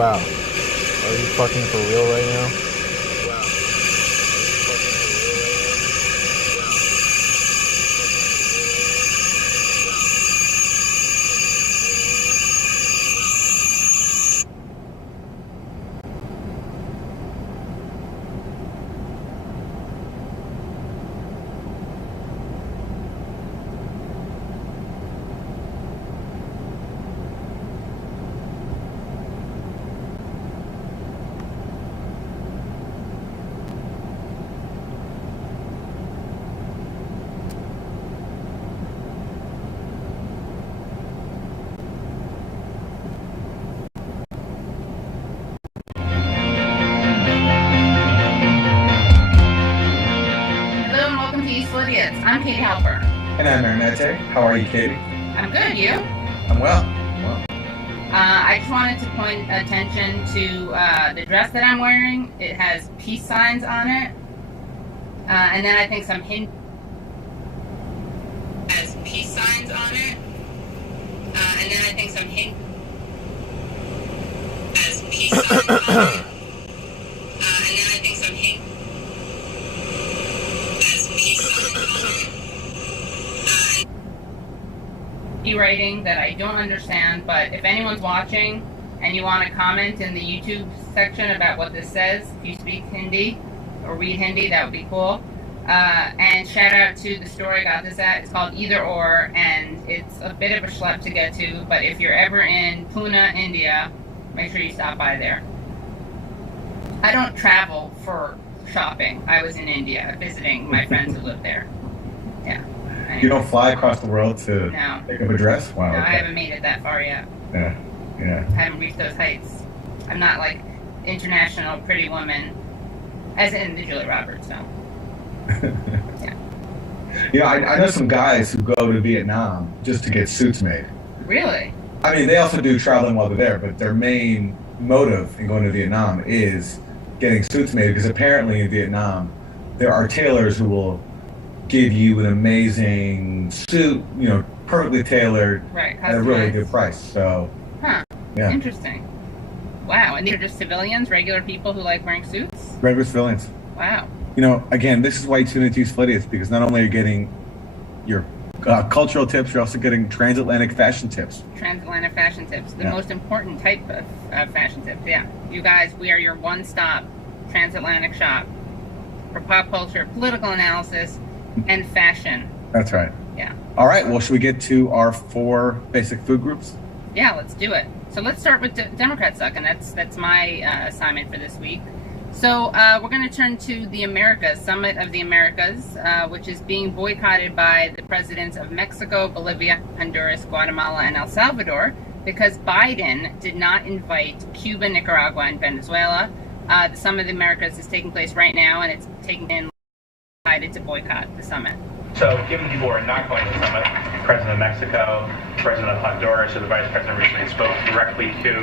Wow. Are you fucking for real right now? Hello and welcome to East Lydia's. I'm Katie Halper. And I'm Ernette. How are you, Katie? I'm good, you? I'm well. I just wanted to point attention to the dress that I'm wearing. It has peace signs on it. And then I think some Hindu has peace signs on it. And then I think some Hindu has peace signs on it. And then I think some Hindu has peace signs on it. Writing that I don't understand, but if anyone's watching and you want to comment in the YouTube section about what this says, if you speak Hindi or read Hindi, that would be cool. And shout out to the store I got this at. It's called Either Or, and it's a bit of a schlep to get to, but if you're ever in Pune, India, make sure you stop by there. I don't travel for shopping. I was in India visiting my friends who live there. Yeah. You don't fly across the world to No. pick up a dress? Wow. No, okay. I haven't made it that far yet. Yeah. I haven't reached those heights. I'm not like international pretty woman, as in the Julia Roberts, no. Yeah. You know, I know some guys who go to Vietnam just to get suits made. Really? I mean, they also do traveling while they're there, but their main motive in going to Vietnam is getting suits made because apparently in Vietnam, there are tailors who will give you an amazing suit, you know, perfectly tailored Right. at a really Customized. good price. So, Huh. yeah, Interesting. Wow. And these are just civilians, regular people who like wearing suits? regular civilians. Wow. You know, again, this is why you tune into East Lydia's, because not only are you getting your cultural tips, you're also getting transatlantic fashion tips. Transatlantic fashion tips. The Yeah. most important type of fashion tips. Yeah. You guys, we are your one-stop transatlantic shop for pop culture, political analysis, and fashion. That's right. Yeah. All right, well, should we get to our 4 basic food groups? Yeah, let's do it. So let's start with Democrats suck, and that's my assignment for this week. So we're going to turn to the Americas, Summit of the Americas, which is being boycotted by the presidents of Mexico, Bolivia, Honduras, Guatemala, and El Salvador because Biden did not invite Cuba, Nicaragua, and Venezuela. The Summit of the Americas is taking place right now, and it's taking in decided to boycott the summit. So, given people are not going to the summit, the President of Mexico, President of Honduras, or the Vice President recently spoke directly to,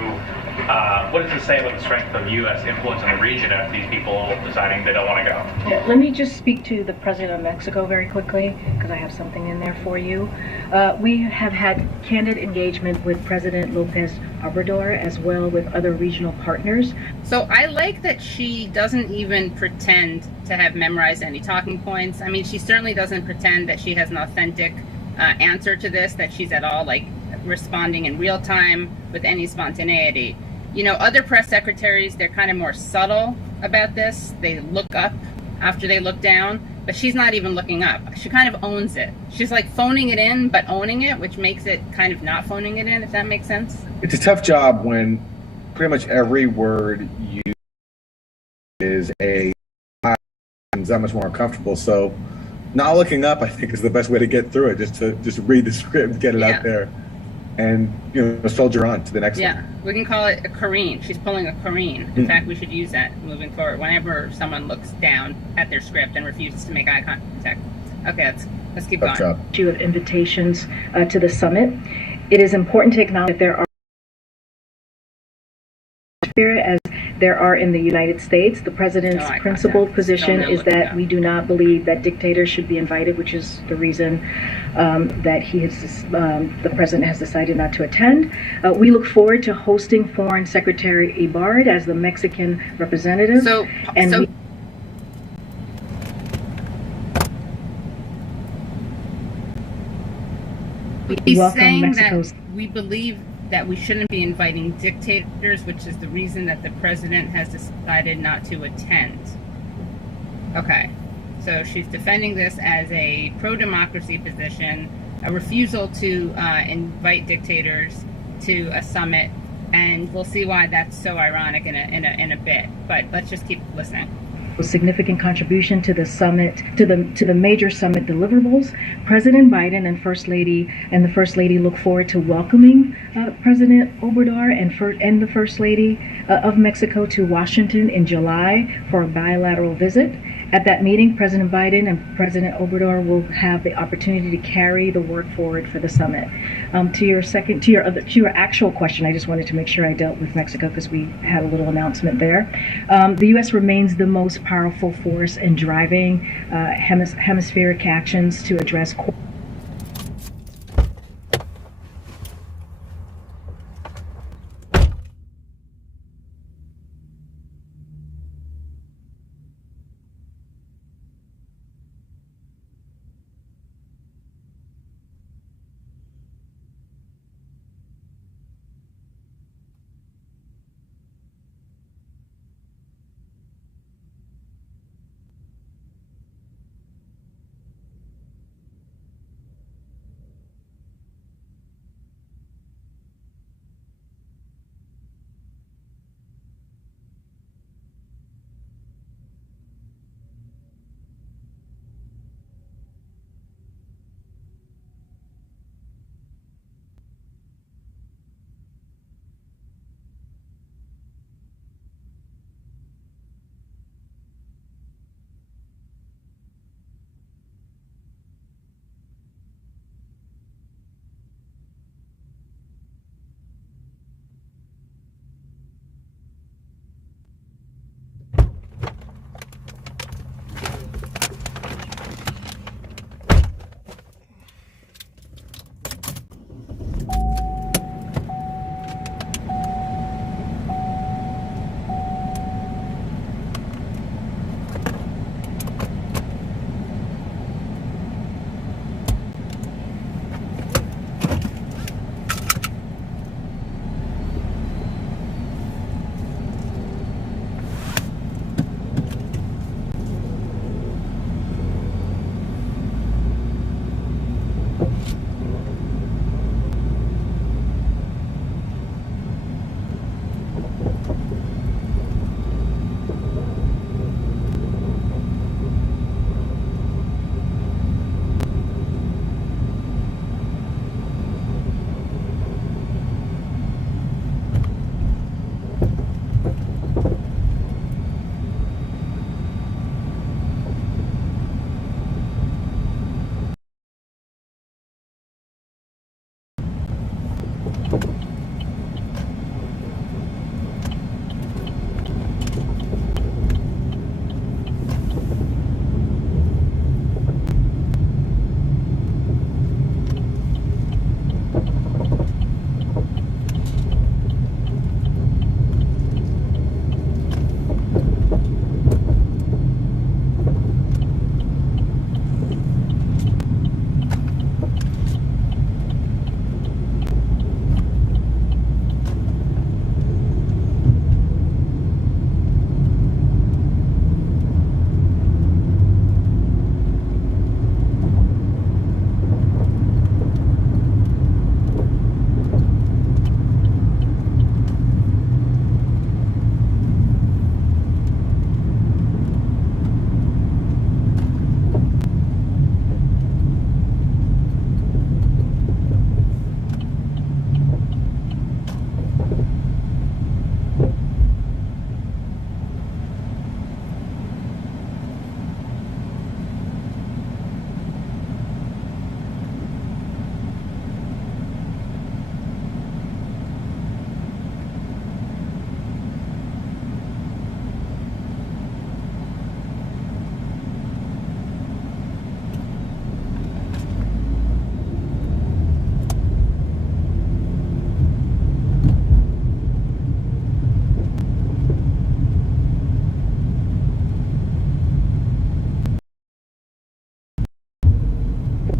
what does it say about the strength of U.S. influence in the region if these people deciding they don't want to go? Yeah, let me just speak to the President of Mexico very quickly, because I have something in there for you. We have had candid engagement with President Lopez Obrador, as well with other regional partners. So I like that she doesn't even pretend to have memorized any talking points. I mean, she certainly doesn't pretend that she has an authentic answer to this, that she's at all like responding in real time with any spontaneity. You know, other press secretaries, they're kind of more subtle about this. They look up after they look down, but she's not even looking up. She kind of owns it. She's like phoning it in, but owning it, which makes it kind of not phoning it in, if that makes sense. It's a tough job when pretty much every word you is a that much more uncomfortable. So not looking up, I think, is the best way to get through it. Just read the script, get it Yeah. out there, and soldier on to the next Yeah, one. we can call it a careen. She's pulling a careen. In fact, we should use that moving forward whenever someone looks down at their script and refuses to make eye contact. Okay, let's keep Tough going. job. Issue of invitations to the summit. It is important to acknowledge that there are spirit as there are in the United States. The president's No, I got principled that. position Don't is look it that up. we do not believe that dictators should be invited, which is the reason that the president has decided not to attend. We look forward to hosting Foreign Secretary Ebrard as the Mexican representative. And So we- he's welcome saying Mexico's- that we believe that we shouldn't be inviting dictators, which is the reason that the president has decided not to attend. Okay, so she's defending this as a pro-democracy position, a refusal to invite dictators to a summit, and we'll see why that's so ironic in a bit. But let's just keep listening. Significant contribution to the summit, to the major summit deliverables. President Biden and the First Lady look forward to welcoming President Obrador and the First Lady of Mexico to Washington in July for a bilateral visit. At that meeting, President Biden and President Obrador will have the opportunity to carry the work forward for the summit. To your actual question, I just wanted to make sure I dealt with Mexico because we had a little announcement there. The U.S. remains the most powerful force in driving hemispheric actions to address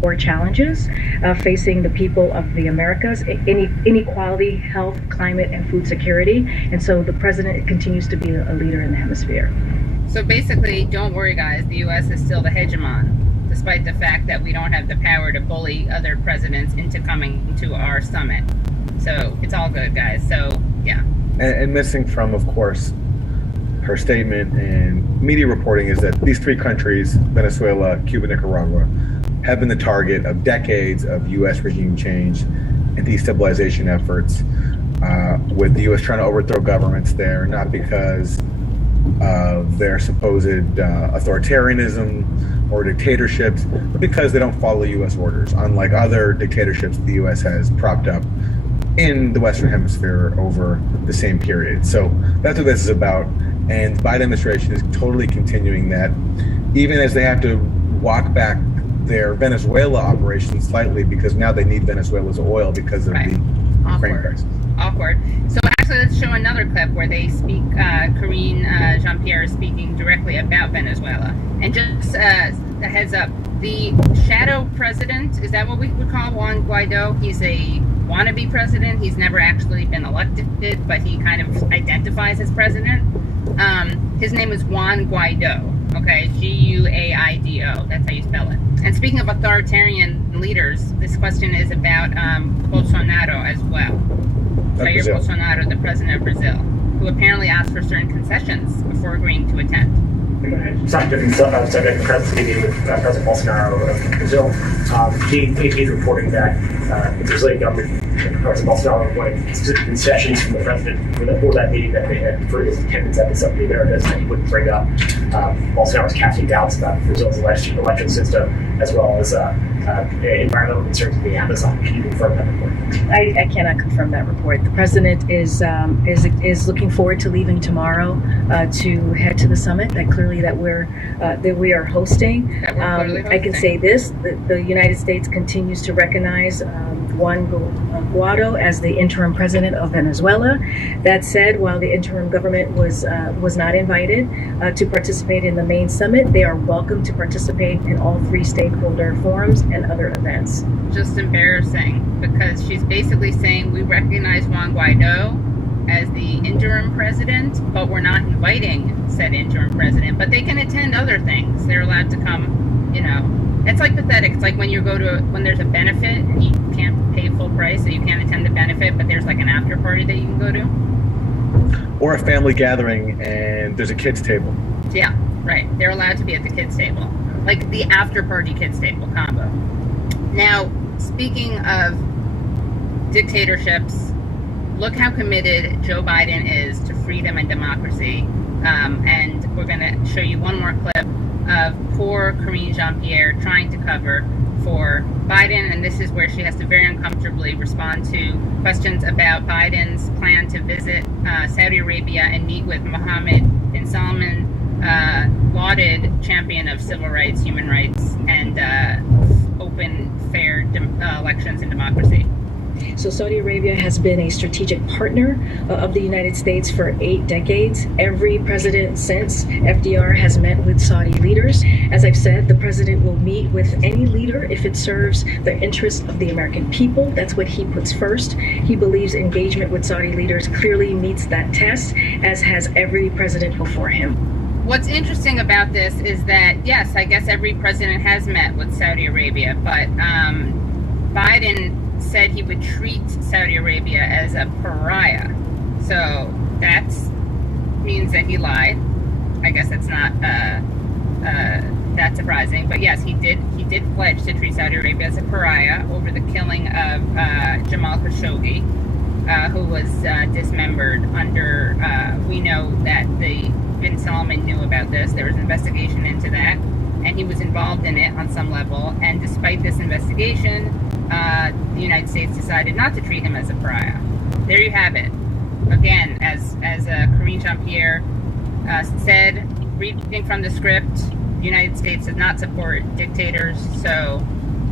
core challenges facing the people of the Americas: inequality, health, climate, and food security. And so the president continues to be a leader in the hemisphere. So basically, don't worry, guys. The U.S. is still the hegemon, despite the fact that we don't have the power to bully other presidents into coming to our summit. So it's all good, guys. So, yeah. And missing from, of course, her statement and media reporting is that these three countries, Venezuela, Cuba, Nicaragua, have been the target of decades of U.S. regime change and destabilization efforts, with the U.S. trying to overthrow governments there, not because of their supposed authoritarianism or dictatorships, but because they don't follow U.S. orders, unlike other dictatorships the U.S. has propped up in the Western Hemisphere over the same period. So that's what this is about. And the Biden administration is totally continuing that, even as they have to walk back their Venezuela operations slightly, because now they need Venezuela's oil because of the Ukraine crisis. Awkward. So actually, let's show another clip where they speak, Karine Jean-Pierre is speaking directly about Venezuela. And just a heads up, the shadow president, is that what we would call Juan Guaido? He's a wannabe president. He's never actually been elected, but he kind of identifies as president. His name is Juan Guaido, okay? Guaido, that's how you spell it. And speaking of authoritarian leaders, this question is about Bolsonaro as well. Jair Bolsonaro, the president of Brazil, who apparently asked for certain concessions before agreeing to attend. Slightly different subject, speaking with President Bolsonaro of Brazil. He's reporting that the Brazilian government, President Bolsonaro, wanted specific concessions from the president for that meeting that they had for his attendance at the Summit of the Americas that he wouldn't bring up. Bolsonaro was casting doubts about Brazil's election system, as well as environmental concerns in the Amazon. Can you confirm that report? I cannot confirm that report. The president is looking forward to leaving tomorrow to head to the summit that we are hosting. I can say this: the United States continues to recognize Juan Guaido as the interim president of Venezuela. That said, while the interim government was not invited to participate in the main summit, they are welcome to participate in all three stakeholder forums and other events. Just embarrassing, because she's basically saying we recognize Juan Guaido as the interim president, but we're not inviting said interim president. But they can attend other things. They're allowed to come, you know. It's like pathetic. It's like when when there's a benefit and you can't pay full price, so you can't attend the benefit, but there's like an after party that you can go to. Or a family gathering and there's a kids table. Yeah, right. They're allowed to be at the kids table. Like the after party kids table combo. Now, speaking of dictatorships, look how committed Joe Biden is to freedom and democracy. And we're going to show you one more clip of poor Karine Jean-Pierre trying to cover for Biden. And this is where she has to very uncomfortably respond to questions about Biden's plan to visit Saudi Arabia and meet with Mohammed bin Salman, lauded champion of civil rights, human rights, and open, fair elections and democracy. So Saudi Arabia has been a strategic partner of the United States for 8 decades. Every president since FDR has met with Saudi leaders. As I've said, the president will meet with any leader if it serves the interests of the American people. That's what he puts first. He believes engagement with Saudi leaders clearly meets that test, as has every president before him. What's interesting about this is that, yes, I guess every president has met with Saudi Arabia, but Biden said he would treat Saudi Arabia as a pariah. So that means that he lied. I guess it's not that surprising. But yes, he did pledge to treat Saudi Arabia as a pariah over the killing of Jamal Khashoggi, who was dismembered under, we know that bin Salman knew about this. There was an investigation into that, and he was involved in it on some level. And despite this investigation, the United States decided not to treat him as a pariah. There you have it. Again, as Karine Jean-Pierre said, reading from the script, the United States does not support dictators, so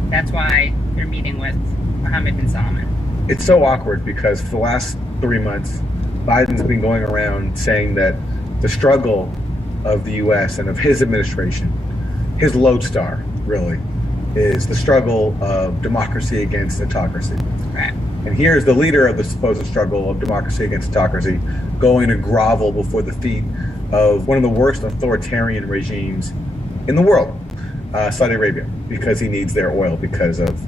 that's why they're meeting with Mohammed bin Salman. It's so awkward because for the last 3 months, Biden's been going around saying that the struggle of the U.S. and of his administration, his lodestar, really, is the struggle of democracy against autocracy. Right. And here's the leader of the supposed struggle of democracy against autocracy going to grovel before the feet of one of the worst authoritarian regimes in the world, Saudi Arabia, because he needs their oil because of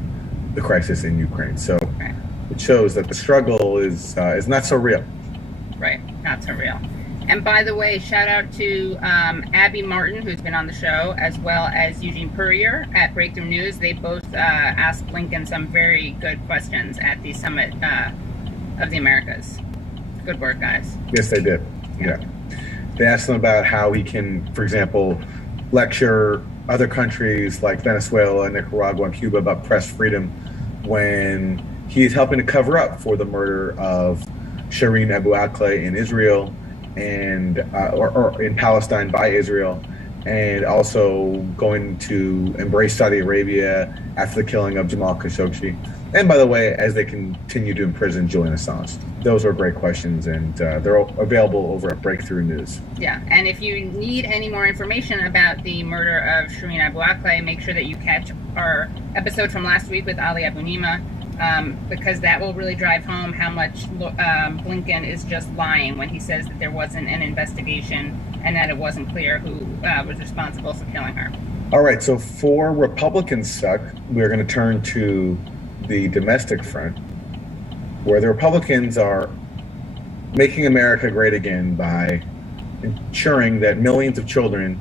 the crisis in Ukraine. So Right. it shows that the struggle is not so real. Right, not so real. And by the way, shout out to Abby Martin, who's been on the show, as well as Eugene Purrier at Breakthrough News. They both asked Blinken some very good questions at the Summit of the Americas. Good work, guys. Yes, they did. Yeah. They asked him about how he can, for example, lecture other countries like Venezuela, Nicaragua, and Cuba about press freedom when he is helping to cover up for the murder of Shireen Abu Akleh in Israel and or in Palestine by Israel, and also going to embrace Saudi Arabia after the killing of Jamal Khashoggi. And by the way, as they continue to imprison Julian Assange. Those are great questions, and they're available over at Breakthrough News. Yeah, and if you need any more information about the murder of Shireen Abu Akleh, make sure that you catch our episode from last week with Ali Abu Nima, because that will really drive home how much Blinken is just lying when he says that there wasn't an investigation and that it wasn't clear who was responsible for killing her. All right, so for Republicans suck, we're going to turn to the domestic front, where the Republicans are making America great again by ensuring that millions of children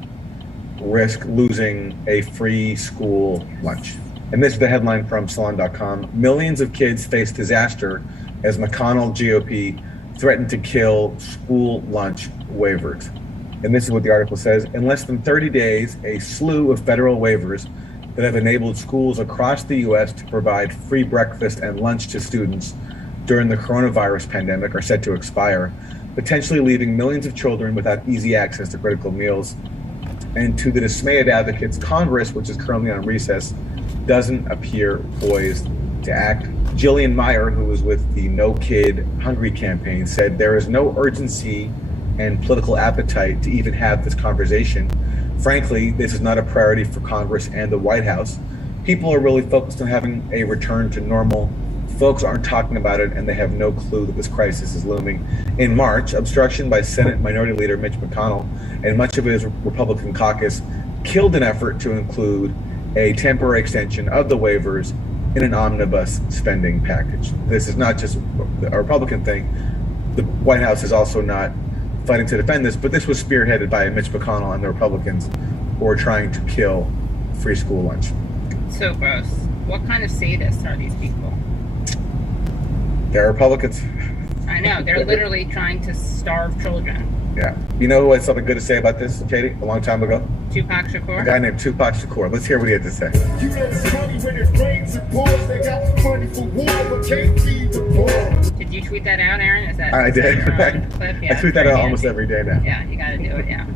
risk losing a free school lunch. And this is the headline from Salon.com. Millions of kids face disaster as McConnell GOP threatened to kill school lunch waivers. And this is what the article says. In less than 30 days, a slew of federal waivers that have enabled schools across the U.S. to provide free breakfast and lunch to students during the coronavirus pandemic are set to expire, potentially leaving millions of children without easy access to critical meals. And to the dismay of advocates, Congress, which is currently on recess, doesn't appear poised to act. Jillian Meyer, who was with the No Kid Hungry campaign, said there is no urgency and political appetite to even have this conversation. Frankly, this is not a priority for Congress and the White House. People are really focused on having a return to normal. Folks aren't talking about it, and they have no clue that this crisis is looming. In March, obstruction by Senate Minority Leader Mitch McConnell and much of his Republican caucus killed an effort to include a temporary extension of the waivers in an omnibus spending package. This is not just a Republican thing. The White House is also not fighting to defend this, but this was spearheaded by Mitch McConnell and the Republicans who are trying to kill free school lunch. So gross. What kind of sadists are these people? They're Republicans. I know, they're literally trying to starve children. Yeah. You know who had something good to say about this, Katie, a long time ago? Tupac A Shakur? guy named Tupac Shakur. Let's hear what he had to say. You know it's funny when it rains and pours. They got money for war, but can't feed the poor. Did you tweet that out, Aaron? Is that I did. your own clip? I tweet that out almost every day now. Yeah, you gotta do it, yeah.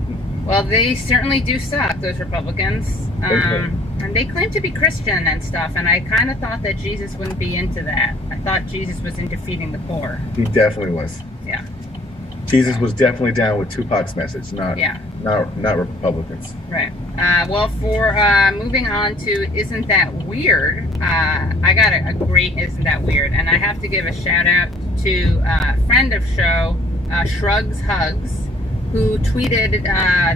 Well, they certainly do suck, those Republicans. And they claim to be Christian and stuff, and I kind of thought that Jesus wouldn't be into that. I thought Jesus was into feeding the poor. He definitely was. Yeah. Jesus was definitely down with Tupac's message, not Republicans. Right. Well, for moving on to Isn't That Weird, I got a great Isn't That Weird, and I have to give a shout out to a friend of show, Shrugs Hugs, who tweeted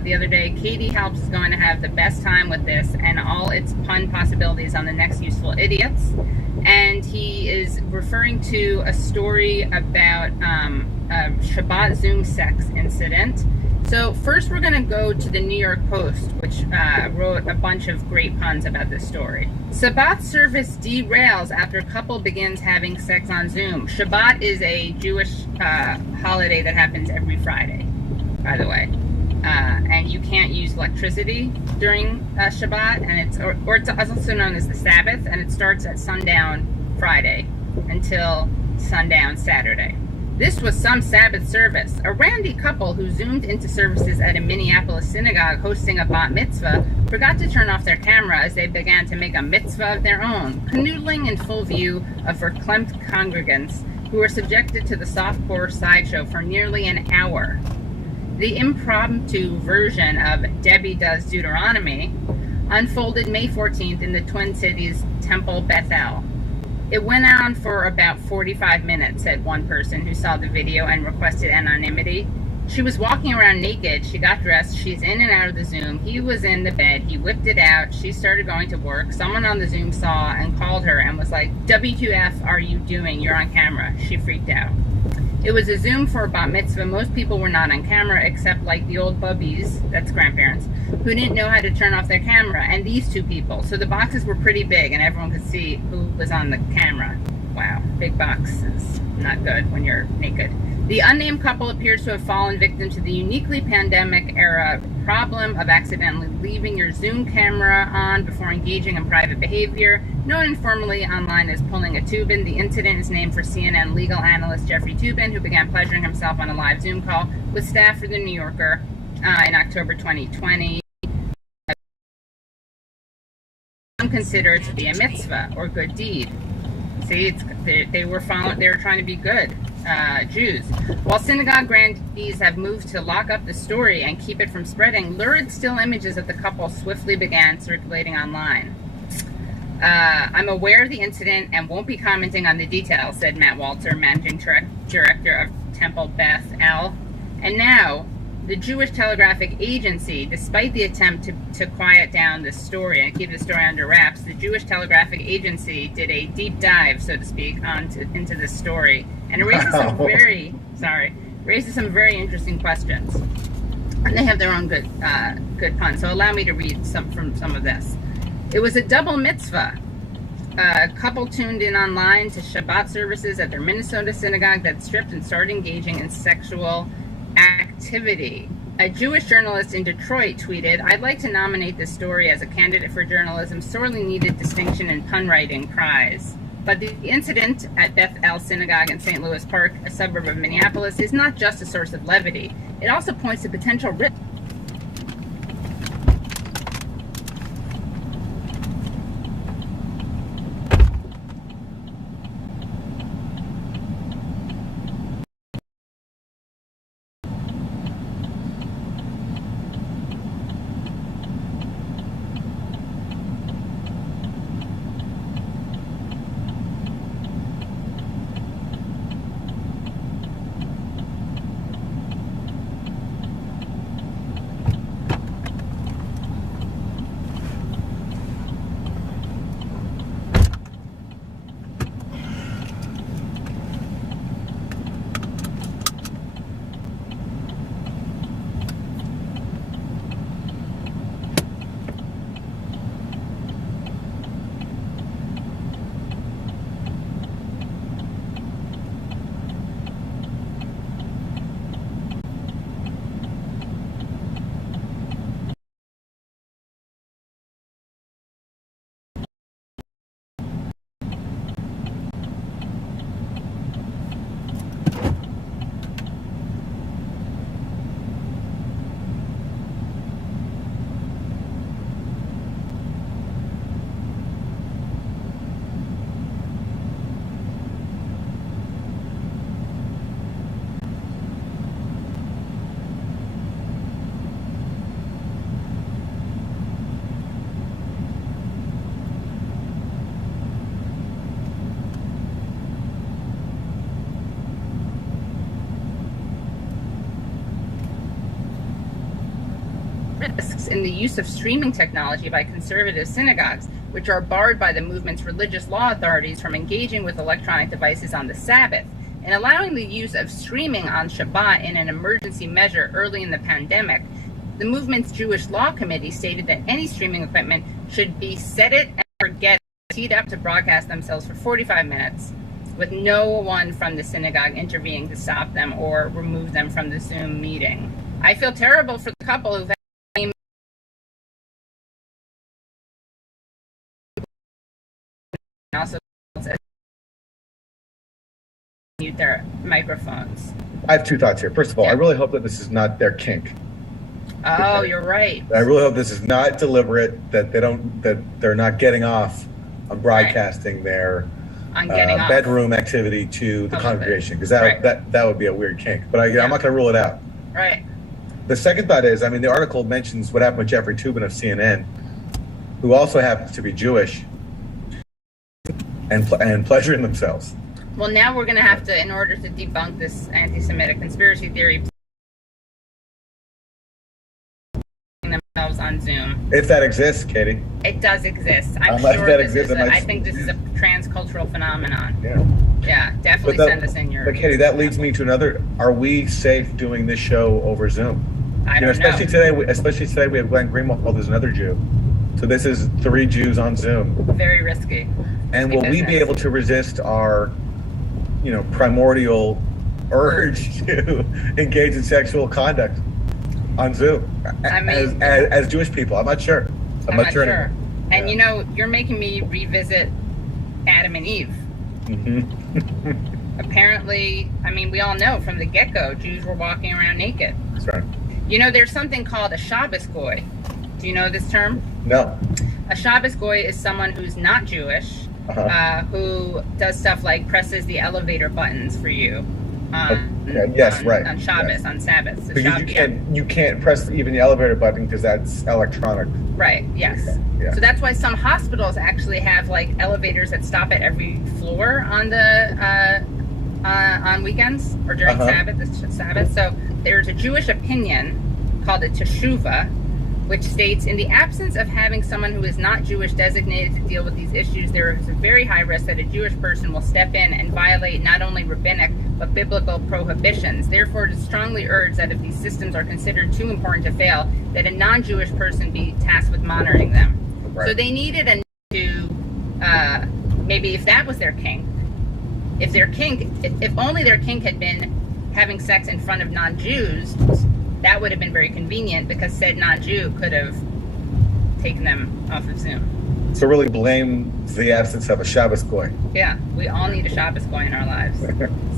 the other day, Katie Helps is going to have the best time with this and all its pun possibilities on the next Useful Idiots. And he is referring to a story about a Shabbat Zoom sex incident. So first we're going to go to the New York Post, which wrote a bunch of great puns about this story. Shabbat service derails after couple begins having sex on Zoom. Shabbat is a Jewish holiday that happens every Friday, by the way. And you can't use electricity during Shabbat, and it's also known as the Sabbath, and it starts at sundown Friday until sundown Saturday. This was some Sabbath service. A randy couple who zoomed into services at a Minneapolis synagogue hosting a bat mitzvah forgot to turn off their camera as they began to make a mitzvah of their own, canoodling in full view of verklempt congregants who were subjected to the softcore sideshow for nearly an hour. The impromptu version of Debbie Does Deuteronomy unfolded May 14th in the Twin Cities Temple Beth El. It went on for about 45 minutes, said one person who saw the video and requested anonymity. She was walking around naked. She got dressed. She's in and out of the Zoom. He was in the bed. He whipped it out. She started going to work. Someone on the Zoom saw and called her and was like, "WTF are you doing? You're on camera." She freaked out. It was a Zoom for a bat mitzvah. Most people were not on camera except like the old bubbies, that's grandparents, who didn't know how to turn off their camera, and these two people. So the boxes were pretty big and everyone could see who was on the camera. Wow, big box is not good when you're naked. The unnamed couple appears to have fallen victim to the uniquely pandemic era problem of accidentally leaving your Zoom camera on before engaging in private behavior, known informally online as pulling a Toobin. The incident is named for CNN legal analyst Jeffrey Toobin, who began pleasuring himself on a live Zoom call with staff for The New Yorker in October 2020. Some consider it to be a mitzvah or good deed. See, they were trying to be good Jews. While synagogue grandees have moved to lock up the story and keep it from spreading, lurid still images of the couple swiftly began circulating online. I'm aware of the incident and won't be commenting on the details, said Matt Walter, managing director of Temple Beth El. And now, the Jewish Telegraphic Agency, despite the attempt to quiet down the story and keep the story under wraps, the Jewish Telegraphic Agency did a deep dive, so to speak, into this story, and it raises some very interesting questions. And they have their own good puns. So allow me to read some of this. It was a double mitzvah. A couple tuned in online to Shabbat services at their Minnesota synagogue that stripped and started engaging in sexual activity. A Jewish journalist in Detroit tweeted, "I'd like to nominate this story as a candidate for journalism's sorely needed distinction in pun writing prize." But the incident at Beth El Synagogue in St. Louis Park, a suburb of Minneapolis, is not just a source of levity. It also points to potential risk. risks in the use of streaming technology by conservative synagogues, which are barred by the movement's religious law authorities from engaging with electronic devices on the Sabbath, and allowing the use of streaming on Shabbat in an emergency measure early in the pandemic. The movement's Jewish Law Committee stated that any streaming equipment should be set it and forget it, teed up to broadcast themselves for 45 minutes, with no one from the synagogue intervening to stop them or remove them from the Zoom meeting. I feel terrible for the couple who've also mute their microphones. I have two thoughts here. First of all, I really hope that this is not their kink. Oh, you're right. I really hope this is not deliberate, that they're not getting off on broadcasting their bedroom activity to the congregation, because that would be a weird kink. But I'm not going to rule it out. Right. The second thought is, I mean, the article mentions what happened with Jeffrey Toobin of CNN. who also happens to be Jewish and pleasuring themselves. Well, now we're going to have to, in order to debunk this anti-Semitic conspiracy theory, themselves on Zoom. If that exists, Katie. It does exist. I'm Unless sure that this exists, is. it might- I think this is a transcultural phenomenon. Yeah. Yeah, definitely But send us in your. But Katie, that leads me to another. Are we safe doing this show over Zoom? I You don't know. Especially today, we have Glenn Greenwald, who's another Jew. So this is 3 Jews on Zoom. Very risky. And Risky will we be business. able to resist our, primordial urge to engage in sexual conduct on Zoom I mean- as Jewish people? I'm not sure. I'm not sure. anymore. And Yeah. you're making me revisit Adam and Eve. Mm-hmm. Apparently, we all know from the get-go, Jews were walking around naked. That's right. There's something called a Shabbos goy. Do you know this term? No. A Shabbos goy is someone who's not Jewish, who does stuff like presses the elevator buttons for you. Yes, on, right. On Shabbos, Yeah. on Sabbath. So Because you can't press even the elevator button because that's electronic. Right, yes. Yeah. So that's why some hospitals actually have like elevators that stop at every floor on the on weekends or during Sabbath. So there's a Jewish opinion called a teshuvah, which states, in the absence of having someone who is not Jewish designated to deal with these issues, there is a very high risk that a Jewish person will step in and violate not only rabbinic but biblical prohibitions. Therefore, it is strongly urged that if these systems are considered too important to fail, that a non-Jewish person be tasked with monitoring them. Right. So they needed maybe if that was their kink, if only their kink had been having sex in front of non-Jews, that would have been very convenient because said non-Jew could have taken them off of Zoom. So really blame the absence of a Shabbos goy. Yeah, we all need a Shabbos goy in our lives.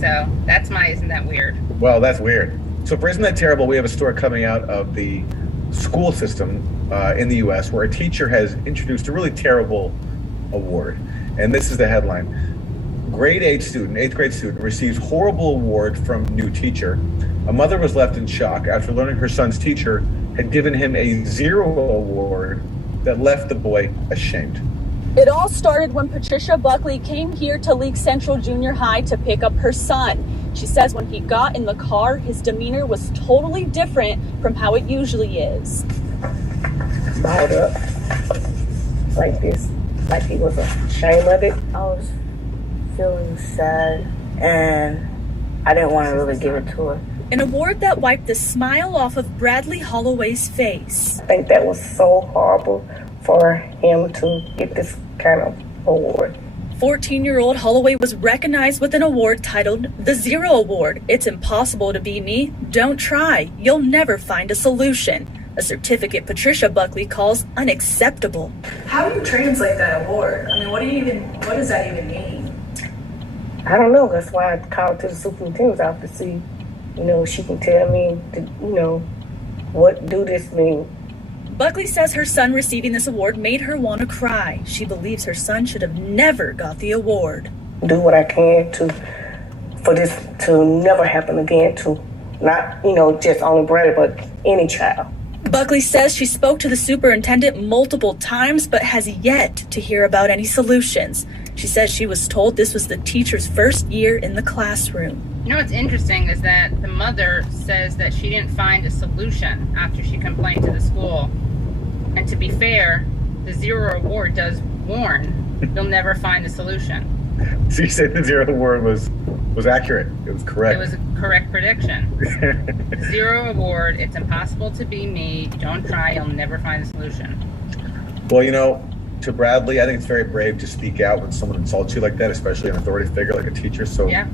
So that's isn't that weird? Well, that's weird. So for Isn't That Terrible, we have a story coming out of the school system in the U.S. where a teacher has introduced a really terrible award. And this is the headline. Eighth grade student receives horrible award from new teacher. A mother was left in shock after learning her son's teacher had given him a 0 award that left the boy ashamed. It all started when Patricia Buckley came here to Leake Central Junior High to pick up her son. She says when he got in the car, his demeanor was totally different from how it usually is. Balled up like this, like he was ashamed of it. I was feeling sad and I didn't want to really give it to her. An award that wiped the smile off of Bradley Holloway's face. I think that was so horrible for him to get this kind of award. 14-year-old Holloway was recognized with an award titled the Zero Award. It's impossible to be me. Don't try. You'll never find a solution. A certificate Patricia Buckley calls unacceptable. How do you translate that award? What does that even mean? I don't know. That's why I called to the superintendent's office to see, she can tell me, what do this mean? Buckley says her son receiving this award made her want to cry. She believes her son should have never got the award. Do what I can for this to never happen again to not, just only Brady, but any child. Buckley says she spoke to the superintendent multiple times, but has yet to hear about any solutions. She says she was told this was the teacher's first year in the classroom. What's interesting is that the mother says that she didn't find a solution after she complained to the school. And to be fair, the 0 award does warn you'll never find a solution. So you said the 0 award was accurate. It was correct. It was a correct prediction. 0 award, it's impossible to be me. Don't try, you'll never find a solution. Well, to Bradley, I think it's very brave to speak out when someone insults you like that, especially an authority figure like a teacher. So yeah.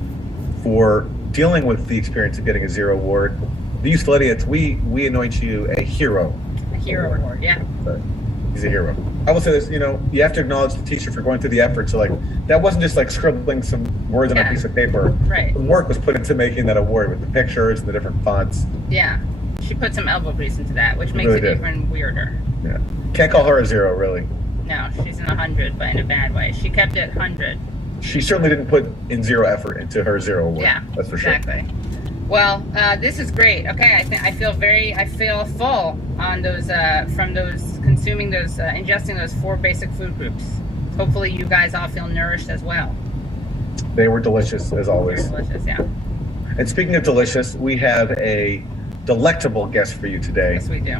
For dealing with the experience of getting a 0 award, the useful idiots, we anoint you a hero. A hero award, yeah. But he's a hero. I will say this, you have to acknowledge the teacher for going through the effort. So that wasn't just scribbling some words on a piece of paper. Right. The work was put into making that award with the pictures and the different fonts. Yeah. She put some elbow grease into that, which makes it even weirder. Yeah. Can't call her a 0, really. No, she's in 100, but in a bad way. She kept it 100. She certainly didn't put in 0 effort into her 0 award. Yeah, that's for exactly. sure. Well, this is great. Okay, I feel full on those from those consuming those ingesting those 4 basic food groups. Hopefully, you guys all feel nourished as well. They were delicious as always. Very delicious, yeah. And speaking of delicious, we have a delectable guest for you today. Yes, we do.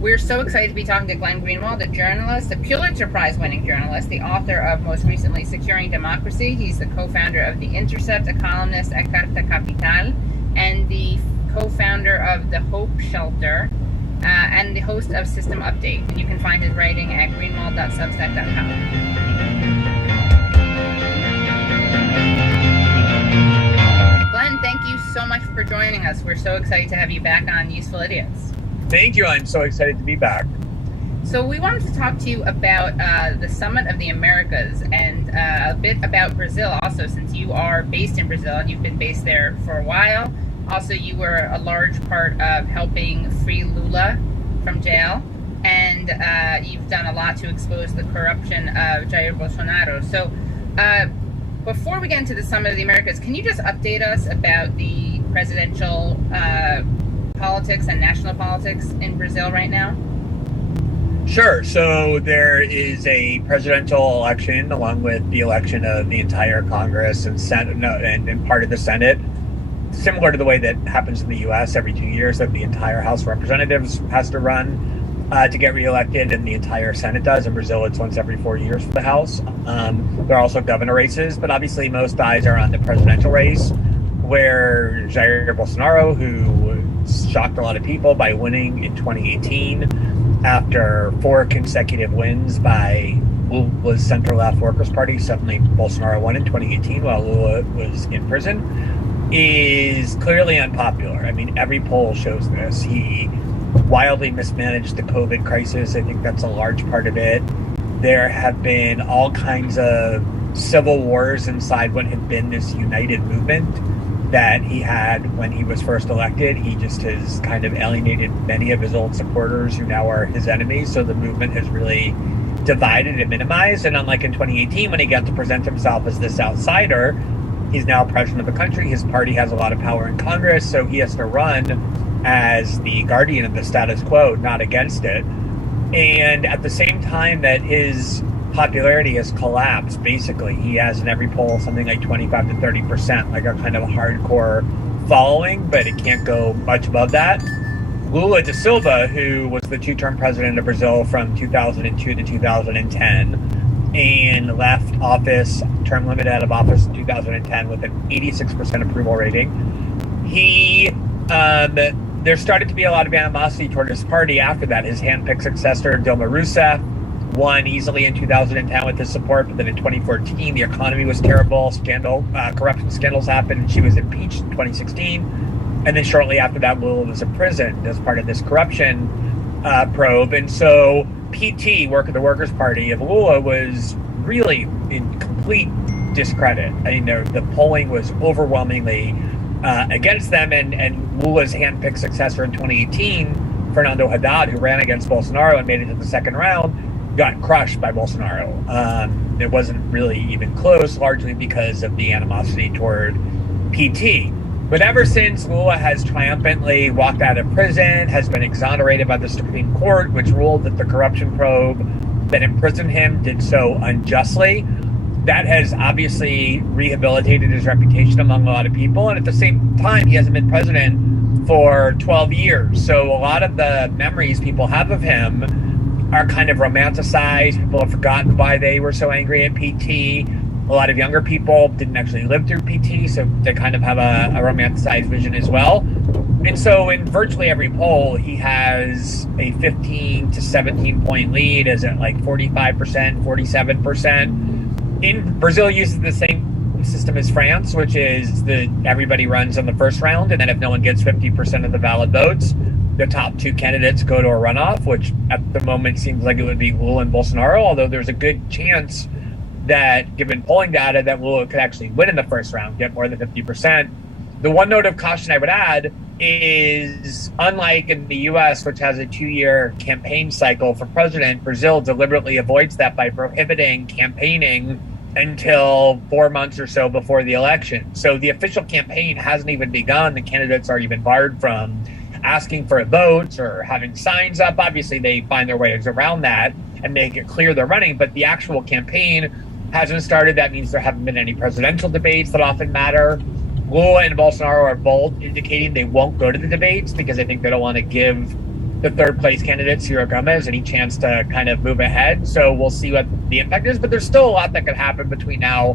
We're so excited to be talking to Glenn Greenwald, the journalist, the Pulitzer Prize-winning journalist, the author of most recently Securing Democracy. He's the co-founder of The Intercept, a columnist at Carta Capital, and the co-founder of the Hope Shelter, and the host of System Update. And you can find his writing at greenwald.substack.com. Glenn, thank you so much for joining us. We're so excited to have you back on Useful Idiots. Thank you. I'm so excited to be back. So we wanted to talk to you about the Summit of the Americas and a bit about Brazil also, since you are based in Brazil and you've been based there for a while. Also, you were a large part of helping free Lula from jail, and you've done a lot to expose the corruption of Jair Bolsonaro. So before we get into the Summit of the Americas, can you just update us about the presidential politics and national politics in Brazil right now? Sure. So there is a presidential election along with the election of the entire Congress and Senate and part of the Senate, similar to the way that happens in the U.S. every 2 years, that the entire House of Representatives has to run to get reelected, and the entire Senate does. In Brazil, it's once every 4 years for the House. There are also governor races, but obviously most eyes are on the presidential race, where Jair Bolsonaro, who shocked a lot of people by winning in 2018 after 4 consecutive wins by Lula's center-left Workers' Party, suddenly Bolsonaro won in 2018 while Lula was in prison, is clearly unpopular. I mean, every poll shows this. He wildly mismanaged the COVID crisis. I think that's a large part of it. There have been all kinds of civil wars inside what had been this united movement that he had when he was first elected. He just has kind of alienated many of his old supporters who now are his enemies. So the movement has really divided and minimized. And unlike in 2018, when he got to present himself as this outsider, he's now president of the country. His party has a lot of power in Congress, so he has to run as the guardian of the status quo, not against it. And at the same time that his popularity has collapsed, basically, he has in every poll something like 25 to 30%, like a kind of hardcore following, but it can't go much above that. Lula da Silva, who was the 2-term president of Brazil from 2002 to 2010, and left office, term limited out of office in 2010 with an 86% approval rating. There started to be a lot of animosity toward his party after that. His hand-picked successor, Dilma Rousseff, won easily in 2010 with his support, but then in 2014, the economy was terrible, corruption scandals happened, and she was impeached in 2016. And then shortly after that, Lula was imprisoned as part of this corruption probe. And so PT, the Workers' Party of Lula, was really in complete discredit. I mean, the polling was overwhelmingly against them, and Lula's hand-picked successor in 2018, Fernando Haddad, who ran against Bolsonaro and made it to the second round, got crushed by Bolsonaro. It wasn't really even close, largely because of the animosity toward PT. But ever since, Lula has triumphantly walked out of prison, has been exonerated by the Supreme Court, which ruled that the corruption probe that imprisoned him did so unjustly. That has obviously rehabilitated his reputation among a lot of people. And at the same time, he hasn't been president for 12 years. So a lot of the memories people have of him are kind of romanticized. People have forgotten why they were so angry at PT. A lot of younger people didn't actually live through PT, so they kind of have a romanticized vision as well. And so in virtually every poll, he has a 15 to 17 point lead, as at like 45%, 47%. In Brazil uses the same system as France, which is that everybody runs on the first round, and then if no one gets 50% of the valid votes, the top 2 candidates go to a runoff, which at the moment seems like it would be Lula and Bolsonaro, although there's a good chance that, given polling data, that Lula could actually win in the first round, get more than 50%. The one note of caution I would add is, unlike in the U.S., which has a 2-year campaign cycle for president, Brazil deliberately avoids that by prohibiting campaigning until 4 months or so before the election. So the official campaign hasn't even begun. The candidates are even barred from asking for votes or having signs up. Obviously, they find their ways around that and make it clear they're running, but the actual campaign hasn't started. That means there haven't been any presidential debates that often matter. Lula and Bolsonaro are both indicating they won't go to the debates because I think they don't want to give the third place candidate, Ciro Gomez, any chance to kind of move ahead. So we'll see what the impact is, but there's still a lot that could happen between now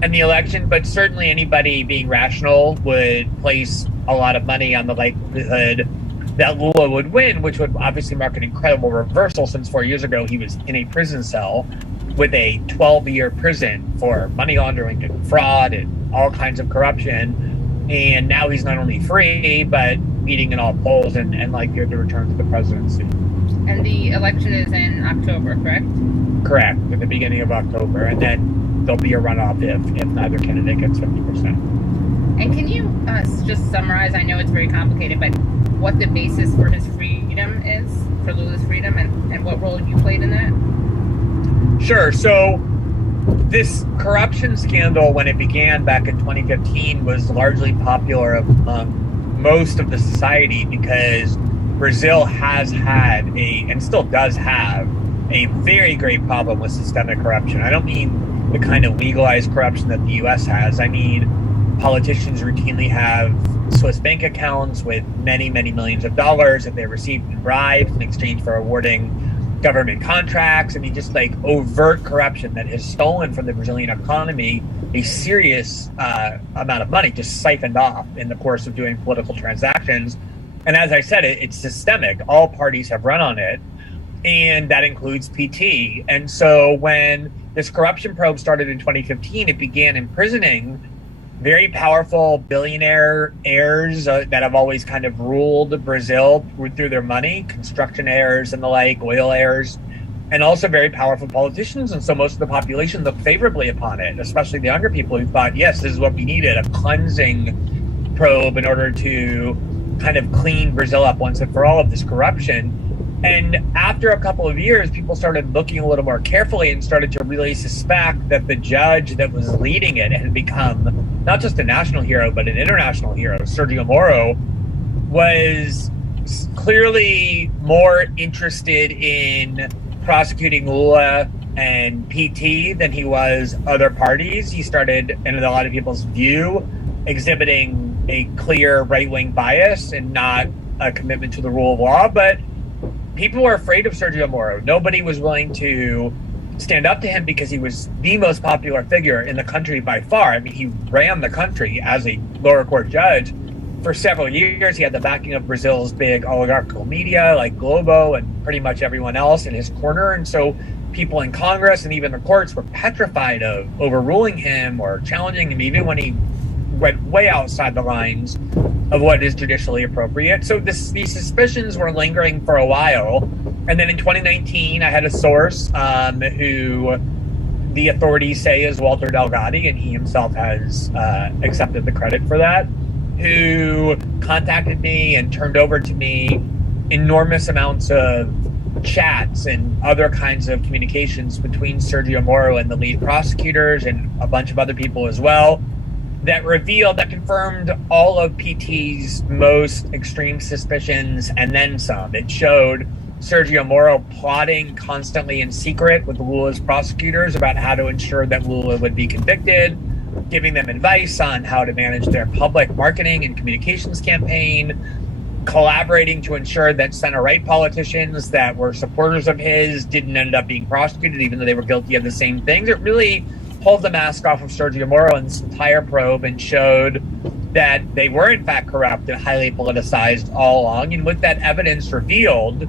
and the election. But certainly anybody being rational would place a lot of money on the likelihood that Lula would win, which would obviously mark an incredible reversal since 4 years ago he was in a prison cell with a 12-year prison for money laundering and fraud and all kinds of corruption. And now he's not only free, but leading in all polls and likely to return to the presidency. And the election is in October, correct? Correct, at the beginning of October. And then there'll be a runoff if neither candidate gets 50%. And can you just summarize, I know it's very complicated, but what the basis for his freedom is, for Lula's freedom, and what role you played in that? Sure. So this corruption scandal, when it began back in 2015, was largely popular among most of the society because Brazil has had and still does have a very great problem with systemic corruption. I don't mean the kind of legalized corruption that the U.S. has. I mean politicians routinely have Swiss bank accounts with many, many millions of dollars that they received in bribes in exchange for awarding government contracts. I mean, just like overt corruption that has stolen from the Brazilian economy a serious amount of money, just siphoned off in the course of doing political transactions. And as I said, it's systemic. All parties have run on it, and that includes PT. And so when this corruption probe started in 2015, it began imprisoning very powerful billionaire heirs that have always kind of ruled Brazil through their money, construction heirs and the like, oil heirs, and also very powerful politicians. And so most of the population looked favorably upon it, especially the younger people who thought, yes, this is what we needed, a cleansing probe in order to kind of clean Brazil up once and for all of this corruption. And after a couple of years, people started looking a little more carefully and started to really suspect that the judge that was leading it had become not just a national hero, but an international hero. Sergio Moro was clearly more interested in prosecuting Lula and PT than he was other parties. He started, in a lot of people's view, exhibiting a clear right-wing bias and not a commitment to the rule of law. But people were afraid of Sergio Moro. Nobody was willing to stand up to him because he was the most popular figure in the country by far. I mean, he ran the country as a lower court judge for several years. He had the backing of Brazil's big oligarchical media like Globo and pretty much everyone else in his corner. And so people in Congress and even the courts were petrified of overruling him or challenging him, even when he went way outside the lines of what is judicially appropriate. So these suspicions were lingering for a while. And then in 2019, I had a source who the authorities say is Walter Delgatti, and he himself has accepted the credit for that, who contacted me and turned over to me enormous amounts of chats and other kinds of communications between Sergio Moro and the lead prosecutors and a bunch of other people as well, that confirmed all of PT's most extreme suspicions and then some. It showed Sergio Moro plotting constantly in secret with Lula's prosecutors about how to ensure that Lula would be convicted, giving them advice on how to manage their public marketing and communications campaign, collaborating to ensure that center-right politicians that were supporters of his didn't end up being prosecuted, even though they were guilty of the same things. It really pulled the mask off of Sergio Moro in this entire probe and showed that they were in fact corrupt and highly politicized all along. And with that evidence revealed,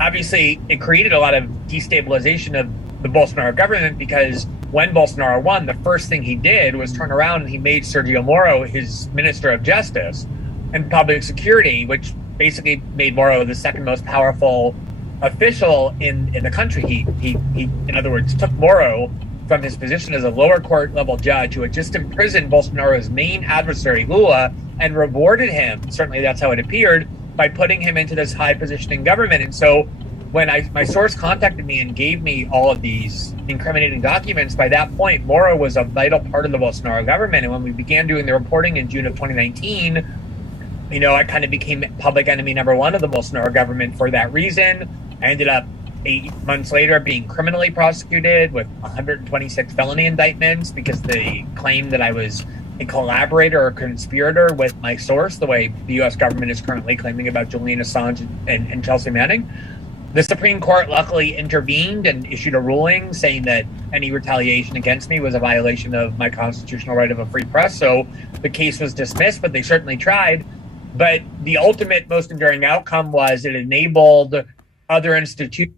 obviously it created a lot of destabilization of the Bolsonaro government, because when Bolsonaro won, the first thing he did was turn around and he made Sergio Moro his Minister of Justice and Public Security, which basically made Moro the second most powerful official in the country. He in other words, took Moro from his position as a lower court level judge who had just imprisoned Bolsonaro's main adversary, Lula, and rewarded him, certainly that's how it appeared, by putting him into this high position in government. And so when my source contacted me and gave me all of these incriminating documents, by that point, Moro was a vital part of the Bolsonaro government. And when we began doing the reporting in June of 2019, I kind of became public enemy number one of the Bolsonaro government for that reason. I ended up 8 months later being criminally prosecuted with 126 felony indictments because they claimed that I was a collaborator or conspirator with my source, the way the U.S. government is currently claiming about Julian Assange and Chelsea Manning. The Supreme Court luckily intervened and issued a ruling saying that any retaliation against me was a violation of my constitutional right of a free press. So the case was dismissed, but they certainly tried. But the ultimate, most enduring outcome was it enabled other institutions.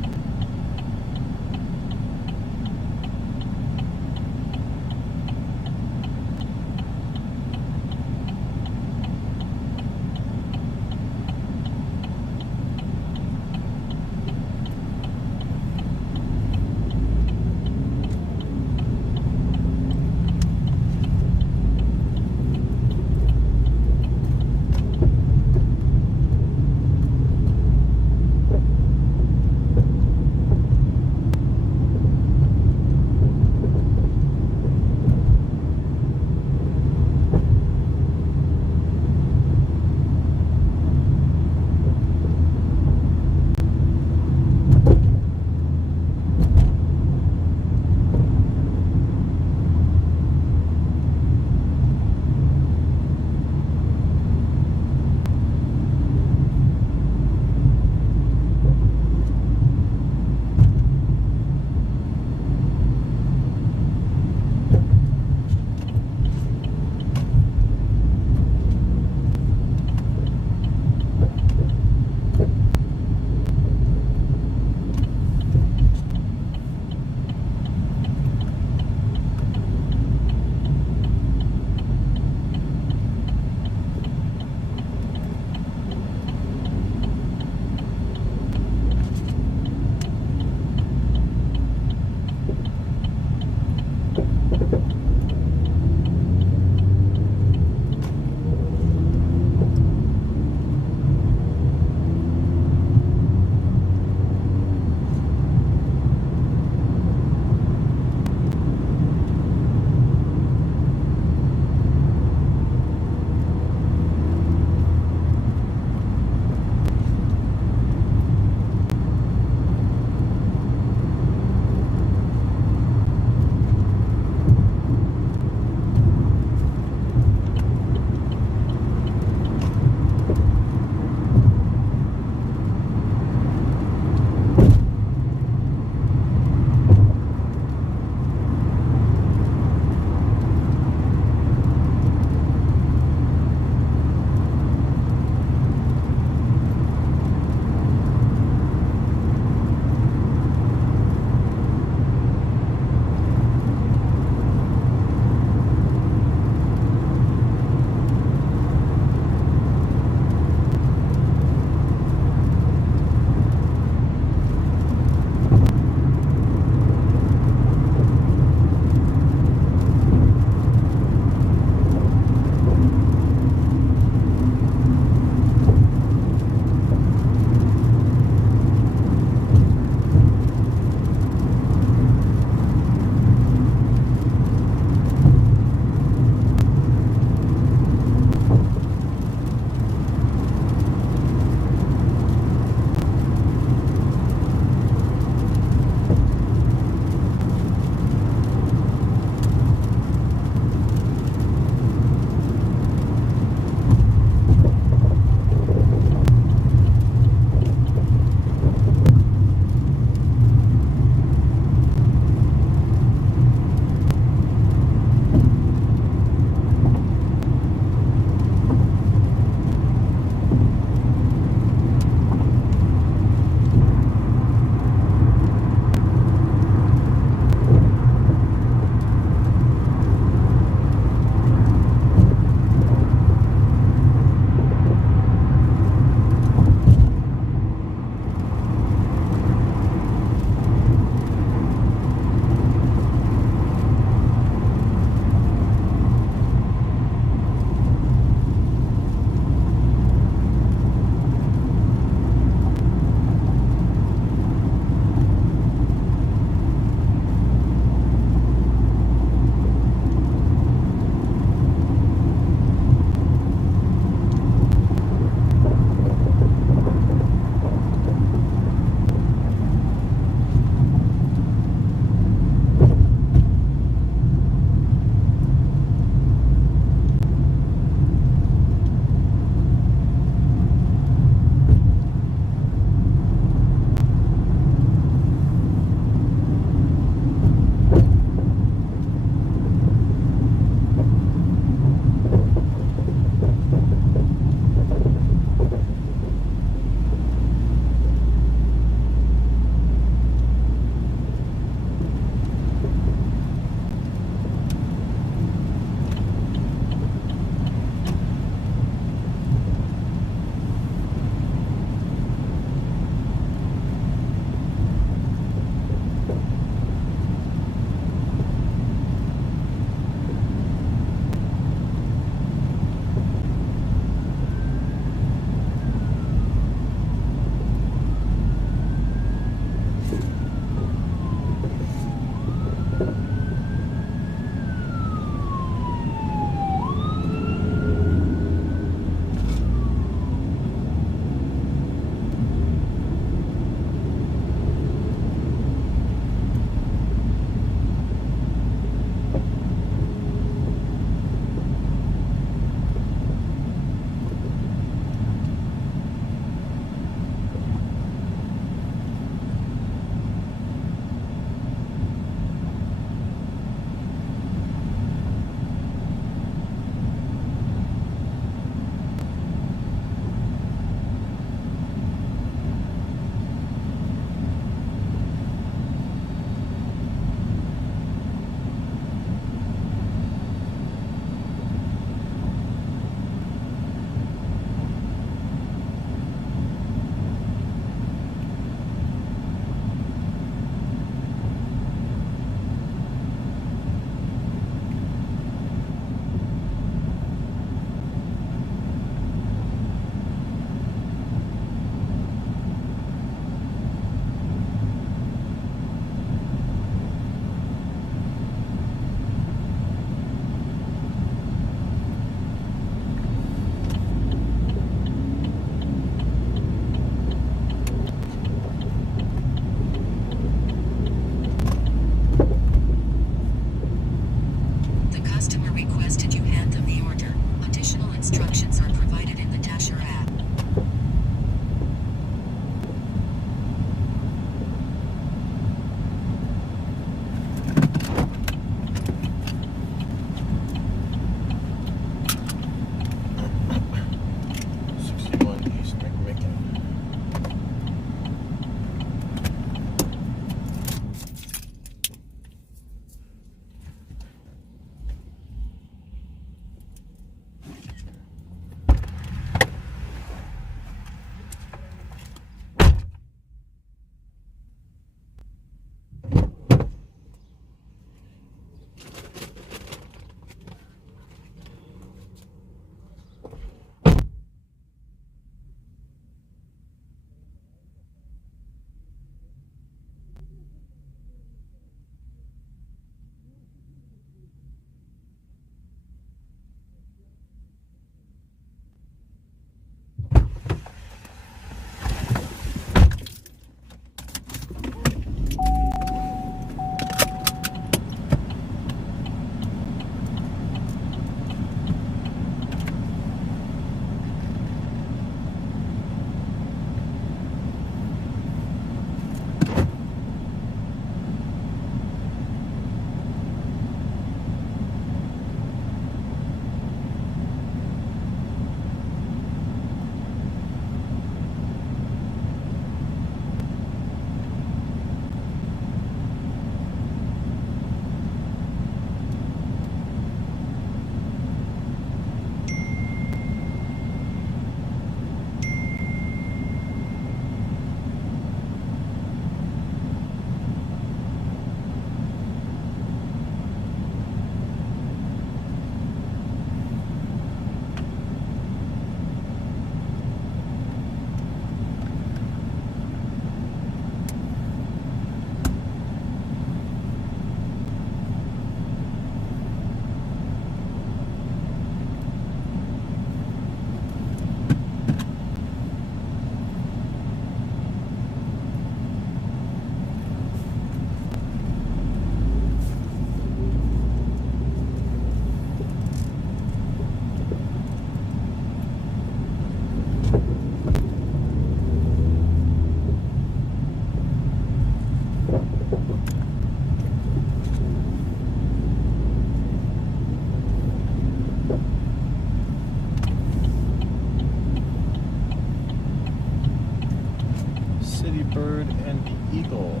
Bird and Eagle.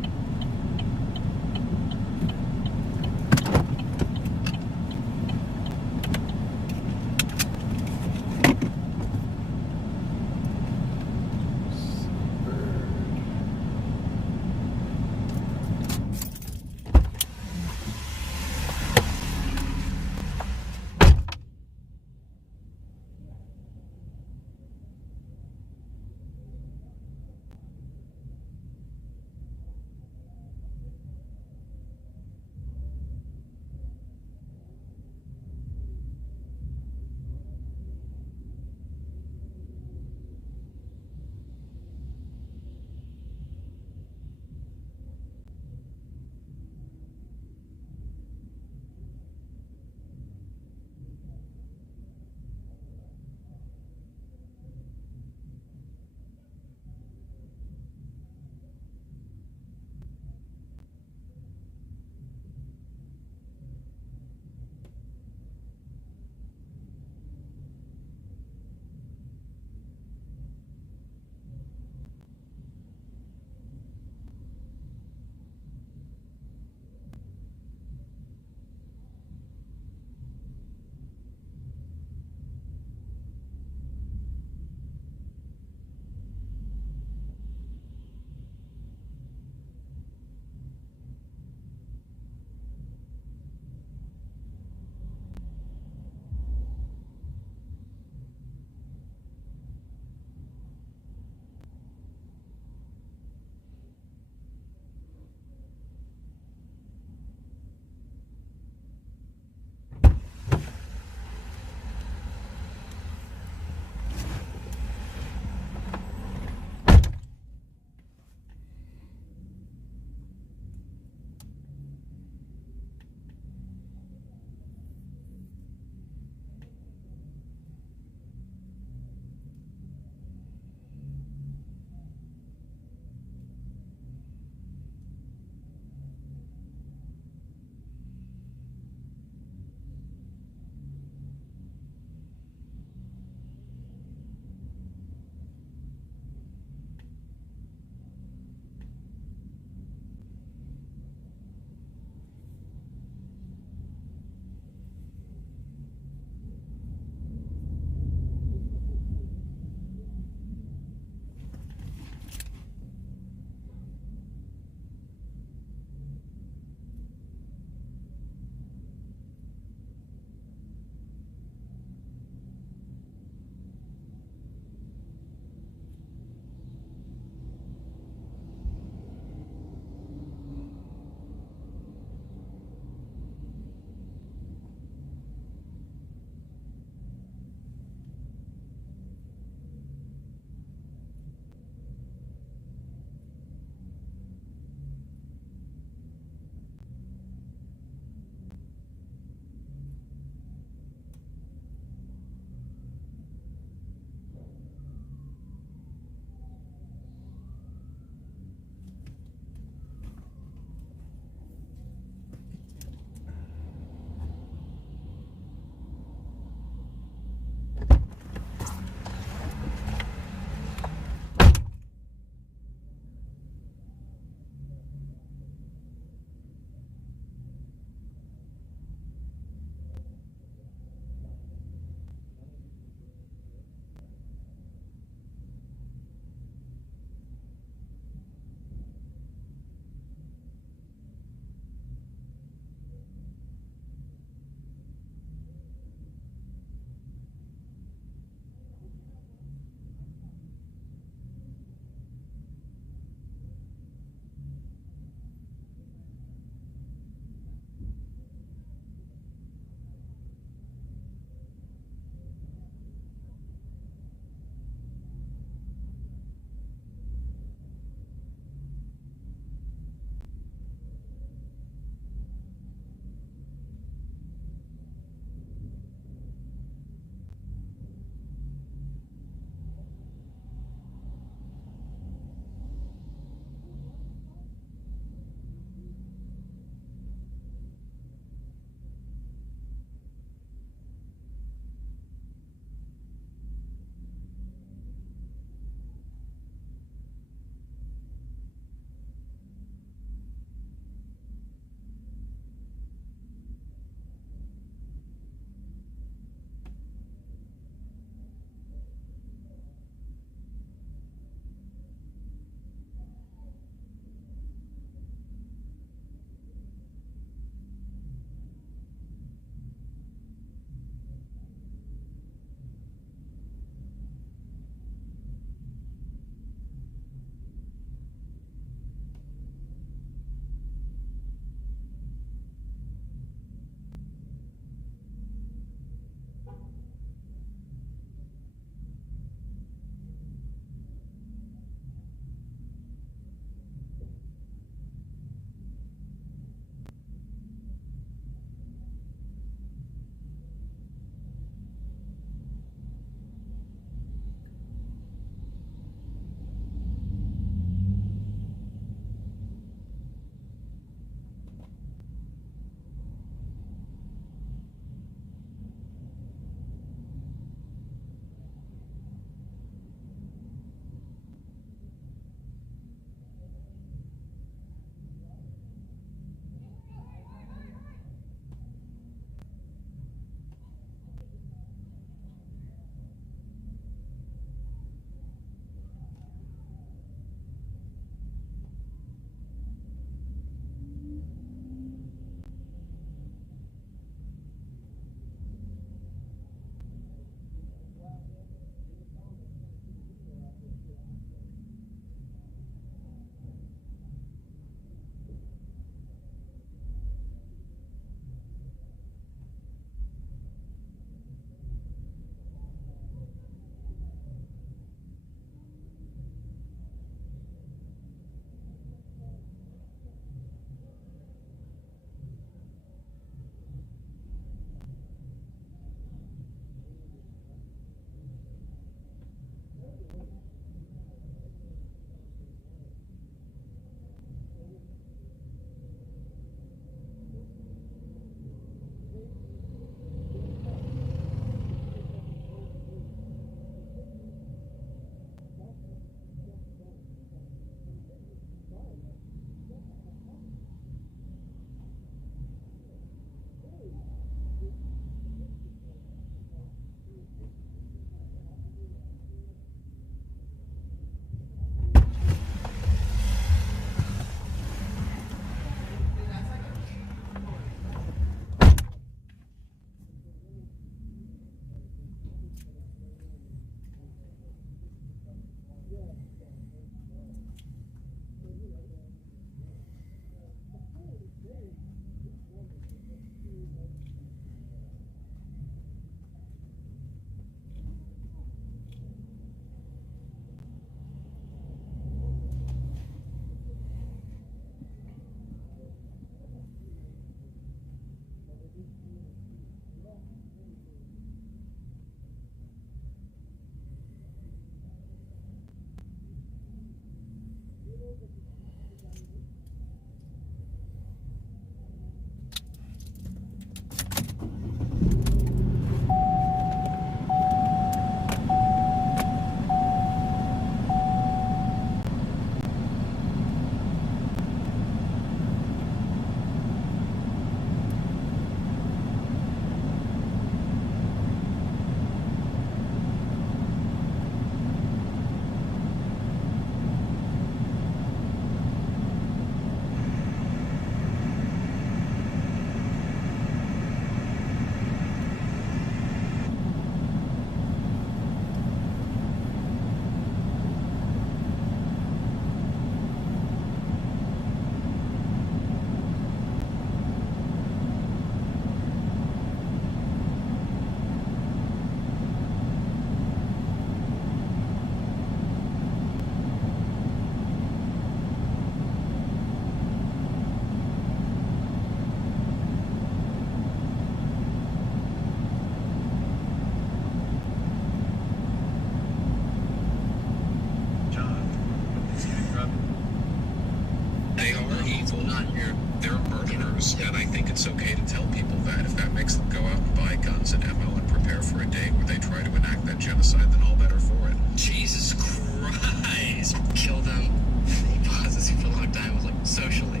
for a day where they try to enact that genocide, then all better for it. Jesus Christ. Kill them. He pauses for a long time, like socially,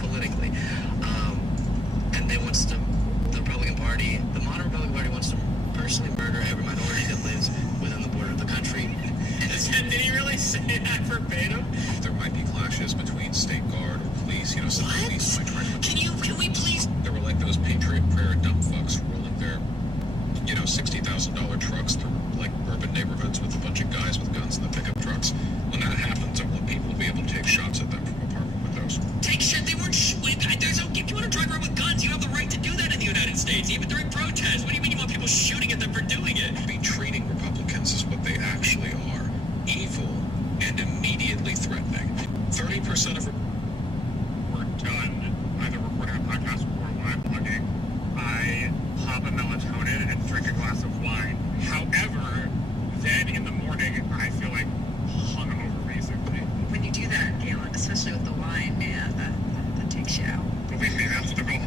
politically. And they wants to, the Republican Party, the modern Republican Party wants to personally murder every minority that lives within the border of the country. Did he really say that verbatim? There might be clashes between state guard or police, some police might try to... Can we please... They were like those Patriot Prayer dump fucks rolling their, $60,000 trucks through, like, urban neighborhoods with a bunch of guys with guns in the pickup trucks. When that happens, I want people to be able to take shots at them from apartment windows. Take shit, they weren't if you want to drive around with guns, you have the right to do that in the United States, even during protests. What do you mean you want people shooting at them for doing it? Be treating Republicans as what they actually are. Evil and immediately threatening. 30% of... We're done either recording a podcast or live blogging. I pop a melatonin and drink a glass of wine. However, then in the morning, I feel like hungover, basically. When you do that, Galen, especially with the wine, man, that takes you out. Believe me, that's the goal.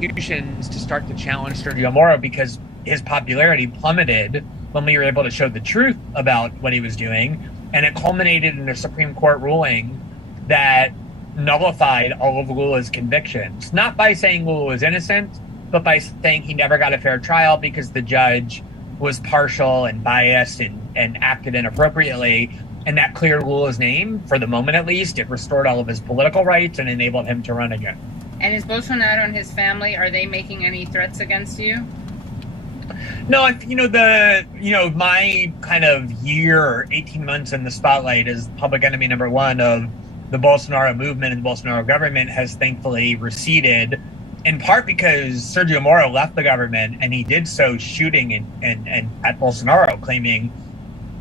To start to challenge Sergio Moro because his popularity plummeted when we were able to show the truth about what he was doing, and it culminated in a Supreme Court ruling that nullified all of Lula's convictions, not by saying Lula was innocent, but by saying he never got a fair trial because the judge was partial and biased and acted inappropriately, and that cleared Lula's name, for the moment at least. It restored all of his political rights and enabled him to run again. And is Bolsonaro and his family, are they making any threats against you? No, my kind of year or 18 months in the spotlight as public enemy number one of the Bolsonaro movement and the Bolsonaro government has thankfully receded, in part because Sergio Moro left the government, and he did so shooting and at Bolsonaro, claiming,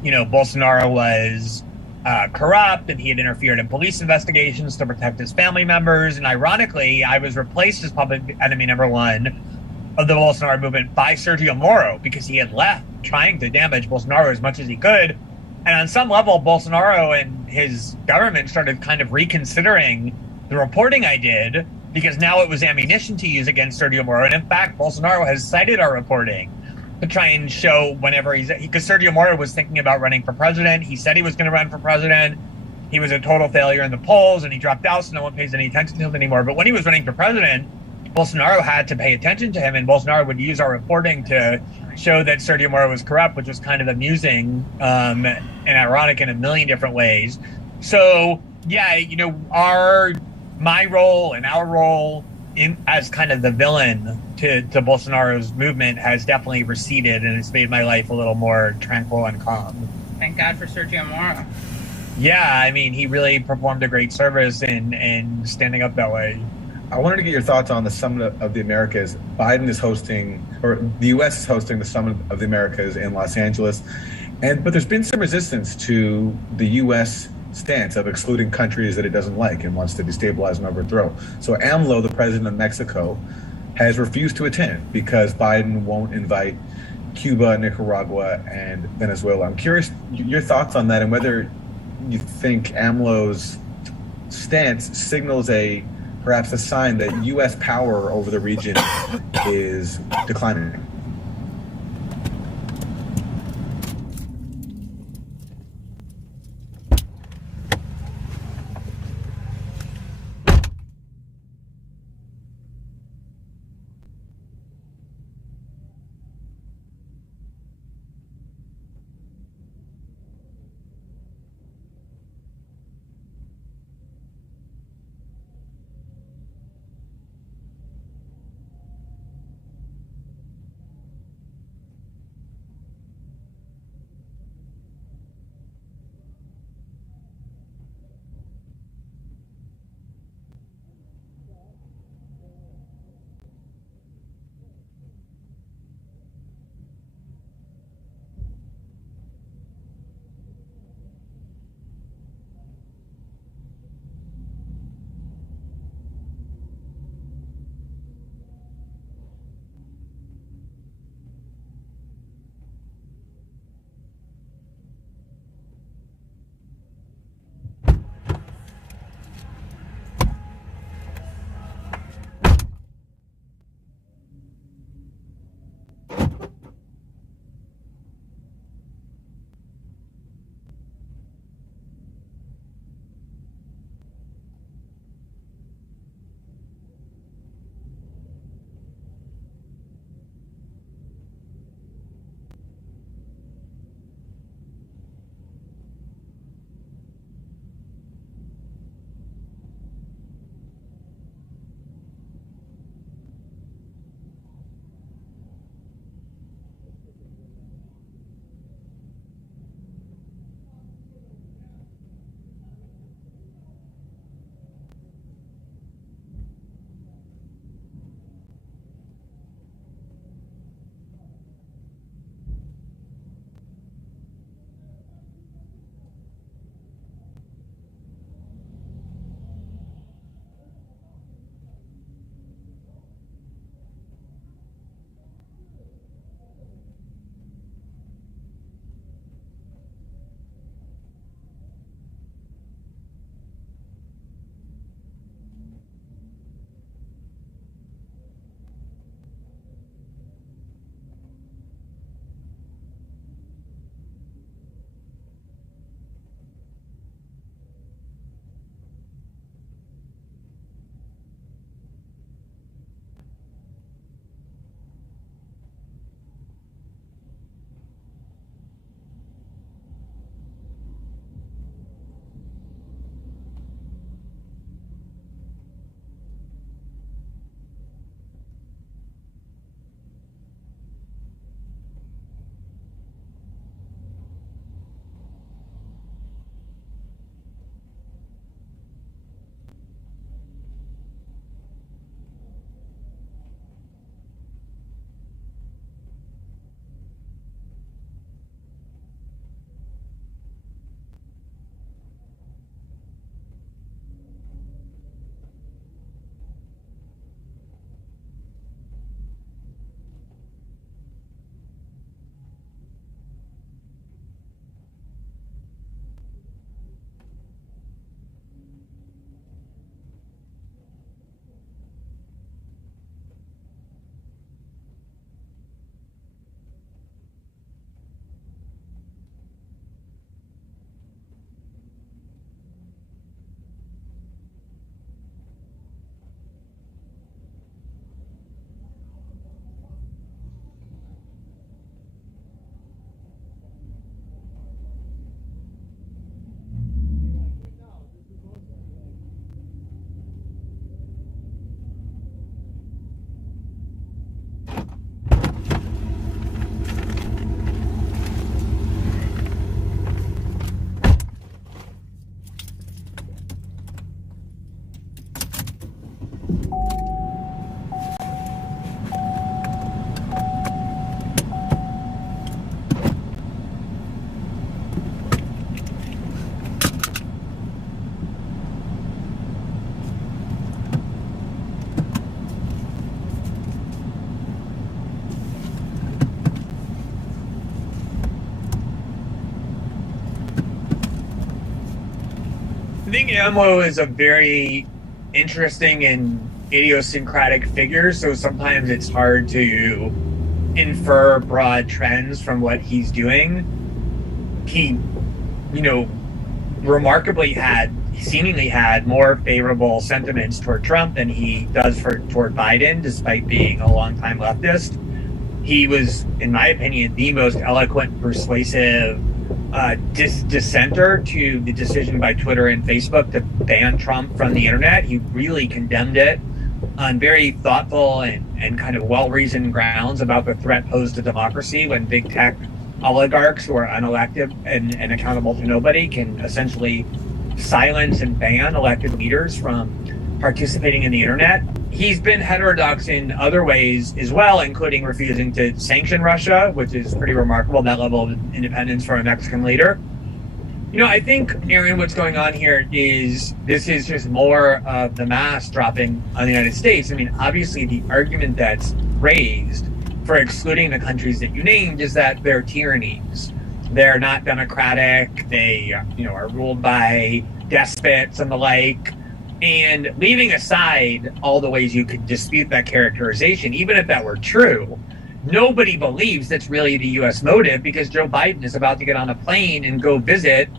Bolsonaro was corrupt and he had interfered in police investigations to protect his family members. And ironically, I was replaced as public enemy number one of the Bolsonaro movement by Sergio Moro because he had left trying to damage Bolsonaro as much as he could. And on some level, Bolsonaro and his government started kind of reconsidering the reporting I did because now it was ammunition to use against Sergio Moro. And in fact, Bolsonaro has cited our reporting to try and show whenever because Sergio Moro was thinking about running for president. He said he was going to run for president. He was a total failure in the polls and he dropped out, so no one pays any attention to him anymore. But when he was running for president, Bolsonaro had to pay attention to him, and Bolsonaro would use our reporting to show that Sergio Moro was corrupt, which was kind of amusing and ironic in a million different ways. So, yeah, my role and our role as kind of the villain to Bolsonaro's movement has definitely receded, and it's made my life a little more tranquil and calm. Thank God for Sergio Moro. Yeah, I mean, he really performed a great service in standing up that way. I wanted to get your thoughts on the Summit of the Americas. Biden is hosting, or the U.S. is hosting the Summit of the Americas in Los Angeles. But there's been some resistance to the U.S. stance of excluding countries that it doesn't like and wants to destabilize and overthrow. So AMLO, the president of Mexico, has refused to attend because Biden won't invite Cuba, Nicaragua, and Venezuela. I'm curious your thoughts on that and whether you think AMLO's stance signals perhaps a sign that U.S. power over the region is declining. think AMLO is a very interesting and idiosyncratic figure, so sometimes it's hard to infer broad trends from what he's doing. He, remarkably seemingly had more favorable sentiments toward Trump than he does toward Biden, despite being a longtime leftist. He was, in my opinion, the most eloquent, persuasive dissenter to the decision by Twitter and Facebook to ban Trump from the internet. He really condemned it on very thoughtful and kind of well-reasoned grounds about the threat posed to democracy when big tech oligarchs who are unelected and accountable to nobody can essentially silence and ban elected leaders from participating in the internet. He's been heterodox in other ways as well, including refusing to sanction Russia, which is pretty remarkable, that level of independence for a Mexican leader. I think, Aaron, what's going on here is this is just more of the mask dropping on the United States. I mean, obviously the argument that's raised for excluding the countries that you named is that they're tyrannies. They're not democratic. They, are ruled by despots and the like. And leaving aside all the ways you could dispute that characterization, even if that were true, nobody believes that's really the U.S. motive, because Joe Biden is about to get on a plane and go visit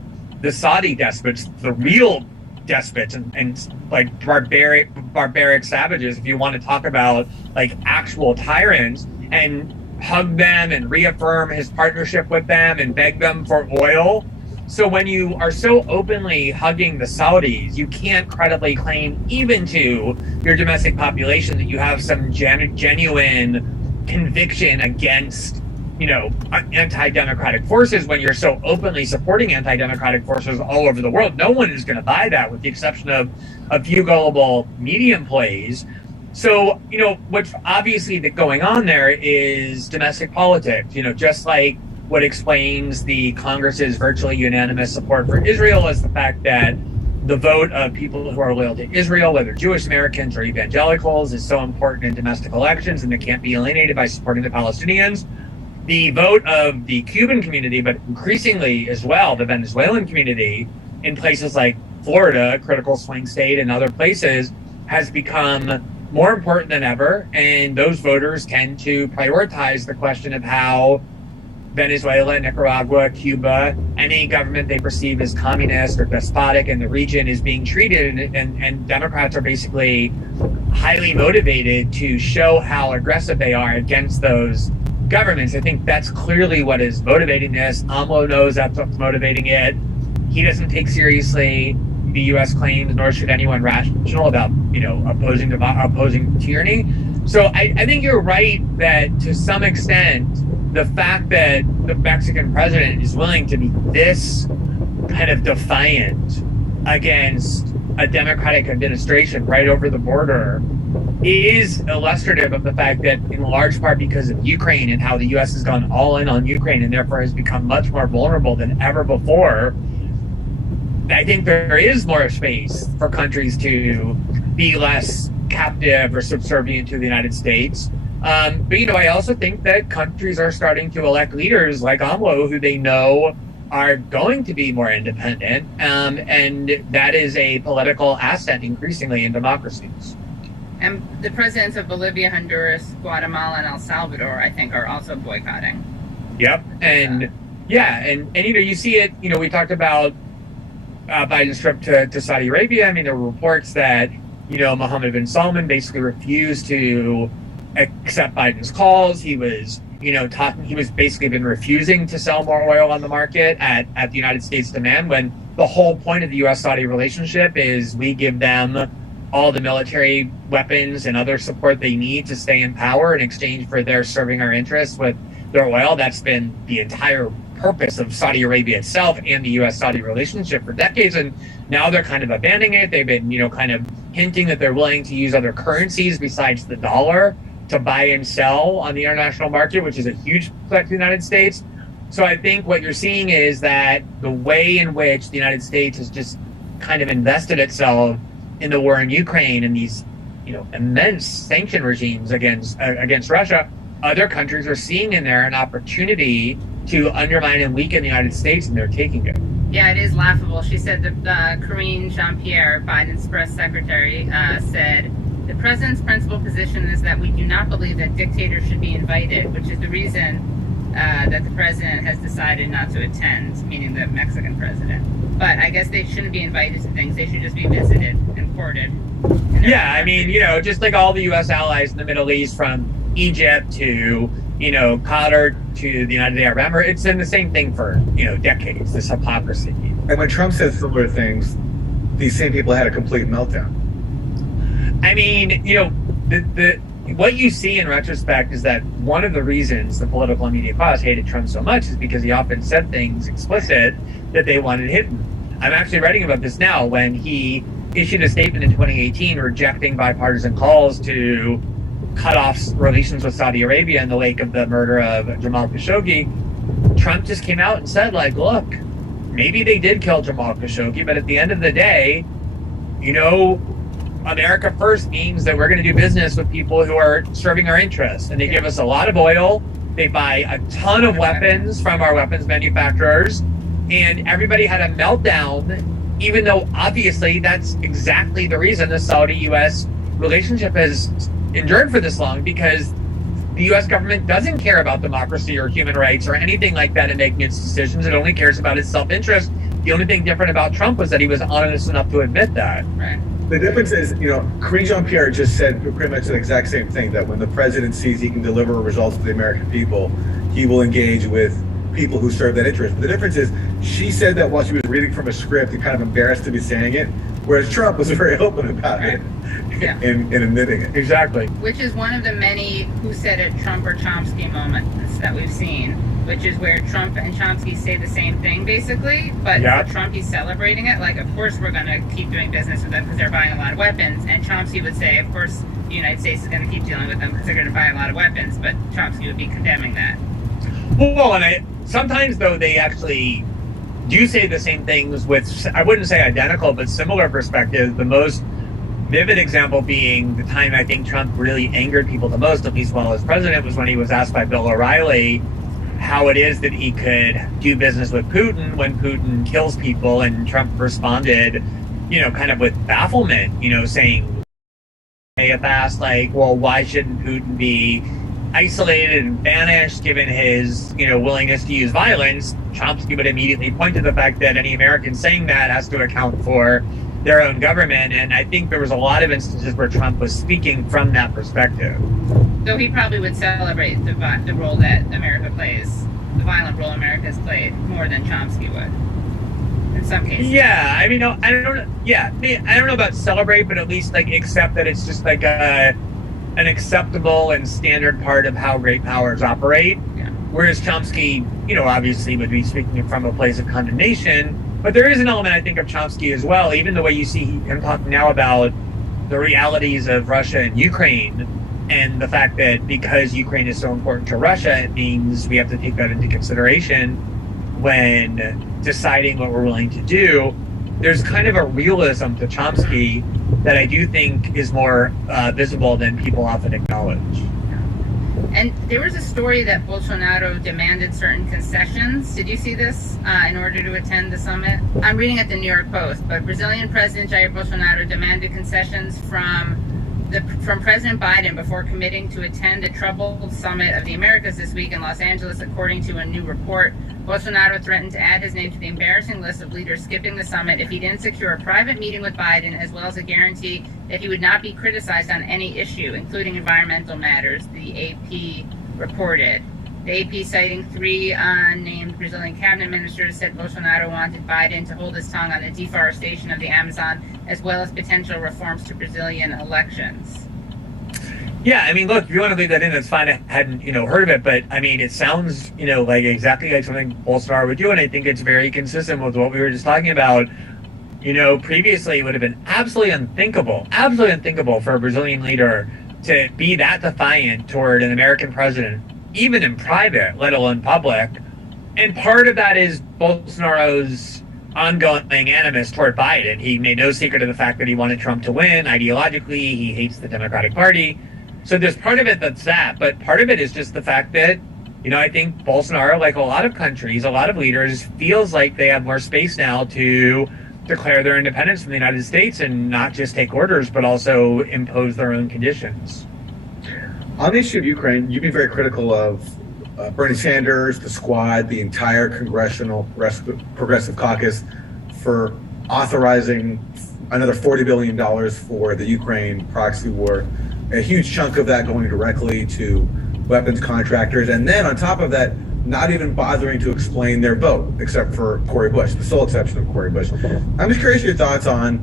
the Saudi despots, the real despots and like barbaric savages, if you want to talk about like actual tyrants, and hug them and reaffirm his partnership with them and beg them for oil. So when you are so openly hugging the Saudis, you can't credibly claim even to your domestic population that you have some genuine conviction against, anti-democratic forces when you're so openly supporting anti-democratic forces all over the world. No one is going to buy that, with the exception of a few gullible media employees. So, what's obviously going on there is domestic politics, just like what explains the Congress's virtually unanimous support for Israel is the fact that the vote of people who are loyal to Israel, whether Jewish Americans or evangelicals, is so important in domestic elections, and they can't be alienated by supporting the Palestinians. The vote of the Cuban community, but increasingly as well the Venezuelan community in places like Florida, a critical swing state, and other places, has become more important than ever. And those voters tend to prioritize the question of how Venezuela, Nicaragua, Cuba, any government they perceive as communist or despotic in the region is being treated. And Democrats are basically highly motivated to show how aggressive they are against those governments. I think that's clearly what is motivating this. AMLO knows that's what's motivating it. He doesn't take seriously the U.S. claims, nor should anyone rational about, opposing tyranny. So I think you're right that to some extent, the fact that the Mexican president is willing to be this kind of defiant against a democratic administration right over the border is illustrative of the fact that, in large part because of Ukraine and how the U.S. has gone all in on Ukraine and therefore has become much more vulnerable than ever before, I think there is more space for countries to be less captive or subservient to the United States. But I also think that countries are starting to elect leaders like AMLO, who they know are going to be more independent, and that is a political asset increasingly in democracies. And the presidents of Bolivia, Honduras, Guatemala, and El Salvador, I think, are also boycotting. Yep, and you see it. We talked about Biden's trip to Saudi Arabia. I mean, there were reports that Mohammed bin Salman basically refused to accept Biden's calls. He was, he was basically been refusing to sell more oil on the market at the United States' demand, when the whole point of the U.S.-Saudi relationship is we give them all the military weapons and other support they need to stay in power in exchange for their serving our interests with their oil. That's been the entire purpose of Saudi Arabia itself and the U.S.-Saudi relationship for decades, and now they're kind of abandoning it. They've been, kind of hinting that they're willing to use other currencies besides the dollar to buy and sell on the international market, which is a huge threat to the United States. So I think what you're seeing is that the way in which the United States has just kind of invested itself in the war in Ukraine and these, immense sanction regimes against Russia, other countries are seeing in there an opportunity to undermine and weaken the United States, and they're taking it. Yeah, it is laughable. She said that Karine Jean-Pierre, Biden's press secretary, said, the president's principal position is that we do not believe that dictators should be invited, which is the reason that the president has decided not to attend, meaning the Mexican president. But I guess they shouldn't be invited to things. They should just be visited and courted. Yeah, I mean, just like all the U.S. allies in the Middle East, from Egypt to, Qatar to the United Arab Emirates, it's been the same thing for, decades, this hypocrisy. And when Trump said similar things, these same people had a complete meltdown. I mean, what you see in retrospect is that one of the reasons the political and media class hated Trump so much is because he often said things explicit that they wanted hidden. I'm actually writing about this now when he issued a statement in 2018 rejecting bipartisan calls to cut off relations with Saudi Arabia in the wake of the murder of Jamal Khashoggi. Trump just came out and said, look, maybe they did kill Jamal Khashoggi, but at the end of the day, America first means that we're going to do business with people who are serving our interests. And they give us a lot of oil. They buy a ton of weapons from our weapons manufacturers. And everybody had a meltdown, even though obviously that's exactly the reason the Saudi-U.S. relationship has endured for this long, because the U.S. government doesn't care about democracy or human rights or anything like that in making its decisions. It only cares about its self-interest. The only thing different about Trump was that he was honest enough to admit that. Right. The difference is, Karine Jean-Pierre just said pretty much the exact same thing, that when the president sees he can deliver results to the American people, he will engage with people who serve that interest. But the difference is, she said that while she was reading from a script and kind of embarrassed to be saying it, whereas Trump was very open about it in admitting it. Exactly. Which is one of the many who said it Trump or Chomsky moments that we've seen, which is where Trump and Chomsky say the same thing, basically, but for Trump, he's celebrating it. Like, of course we're going to keep doing business with them because they're buying a lot of weapons, and Chomsky would say, of course, the United States is going to keep dealing with them because they're going to buy a lot of weapons, but Chomsky would be condemning that. Well, and sometimes, though, they actually do say the same things with, I wouldn't say identical, but similar perspectives. The most vivid example being the time I think Trump really angered people the most, at least while as president, was when he was asked by Bill O'Reilly how it is that he could do business with Putin when Putin kills people, and Trump responded, kind of with bafflement, saying, if asked, well, why shouldn't Putin be isolated and banished given his, willingness to use violence? Chomsky would immediately point to the fact that any American saying that has to account for their own government. And I think there was a lot of instances where Trump was speaking from that perspective. Though he probably would celebrate the role that America plays, the violent role America has played, more than Chomsky would, in some cases. Yeah, I mean, I don't know about celebrate, but at least accept that it's just an acceptable and standard part of how great powers operate. Yeah. Whereas Chomsky, obviously would be speaking from a place of condemnation. But there is an element, I think, of Chomsky as well, even the way you see him talking now about the realities of Russia and Ukraine, and the fact that because Ukraine is so important to Russia, it means we have to take that into consideration when deciding what we're willing to do. There's kind of a realism to Chomsky that I do think is more visible than people often acknowledge. And there was a story that Bolsonaro demanded certain concessions. Did you see this in order to attend the summit? I'm reading at the New York Post, but Brazilian President Jair Bolsonaro demanded concessions from President Biden before committing to attend a troubled summit of the Americas this week in Los Angeles, according to a new report. Bolsonaro threatened to add his name to the embarrassing list of leaders skipping the summit if he didn't secure a private meeting with Biden, as well as a guarantee that he would not be criticized on any issue, including environmental matters, the AP reported. The AP, citing 3 unnamed Brazilian cabinet ministers, said Bolsonaro wanted Biden to hold his tongue on the deforestation of the Amazon, as well as potential reforms to Brazilian elections. Yeah, I mean, look, if you want to leave that in, that's fine. I hadn't, heard of it, but I mean, it sounds, exactly like something Bolsonaro would do, and I think it's very consistent with what we were just talking about. Previously, it would have been absolutely unthinkable for a Brazilian leader to be that defiant toward an American president, even in private, let alone public. And part of that is Bolsonaro's ongoing animus toward Biden. He made no secret of the fact that he wanted Trump to win. Ideologically, he hates the Democratic Party. So there's part of it that's that, but part of it is just the fact that I think Bolsonaro, like a lot of countries, a lot of leaders, feels like they have more space now to declare their independence from the United States and not just take orders, but also impose their own conditions. On the issue of Ukraine, you've been very critical of Bernie Sanders, the Squad, the entire Congressional Progressive Caucus for authorizing another $40 billion for the Ukraine proxy war. A huge chunk of that going directly to weapons contractors. And then on top of that, not even bothering to explain their vote, except for Cori Bush, the sole exception of Cori Bush. I'm just curious your thoughts on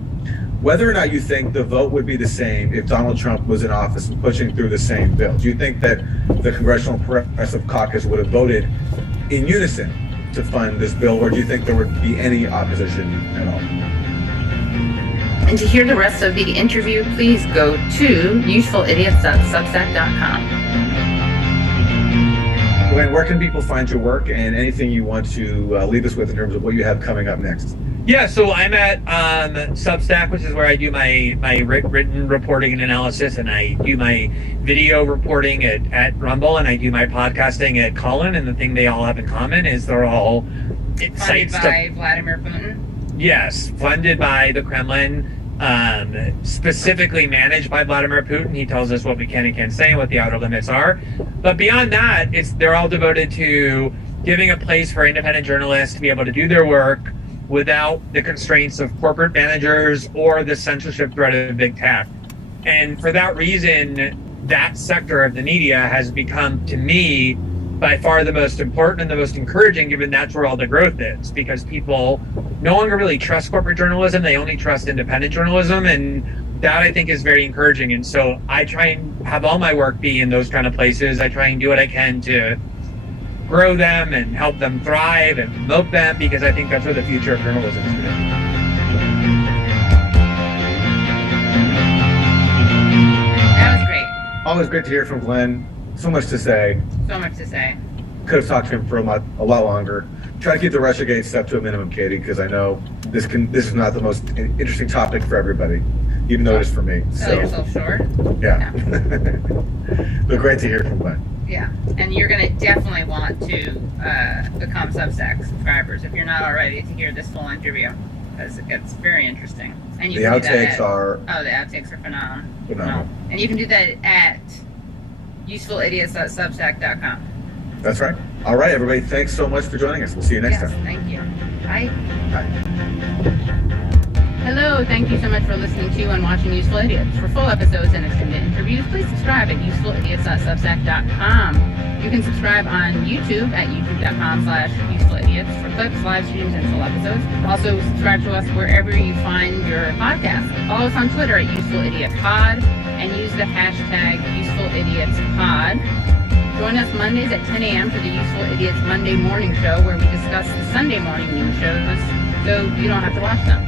whether or not you think the vote would be the same if Donald Trump was in office and pushing through the same bill. Do you think that the Congressional Progressive Caucus would have voted in unison to fund this bill, or do you think there would be any opposition at all? And to hear the rest of the interview, please go to usefulidiots.substack.com. Glenn, where can people find your work and anything you want to leave us with in terms of what you have coming up next? Yeah, so I'm at Substack, which is where I do my written reporting and analysis, and I do my video reporting at Rumble, and I do my podcasting at Colin, and the thing they all have in common is they're all funded by Vladimir Putin? Yes, funded by the Kremlin, specifically managed by Vladimir Putin. He tells us what we can and can't say and what the outer limits are. But beyond that, they're all devoted to giving a place for independent journalists to be able to do their work without the constraints of corporate managers or the censorship threat of big tech. And for that reason, that sector of the media has become, to me, by far the most important and the most encouraging, given that's where all the growth is, because people no longer really trust corporate journalism. They only trust independent journalism. And that, I think, is very encouraging. And so I try and have all my work be in those kind of places. I try and do what I can to grow them and help them thrive and promote them, because I think that's where the future of journalism is today. That was great. Always great to hear from Glenn. So much to say. So much to say. Could have talked to him for a lot longer. Try to keep the Russiagate stuff to a minimum, Katie, because I know this is not the most interesting topic for everybody, even though it is for me. Sell yourself short. Yeah. But great to hear from Glenn. Yeah, and you're going to definitely want to become Substack subscribers if you're not already, to hear this full interview, because it gets very interesting. And the outtakes are... Oh, the outtakes are phenomenal. And you can do that at usefulidiots.substack.com. That's right. All right, everybody. Thanks so much for joining us. We'll see you next time. Thank you. Bye. Bye. Hello, thank you so much for listening to and watching Useful Idiots. For full episodes and extended interviews, please subscribe at usefulidiots.substack.com. You can subscribe on YouTube at youtube.com/usefulidiots for clips, live streams, and full episodes. Also, subscribe to us wherever you find your podcast. Follow us on Twitter at UsefulIdiotPod and use the hashtag UsefulIdiotsPod. Join us Mondays at 10 a.m. for the Useful Idiots Monday Morning Show, where we discuss the Sunday morning news shows, so you don't have to watch them.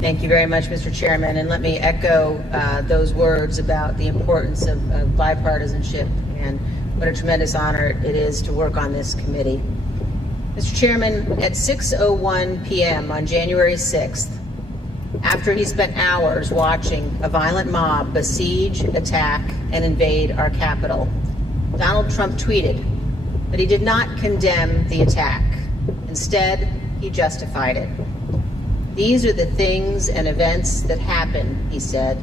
Thank you very much, Mr. Chairman, and let me echo those words about the importance of bipartisanship and what a tremendous honor it is to work on this committee. Mr. Chairman, at 6:01 p.m. on January 6th, after he spent hours watching a violent mob besiege, attack, and invade our Capitol, Donald Trump tweeted that he did not condemn the attack. Instead, he justified it. These are the things and events that happen, he said,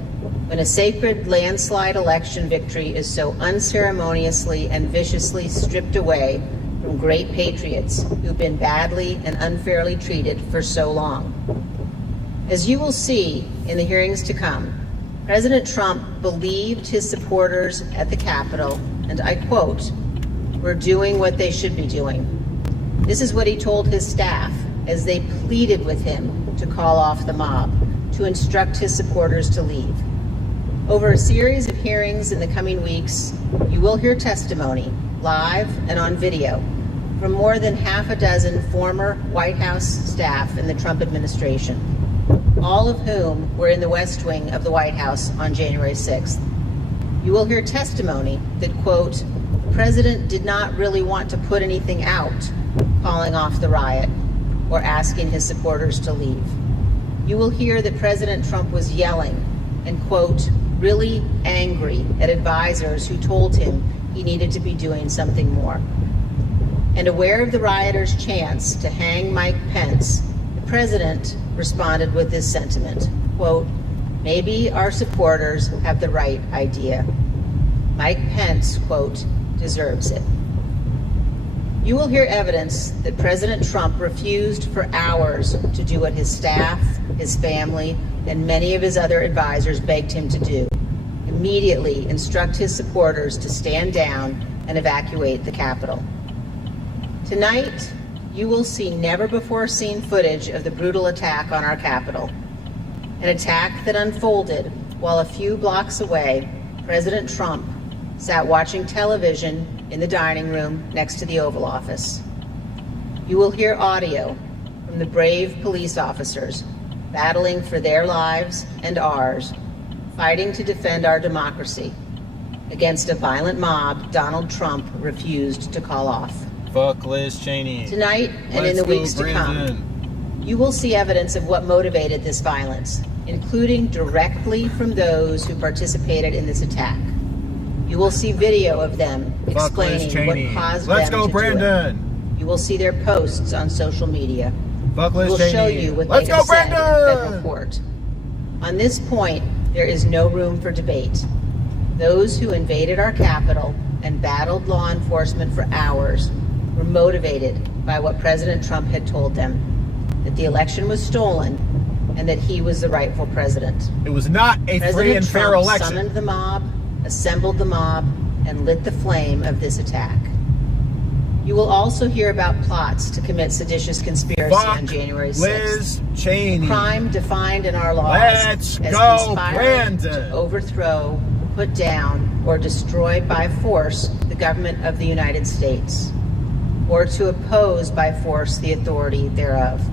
when a sacred landslide election victory is so unceremoniously and viciously stripped away from great patriots who've been badly and unfairly treated for so long. As you will see in the hearings to come, President Trump believed his supporters at the Capitol, and I quote, "We're doing what they should be doing." This is what he told his staff as they pleaded with him to call off the mob, to instruct his supporters to leave. Over a series of hearings in the coming weeks, you will hear testimony, live and on video, from more than half a dozen former White House staff in the Trump administration, all of whom were in the West Wing of the White House on January 6th. You will hear testimony that, quote, president did not really want to put anything out, calling off the riot or asking his supporters to leave. You will hear that President Trump was yelling and, quote, really angry at advisors who told him he needed to be doing something more. And aware of the rioters' chance to hang Mike Pence, the president responded with this sentiment, quote, maybe our supporters have the right idea. Mike Pence, quote, deserves it. You will hear evidence that President Trump refused for hours to do what his staff, his family, and many of his other advisors begged him to do. Immediately instruct his supporters to stand down and evacuate the Capitol. Tonight, you will see never-before-seen footage of the brutal attack on our Capitol. An attack that unfolded while a few blocks away, President Trump sat watching television in the dining room next to the Oval Office. You will hear audio from the brave police officers battling for their lives and ours, fighting to defend our democracy against a violent mob Donald Trump refused to call off. Fuck Liz Cheney. Tonight and in the weeks to come, you will see evidence of what motivated this violence, including directly from those who participated in this attack. You will see video of them explaining what caused them to do it. Brandon. You will see their posts on social media. Fuck Liz We'll Cheney. show you what they have said in federal court. On this point, there is no room for debate. Those who invaded our Capitol and battled law enforcement for hours were motivated by what President Trump had told them, that the election was stolen and that he was the rightful president. It was not a free and fair election. President Trump summoned the mob, assembled the mob, and lit the flame of this attack. You will also hear about plots to commit seditious conspiracy on January 6th. Liz Cheney. Crime defined in our laws Let's as go, conspiring to Brandon. overthrow, put down, or destroy by force the government of the United States, or to oppose by force the authority thereof.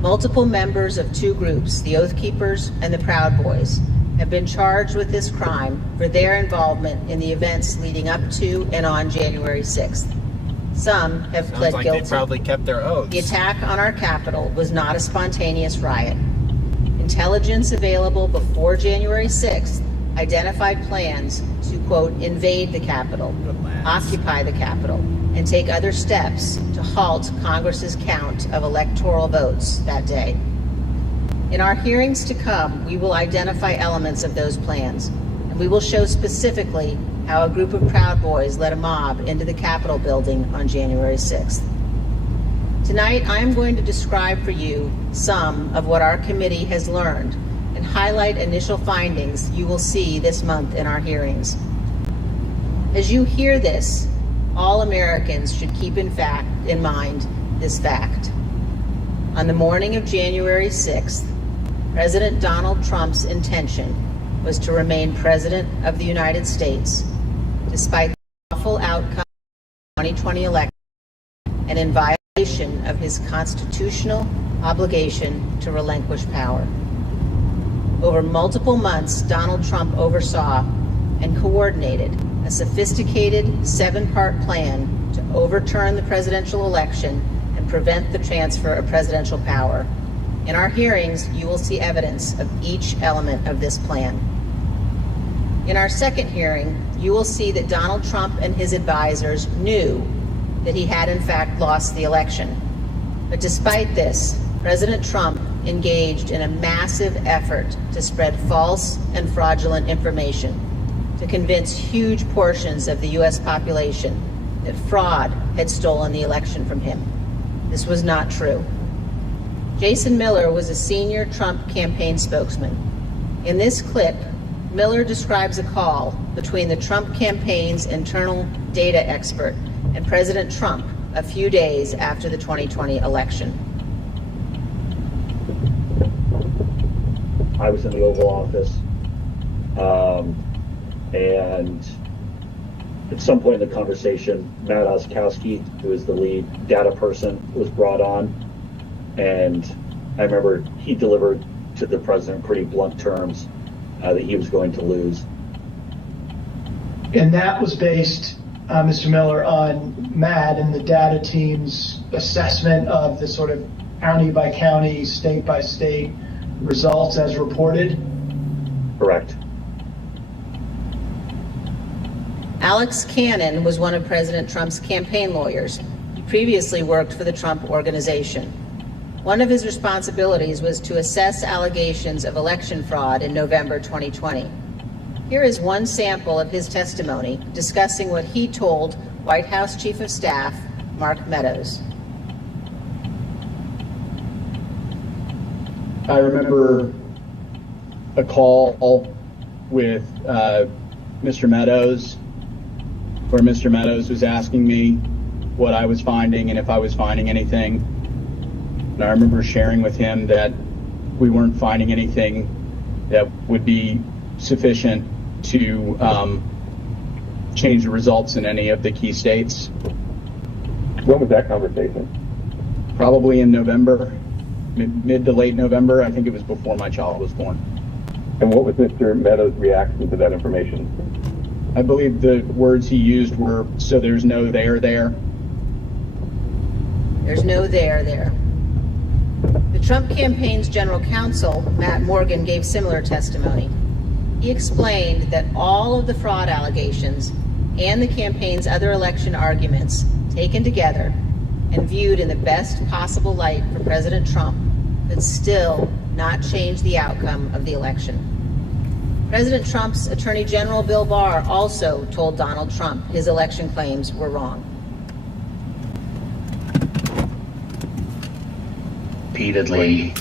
Multiple members of two groups, the Oath Keepers and the Proud Boys, have been charged with this crime for their involvement in the events leading up to and on January 6th. Some have pled like guilty. They proudly kept their oaths. The attack on our Capitol was not a spontaneous riot. Intelligence available before January 6th identified plans to, quote, invade the Capitol, occupy the Capitol, and take other steps to halt Congress's count of electoral votes that day. In our hearings to come, we will identify elements of those plans, and we will show specifically how a group of Proud Boys led a mob into the Capitol building on January 6th. Tonight, I am going to describe for you some of what our committee has learned and highlight initial findings you will see this month in our hearings. As you hear this, all Americans should keep in mind this fact. On the morning of January 6th, President Donald Trump's intention was to remain President of the United States, despite the awful outcome of the 2020 election and in violation of his constitutional obligation to relinquish power. Over multiple months, Donald Trump oversaw and coordinated a sophisticated 7-part plan to overturn the presidential election and prevent the transfer of presidential power. In our hearings, you will see evidence of each element of this plan. In our second hearing, you will see that Donald Trump and his advisors knew that he had in fact lost the election. But despite this, President Trump engaged in a massive effort to spread false and fraudulent information to convince huge portions of the U.S. population that fraud had stolen the election from him. This was not true. Jason Miller was a senior Trump campaign spokesman. In this clip, Miller describes a call between the Trump campaign's internal data expert and President Trump a few days after the 2020 election. I was in the Oval Office, and at some point in the conversation, Matt Oskowski, who is the lead data person, was brought on, and I remember he delivered to the president pretty blunt terms that he was going to lose. And that was based Mr. Miller, on Matt and the data team's assessment of the sort of county by county, state by state results as reported? Correct. Alex Cannon was one of President Trump's campaign lawyers. He previously worked for the Trump Organization. One of his responsibilities was to assess allegations of election fraud in November 2020. Here is one sample of his testimony discussing what he told White House Chief of Staff Mark Meadows. I remember a call with Mr. Meadows, where Mr. Meadows was asking me what I was finding and if I was finding anything. And I remember sharing with him that we weren't finding anything that would be sufficient to change the results in any of the key states. When was that conversation? Probably in November, mid to late November. I think it was before my child was born. And what was Mr. Meadows' reaction to that information? I believe the words he used were, so there's no there there. There's no there there. The Trump campaign's general counsel, Matt Morgan, gave similar testimony. He explained that all of the fraud allegations and the campaign's other election arguments taken together and viewed in the best possible light for President Trump could still not change the outcome of the election. President Trump's Attorney General Bill Barr also told Donald Trump his election claims were wrong. Repeatedly,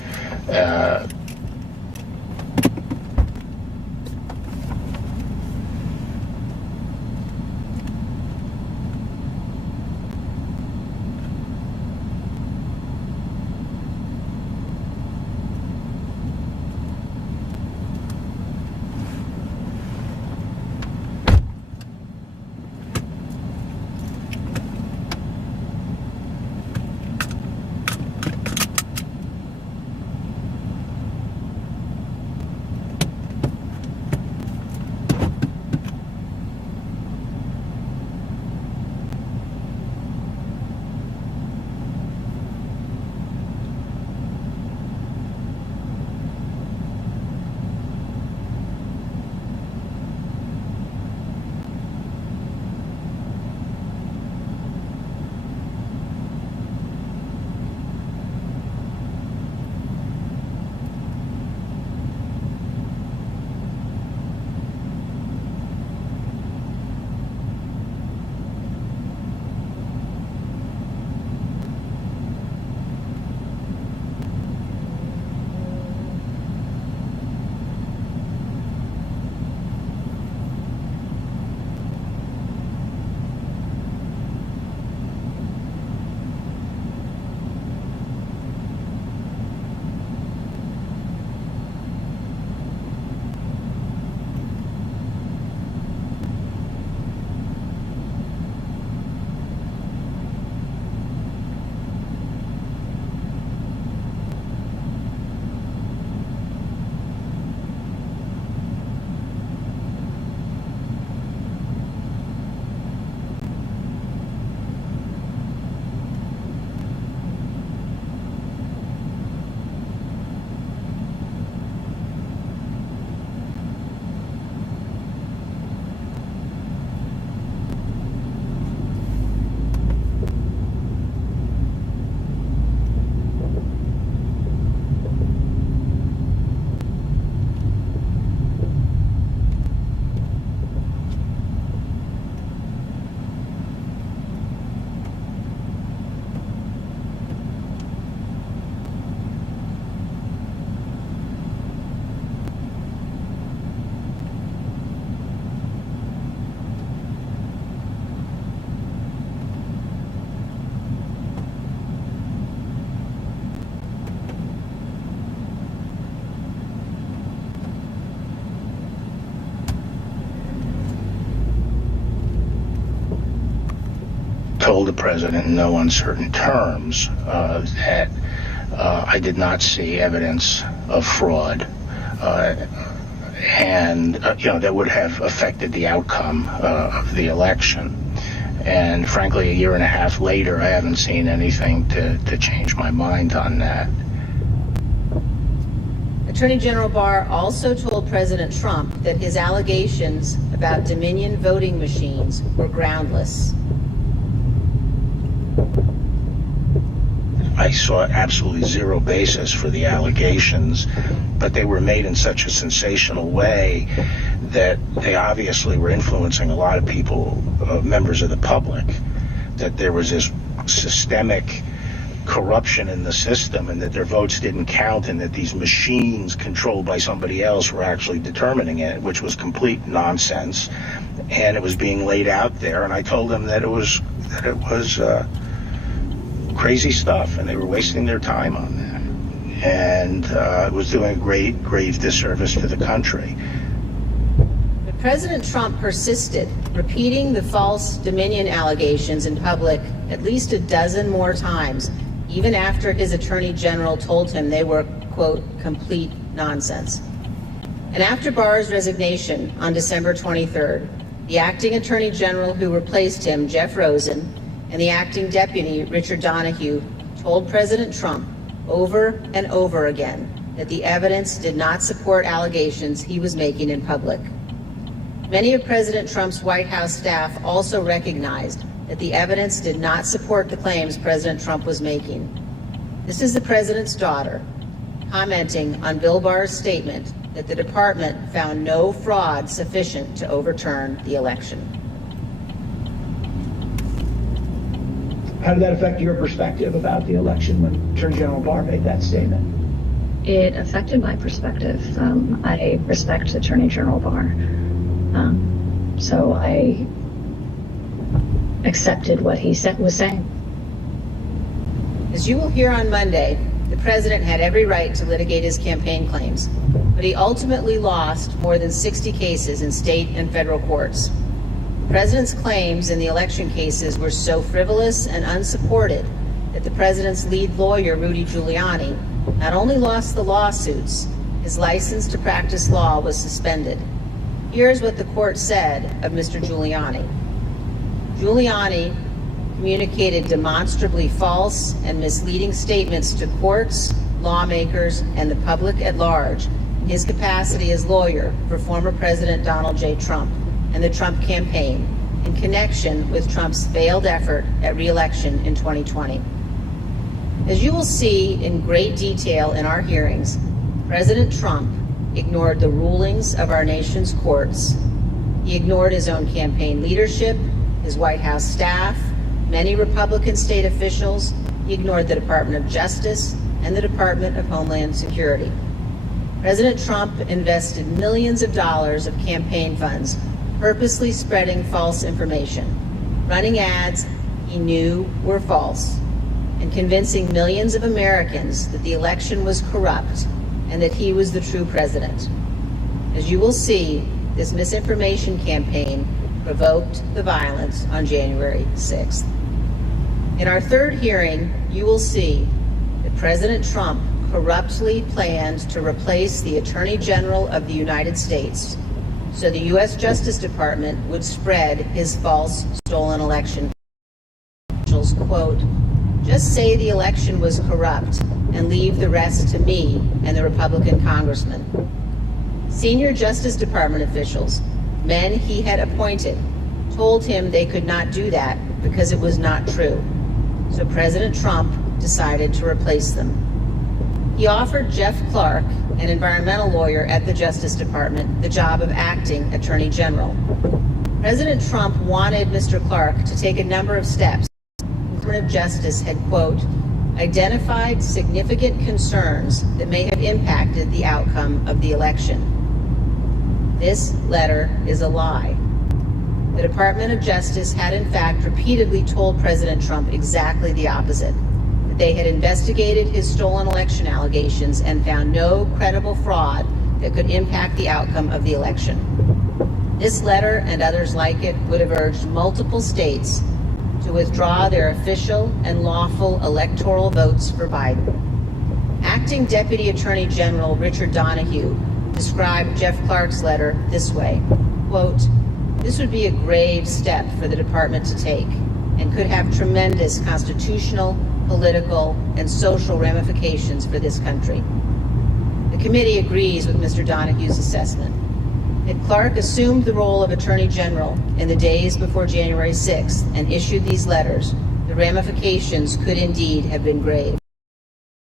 told the president in no uncertain terms that I did not see evidence of fraud, and that would have affected the outcome of the election. And frankly, a year and a half later, I haven't seen anything to change my mind on that. Attorney General Barr also told President Trump that his allegations about Dominion voting machines were groundless. I saw absolutely zero basis for the allegations, but they were made in such a sensational way that they obviously were influencing a lot of people, members of the public, that there was this systemic corruption in the system and that their votes didn't count and that these machines controlled by somebody else were actually determining it, which was complete nonsense. And it was being laid out there, and I told them that it was crazy stuff, and they were wasting their time on that. And it was doing a grave disservice to the country. But President Trump persisted, repeating the false Dominion allegations in public at least a dozen more times, even after his Attorney General told him they were, quote, complete nonsense. And after Barr's resignation on December 23rd, the acting Attorney General who replaced him, Jeff Rosen, and the acting deputy, Richard Donoghue, told President Trump over and over again that the evidence did not support allegations he was making in public. Many of President Trump's White House staff also recognized that the evidence did not support the claims President Trump was making. This is the president's daughter commenting on Bill Barr's statement that the department found no fraud sufficient to overturn the election. How did that affect your perspective about the election when Attorney General Barr made that statement? It affected my perspective. I respect Attorney General Barr. So I accepted what he was saying. As you will hear on Monday, the president had every right to litigate his campaign claims, but he ultimately lost more than 60 cases in state and federal courts. The president's claims in the election cases were so frivolous and unsupported that the president's lead lawyer, Rudy Giuliani, not only lost the lawsuits, his license to practice law was suspended. Here's what the court said of Mr. Giuliani. Giuliani communicated demonstrably false and misleading statements to courts, lawmakers, and the public at large in his capacity as lawyer for former President Donald J. Trump and the Trump campaign in connection with Trump's failed effort at re-election in 2020. As you will see in great detail in our hearings, President Trump ignored the rulings of our nation's courts. He ignored his own campaign leadership, his White House staff, many Republican state officials. He ignored the Department of Justice and the Department of Homeland Security. President Trump invested millions of dollars of campaign funds purposely spreading false information, running ads he knew were false, and convincing millions of Americans that the election was corrupt and that he was the true president. As you will see, this misinformation campaign provoked the violence on January 6th. In our third hearing, you will see that President Trump corruptly planned to replace the Attorney General of the United States so the U.S. Justice Department would spread his false stolen election. Officials, quote, just say the election was corrupt and leave the rest to me and the Republican congressman. Senior Justice Department officials, men he had appointed, told him they could not do that because it was not true. So President Trump decided to replace them. He offered Jeff Clark, an environmental lawyer at the Justice Department, the job of acting Attorney General. President Trump wanted Mr. Clark to take a number of steps. The Department of Justice had, quote, identified significant concerns that may have impacted the outcome of the election. This letter is a lie. The Department of Justice had in fact repeatedly told President Trump exactly the opposite, that they had investigated his stolen election allegations and found no credible fraud that could impact the outcome of the election. This letter and others like it would have urged multiple states to withdraw their official and lawful electoral votes for Biden. Acting Deputy Attorney General Richard Donoghue described Jeff Clark's letter this way, quote, This would be a grave step for the department to take and could have tremendous constitutional, political, and social ramifications for this country. The committee agrees with Mr. Donahue's assessment. If Clark assumed the role of Attorney General in the days before January 6th and issued these letters, the ramifications could indeed have been grave.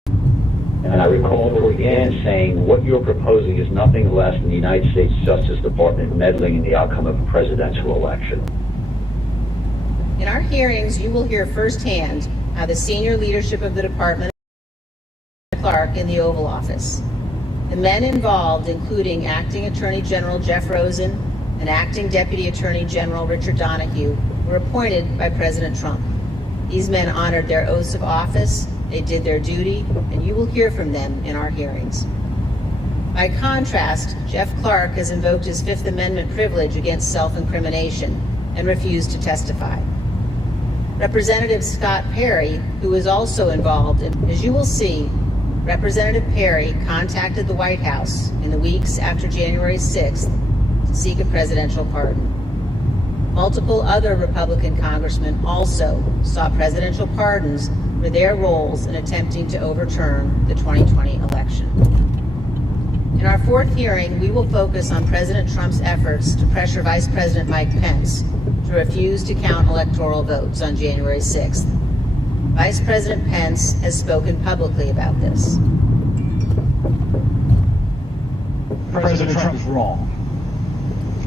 And I recall her again saying, what you're proposing is nothing less than the United States Justice Department meddling in the outcome of a presidential election. In our hearings, you will hear firsthand how the senior leadership of the department Clark in the Oval Office. The men involved, including Acting Attorney General Jeff Rosen and Acting Deputy Attorney General Richard Donahue, were appointed by President Trump. These men honored their oaths of office, they did their duty, and you will hear from them in our hearings. By contrast, Jeff Clark has invoked his Fifth Amendment privilege against self-incrimination and refused to testify. Representative Scott Perry, who is also involved, and as you will see, Representative Perry contacted the White House in the weeks after January 6th to seek a presidential pardon. Multiple other Republican congressmen also sought presidential pardons for their roles in attempting to overturn the 2020 election. In our fourth hearing, we will focus on President Trump's efforts to pressure Vice President Mike Pence to refuse to count electoral votes on January 6th. Vice President Pence has spoken publicly about this. President Trump is wrong.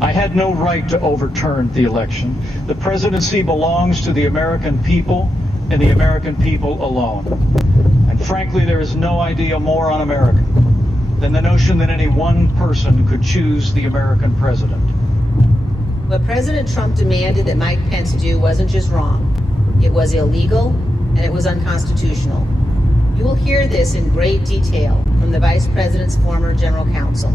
I had no right to overturn the election. The presidency belongs to the American people and the American people alone. And frankly, there is no idea more un-American than the notion that any one person could choose the American president. What President Trump demanded that Mike Pence do wasn't just wrong. It was illegal and it was unconstitutional. You will hear this in great detail from the Vice President's former General Counsel.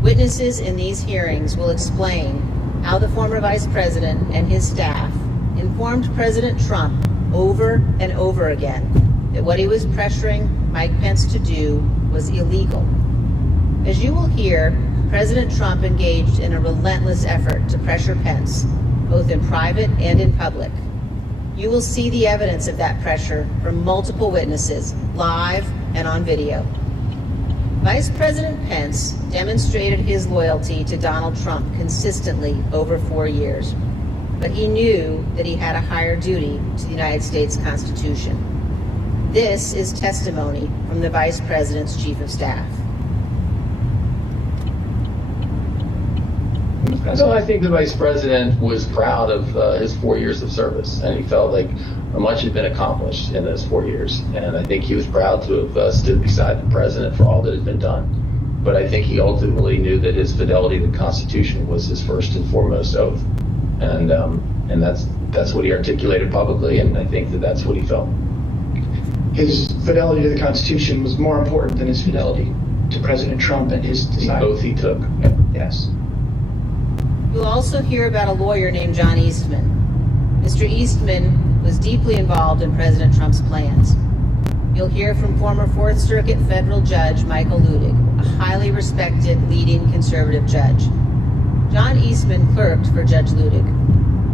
Witnesses in these hearings will explain how the former Vice President and his staff informed President Trump over and over again that what he was pressuring Mike Pence to do was illegal. As you will hear, President Trump engaged in a relentless effort to pressure Pence, both in private and in public. You will see the evidence of that pressure from multiple witnesses, live and on video. Vice President Pence demonstrated his loyalty to Donald Trump consistently over 4 years, but he knew that he had a higher duty to the United States Constitution. This is testimony from the Vice President's Chief of Staff. So I think the Vice President was proud of his 4 years of service, and he felt like much had been accomplished in those 4 years. And I think he was proud to have stood beside the President for all that had been done. But I think he ultimately knew that his fidelity to the Constitution was his first and foremost oath. And that's what he articulated publicly, and I think that that's what he felt. His fidelity to the Constitution was more important than his fidelity to President Trump and his desire. The oath he took. Yes. You'll also hear about a lawyer named John Eastman. Mr. Eastman was deeply involved in President Trump's plans. You'll hear from former Fourth Circuit federal judge Michael Luttig, a highly respected leading conservative judge. John Eastman clerked for Judge Luttig.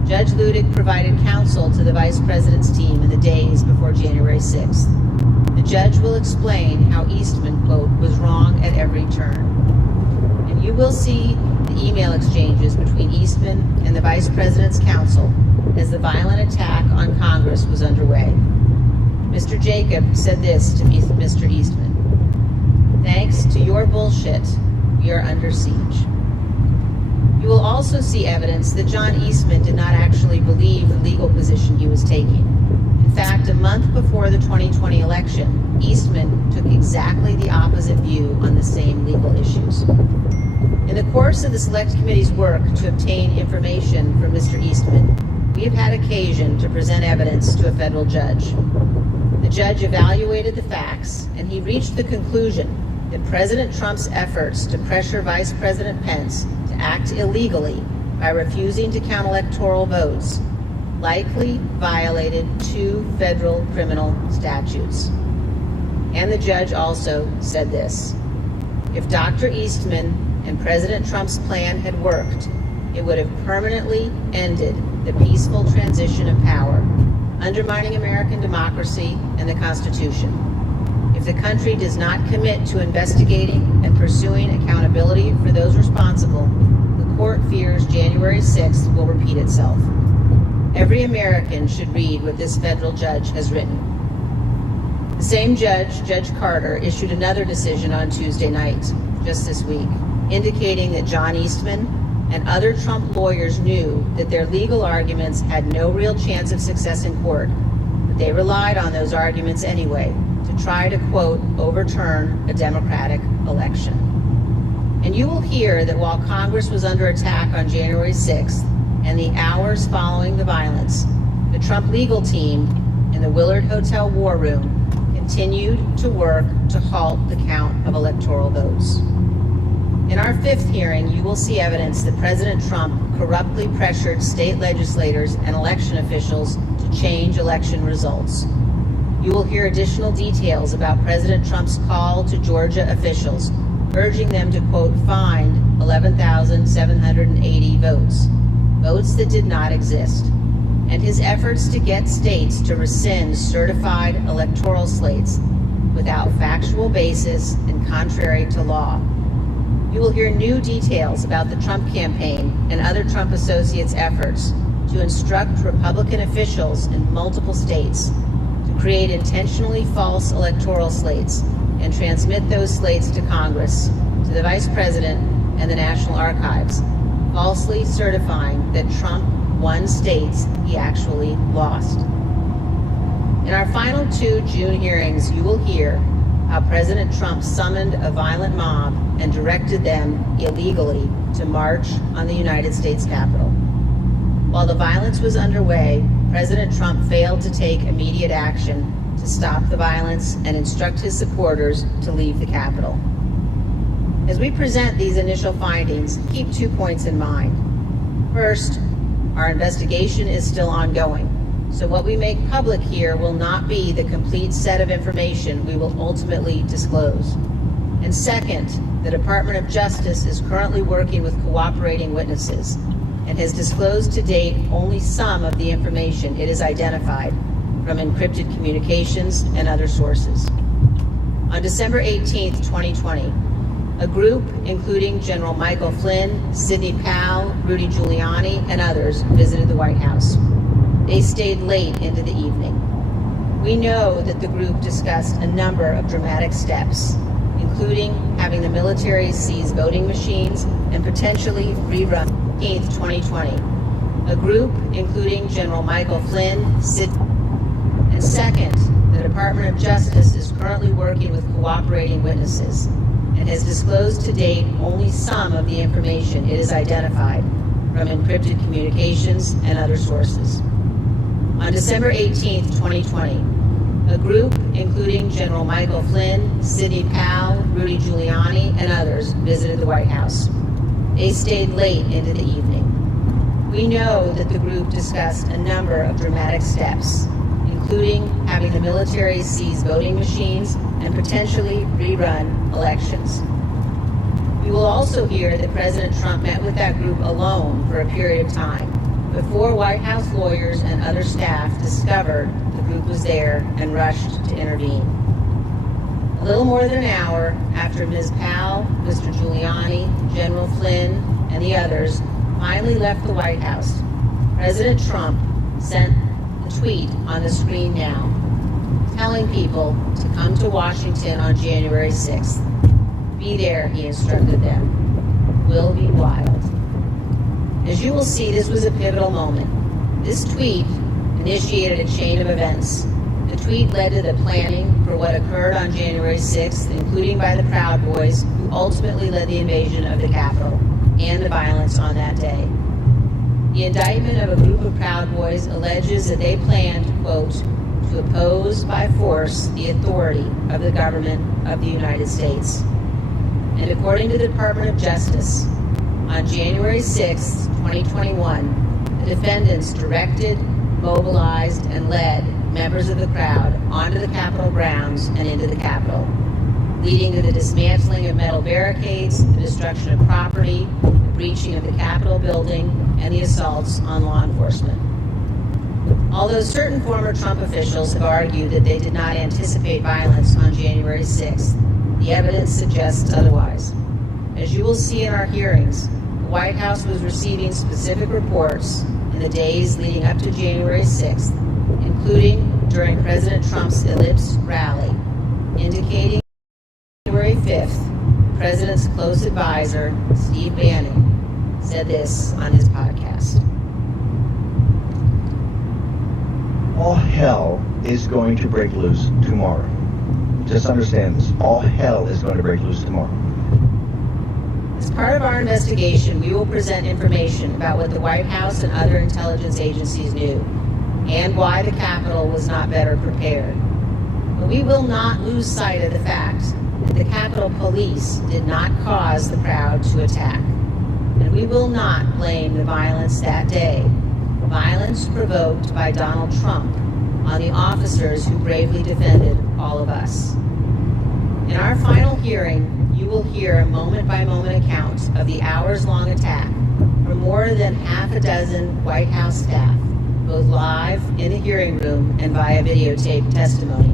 Judge Luttig provided counsel to the Vice President's team in the days before January 6th. The judge will explain how Eastman, quote, was wrong at every turn. And you will see the email exchanges between Eastman and the Vice President's counsel as the violent attack on Congress was underway. Mr. Jacob said this to Mr. Eastman: "Thanks to your bullshit, we are under siege." You will also see evidence that John Eastman did not actually believe the legal position he was taking. In fact, a month before the 2020 election, Eastman took exactly the opposite view on the same legal issues. In the course of the Select Committee's work to obtain information from Mr. Eastman, we have had occasion to present evidence to a federal judge. The judge evaluated the facts, and he reached the conclusion that President Trump's efforts to pressure Vice President Pence to act illegally by refusing to count electoral votes likely violated 2 federal criminal statutes. And the judge also said this: if Dr. Eastman and President Trump's plan had worked, it would have permanently ended the peaceful transition of power, undermining American democracy and the Constitution. If the country does not commit to investigating and pursuing accountability for those responsible, the court fears January 6th will repeat itself. Every American should read what this federal judge has written. The same judge, Judge Carter, issued another decision on Tuesday night, just this week, indicating that John Eastman and other Trump lawyers knew that their legal arguments had no real chance of success in court, but they relied on those arguments anyway to try to, quote, overturn a Democratic election. And you will hear that while Congress was under attack on January 6th and the hours following the violence, the Trump legal team in the Willard Hotel war room continued to work to halt the count of electoral votes. In our fifth hearing, you will see evidence that President Trump corruptly pressured state legislators and election officials to change election results. You will hear additional details about President Trump's call to Georgia officials, urging them to, quote, find 11,780 votes that did not exist, and his efforts to get states to rescind certified electoral slates without factual basis and contrary to law. You will hear new details about the Trump campaign and other Trump associates' efforts to instruct Republican officials in multiple states to create intentionally false electoral slates and transmit those slates to Congress, to the Vice President and the National Archives, falsely certifying that Trump won states he actually lost. In our final two June hearings, you will hear how President Trump summoned a violent mob and directed them illegally to march on the United States Capitol. While the violence was underway, President Trump failed to take immediate action to stop the violence and instruct his supporters to leave the Capitol. As we present these initial findings, keep 2 points in mind. First, our investigation is still ongoing, so what we make public here will not be the complete set of information we will ultimately disclose. And second, the Department of Justice is currently working with cooperating witnesses and has disclosed to date only some of the information it has identified from encrypted communications and other sources. On December 18, 2020, a group including General Michael Flynn, Sidney Powell, Rudy Giuliani, and others visited the White House. They stayed late into the evening. We know that the group discussed a number of dramatic steps, including having the military seize voting machines and potentially rerun 8th, 2020. A group including General Michael Flynn, and second, the Department of Justice is currently working with cooperating witnesses and has disclosed to date only some of the information it has identified from encrypted communications and other sources. On December 18, 2020, a group including General Michael Flynn, Sidney Powell, Rudy Giuliani, and others visited the White House. They stayed late into the evening. We know that the group discussed a number of dramatic steps, including having the military seize voting machines and potentially rerun elections. We will also hear that President Trump met with that group alone for a period of time before White House lawyers and other staff discovered the group was there and rushed to intervene. A little more than an hour after Ms. Powell, Mr. Giuliani, General Flynn, and the others finally left the White House, President Trump sent a tweet on the screen now, telling people to come to Washington on January 6th. Be there, he instructed them. Will be wild. As you will see, this was a pivotal moment. This tweet initiated a chain of events. The tweet led to the planning for what occurred on January 6th, including by the Proud Boys, who ultimately led the invasion of the Capitol and the violence on that day. The indictment of a group of Proud Boys alleges that they planned, quote, to oppose by force the authority of the government of the United States. And according to the Department of Justice, on January 6, 2021, the defendants directed, mobilized, and led members of the crowd onto the Capitol grounds and into the Capitol, leading to the dismantling of metal barricades, the destruction of property, the breaching of the Capitol building and the assaults on law enforcement. Although certain former Trump officials have argued that they did not anticipate violence on January 6th, the evidence suggests otherwise. As you will see in our hearings, the White House was receiving specific reports in the days leading up to January 6th, including during President Trump's Ellipse rally, indicating January 5th, the president's close advisor, Steve Bannon, said this on his podcast. All hell is going to break loose tomorrow. Just understand this. All hell is going to break loose tomorrow. As part of our investigation, we will present information about what the White House and other intelligence agencies knew and why the Capitol was not better prepared. But we will not lose sight of the fact that the Capitol Police did not cause the crowd to attack. And we will not blame the violence that day, violence provoked by Donald Trump, on the officers who bravely defended all of us. In our final hearing, you will hear a moment-by-moment account of the hours-long attack from more than half a dozen White House staff, both live in the hearing room and via videotape testimony.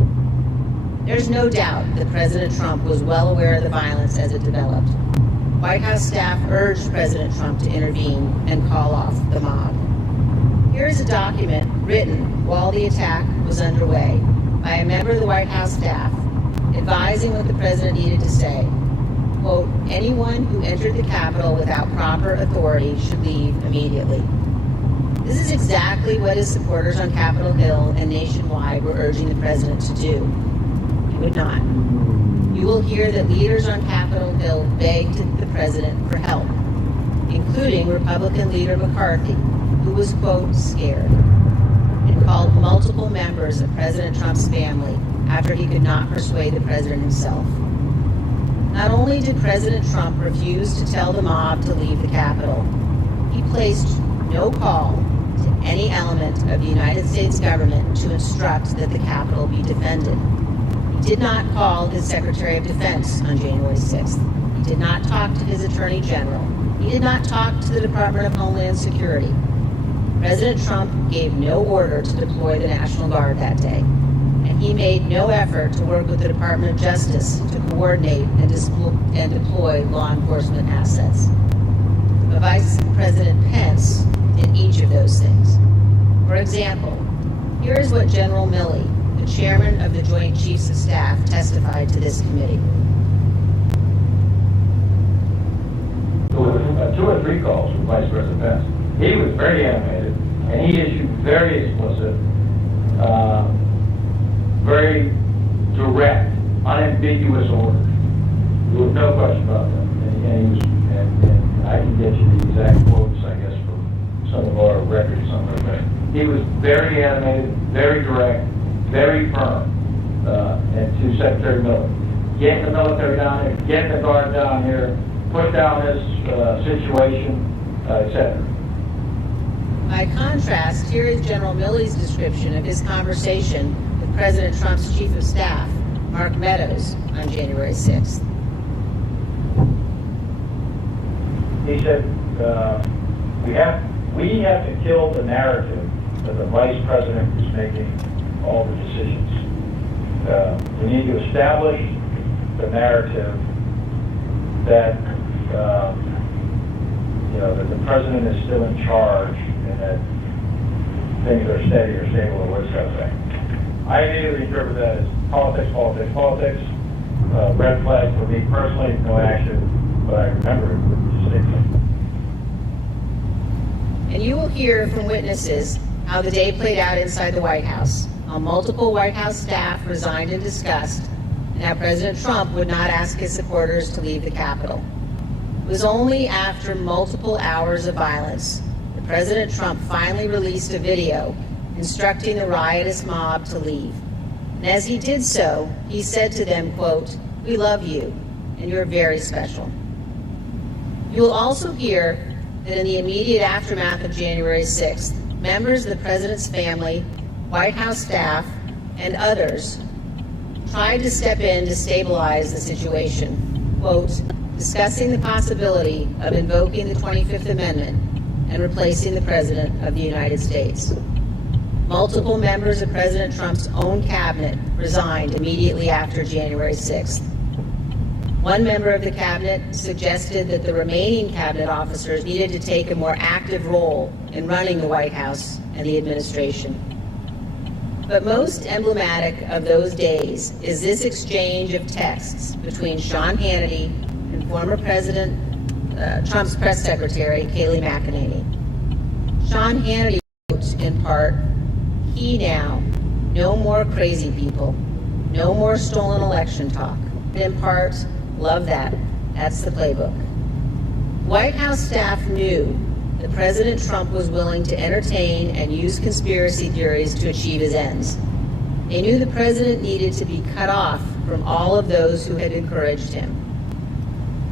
There's no doubt that President Trump was well aware of the violence as it developed. White House staff urged President Trump to intervene and call off the mob. Here is a document written while the attack was underway by a member of the White House staff advising what the president needed to say. Quote, anyone who entered the Capitol without proper authority should leave immediately. This is exactly what his supporters on Capitol Hill and nationwide were urging the president to do. He would not. You will hear that leaders on Capitol Hill begged the president for help, including Republican leader McCarthy, who was, quote, scared, and called multiple members of President Trump's family after he could not persuade the president himself. Not only did President Trump refuse to tell the mob to leave the Capitol, he placed no call to any element of the United States government to instruct that the Capitol be defended. He did not call his Secretary of Defense on January 6th. He did not talk to his Attorney General. He did not talk to the Department of Homeland Security. President Trump gave no order to deploy the National Guard that day, and he made no effort to work with the Department of Justice to coordinate and deploy law enforcement assets. But Vice President Pence did each of those things. For example, here is what General Milley, the chairman of the Joint Chiefs of Staff, testified to this committee. There were 2 or 3 calls from Vice President Pence. He was very animated, and he issued very explicit, very direct, unambiguous orders. There was no question about that. And I can get you the exact quotes, I guess, from some of our records somewhere. But he was very animated, very direct, very firm, and to Secretary Miller. Get the military down here, get the Guard down here, put down this situation, etc. By contrast, here is General Milley's description of his conversation with President Trump's Chief of Staff, Mark Meadows, on January 6th. He said, we have to kill the narrative that the Vice President is making all the decisions. We need to establish the narrative that that the President is still in charge and that things are steady or stable or what's that thing. I immediately interpret that as politics, politics, politics. Red flag for me personally, no action, but I remember it distinctly. And you will hear from witnesses how the day played out inside the White House, how multiple White House staff resigned in disgust, and how President Trump would not ask his supporters to leave the Capitol. It was only after multiple hours of violence that President Trump finally released a video instructing the riotous mob to leave. And as he did so, he said to them, quote, "We love you, and you're very special." You will also hear that in the immediate aftermath of January 6th, members of the president's family, White House staff, and others tried to step in to stabilize the situation. Quote, discussing the possibility of invoking the 25th Amendment and replacing the President of the United States. Multiple members of President Trump's own cabinet resigned immediately after January 6th. One member of the cabinet suggested that the remaining cabinet officers needed to take a more active role in running the White House and the administration. But most emblematic of those days is this exchange of texts between Sean Hannity and former President Trump's press secretary, Kayleigh McEnany. Sean Hannity wrote in part, "He now, no more crazy people, no more stolen election talk." In part, love that. That's the playbook. White House staff knew that President Trump was willing to entertain and use conspiracy theories to achieve his ends. They knew the president needed to be cut off from all of those who had encouraged him.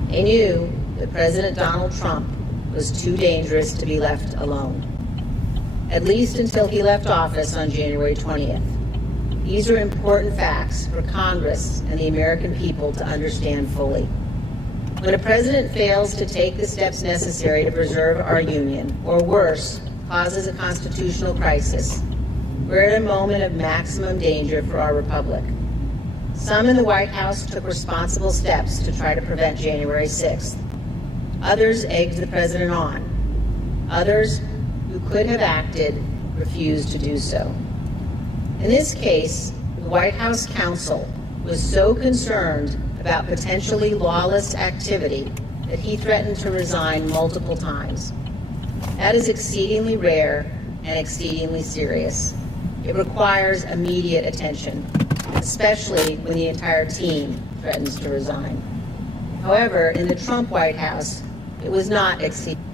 They knew that President Donald Trump was too dangerous to be left alone, at least until he left office on January 20th. These are important facts for Congress and the American people to understand fully. When a president fails to take the steps necessary to preserve our union, or worse, causes a constitutional crisis, we're at a moment of maximum danger for our republic. Some in the White House took responsible steps to try to prevent January 6th. Others egged the president on. Others who could have acted refused to do so. In this case, the White House counsel was so concerned about potentially lawless activity that he threatened to resign multiple times. That is exceedingly rare and exceedingly serious. It requires immediate attention, especially when the entire team threatens to resign. However, in the Trump White House, it was not exceedingly.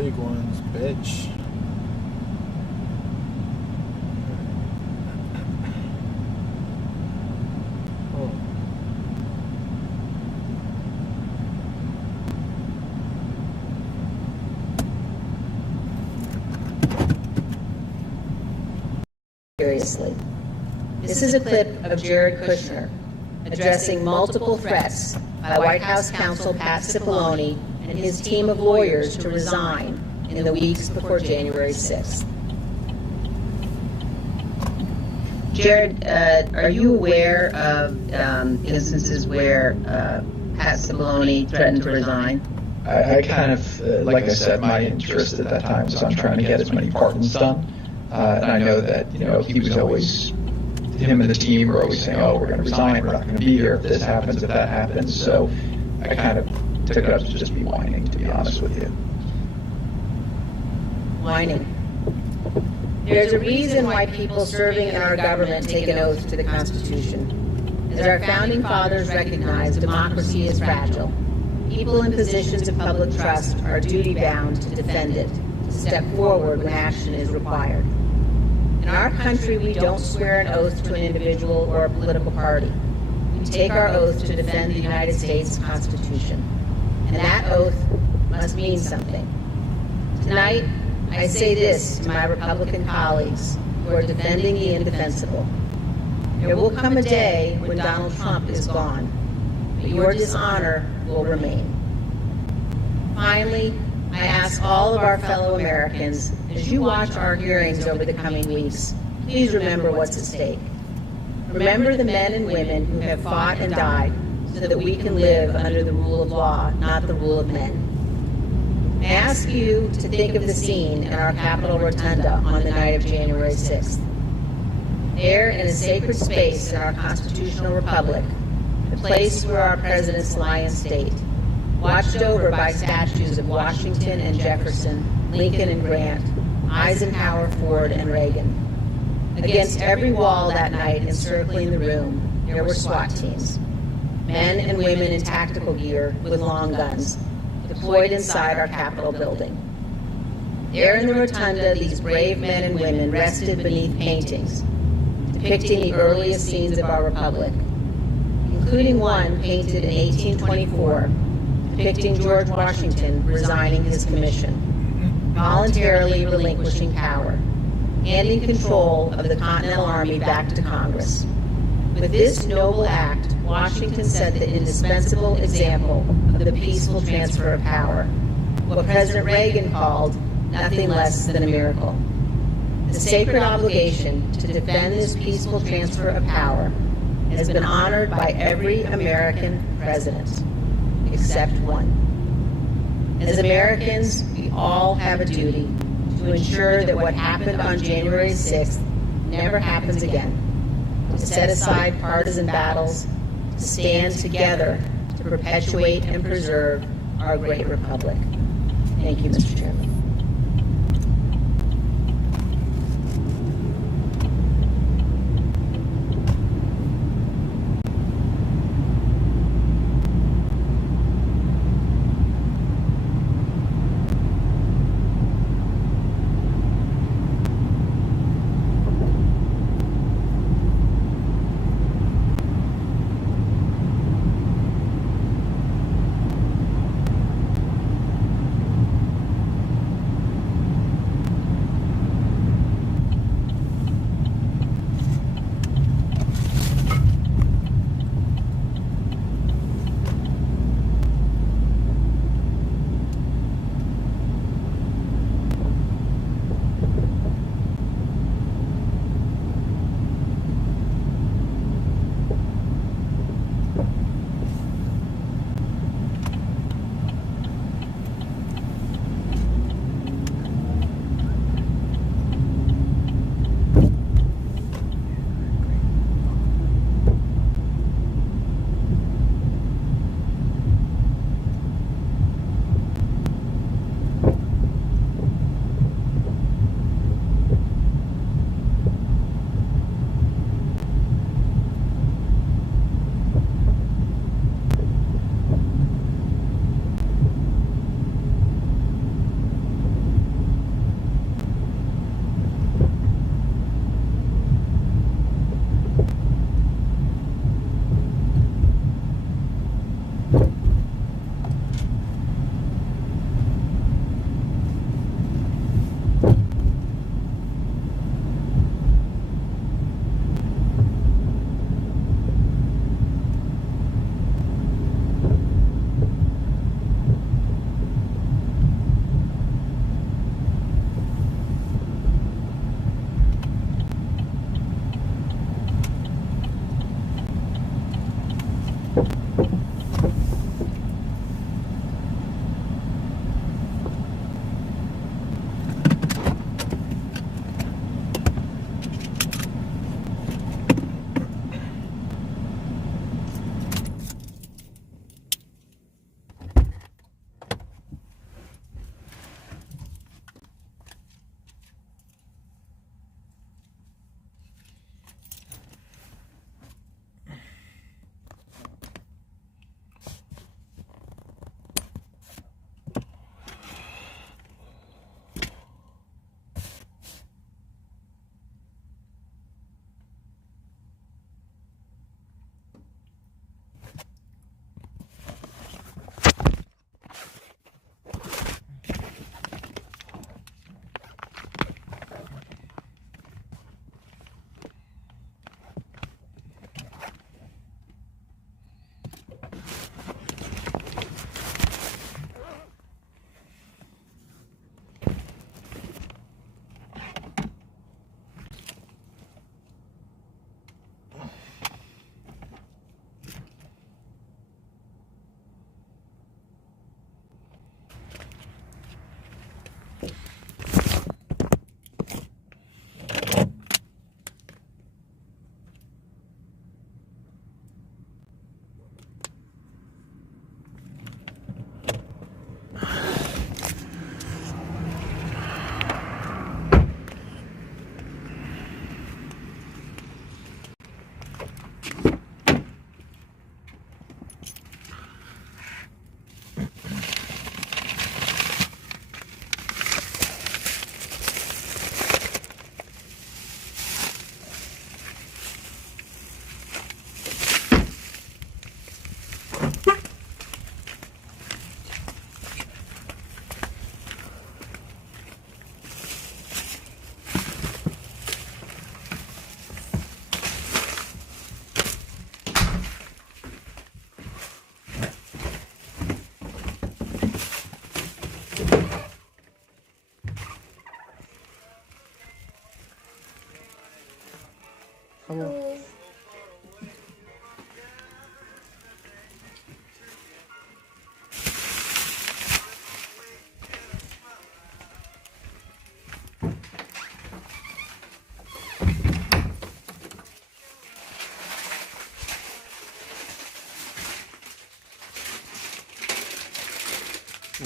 big ones, bitch. Oh. Seriously. This is a clip of Jared Kushner addressing multiple threats by White House counsel Pat Cipollone and his team of lawyers to resign in the weeks before January 6th. Jared, are you aware of instances where Pat Cipollone threatened to resign? I kind of, like I said, my interest at that time was on trying to get as many pardons done. And I know that, he was always, him and the team were always saying, oh, we're going to resign, we're not going to be here if this happens, if that happens. So I kind of took it up to just be whining, to be honest with you. Whining. There's a reason why people serving in our government take an oath to the Constitution. As our founding fathers recognized, democracy is fragile. People in positions of public trust are duty-bound to defend it, to step forward when action is required. In our country, we don't swear an oath to an individual or a political party. We take our oath to defend the United States Constitution. And that oath must mean something. Tonight, I say this to my Republican colleagues who are defending the indefensible. There will come a day when Donald Trump is gone, but your dishonor will remain. Finally, I ask all of our fellow Americans, as you watch our hearings over the coming weeks, please remember what's at stake. Remember the men and women who have fought and died so that we can live under the rule of law, not the rule of men. I ask you to think of the scene in our Capitol Rotunda on the night of January 6th. There, in a sacred space in our constitutional republic, the place where our presidents lie in state, watched over by statues of Washington and Jefferson, Lincoln and Grant, Eisenhower, Ford, and Reagan. Against every wall that night encircling the room, there were SWAT teams, men and women in tactical gear with long guns, deployed inside our Capitol building. There in the rotunda, these brave men and women rested beneath paintings depicting the earliest scenes of our republic, including one painted in 1824 depicting George Washington resigning his commission, voluntarily relinquishing power, handing control of the Continental Army back to Congress. With this noble act, Washington set the indispensable example of the peaceful transfer of power, what President Reagan called nothing less than a miracle. The sacred obligation to defend this peaceful transfer of power has been honored by every American president, except one. As Americans, we all have a duty to ensure that what happened on January 6th never happens again, to set aside partisan battles, to stand together to perpetuate and preserve our great republic. Thank you, Mr. Chairman.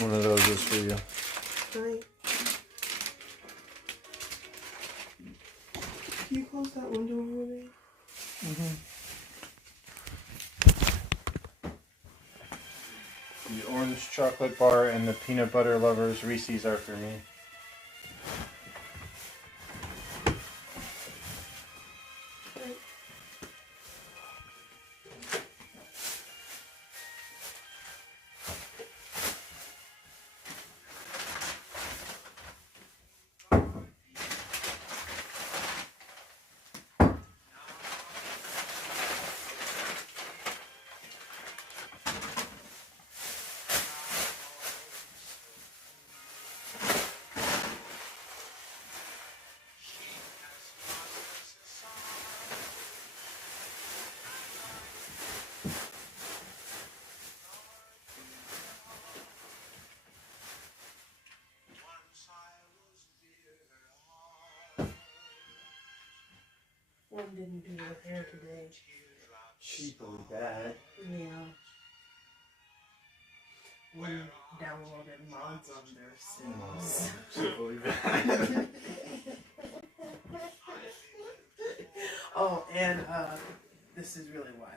One of those is for you. Right. Can you close that window over there? The orange chocolate bar and the peanut butter lovers Reese's are for me. One didn't do her hair today. Cheaply bad. Yeah. One downloaded mods on their Sims. Cheaply bad. Oh, and this is really why.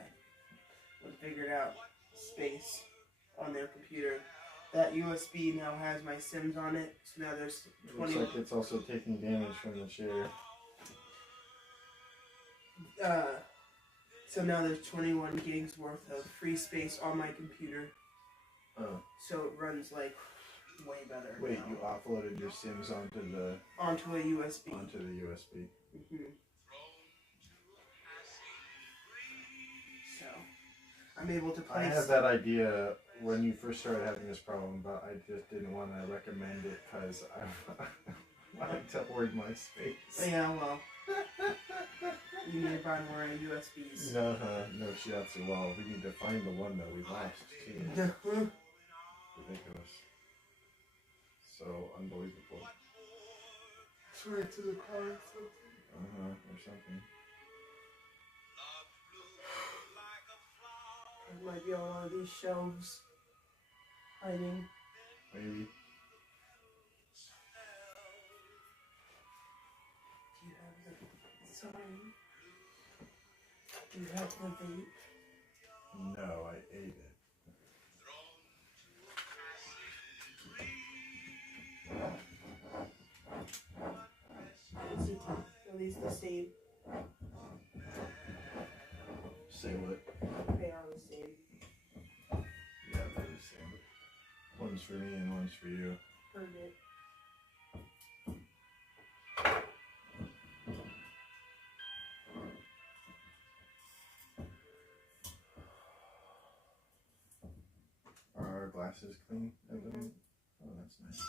We figured out space on their computer. That USB now has my Sims on it, so now there's 20. Looks like it's also taking damage from the chair. So now there's 21 gigs worth of free space on my computer. Oh. So it runs like way better. Wait, now. you offloaded your Sims onto a USB. Onto the USB. Mm-hmm. So I'm able to play. I had that idea when you first started having this problem, but I just didn't want to recommend it because I like to hoard my space. Yeah, well. You need to buy more USBs. No, shiatsu. Well, we need to find the one that we lost too. Ridiculous. So unbelievable. It's right to the car or something. Or something. It might be on one of these shelves. Hiding. Maybe. Do you have the sign? Do you have the vape? No, I ate it. At least the same. Say what? They are the same. Yeah, they're the same. One's for me and one's for you. Heard it. Are our glasses clean? Mm-hmm. Oh, that's nice.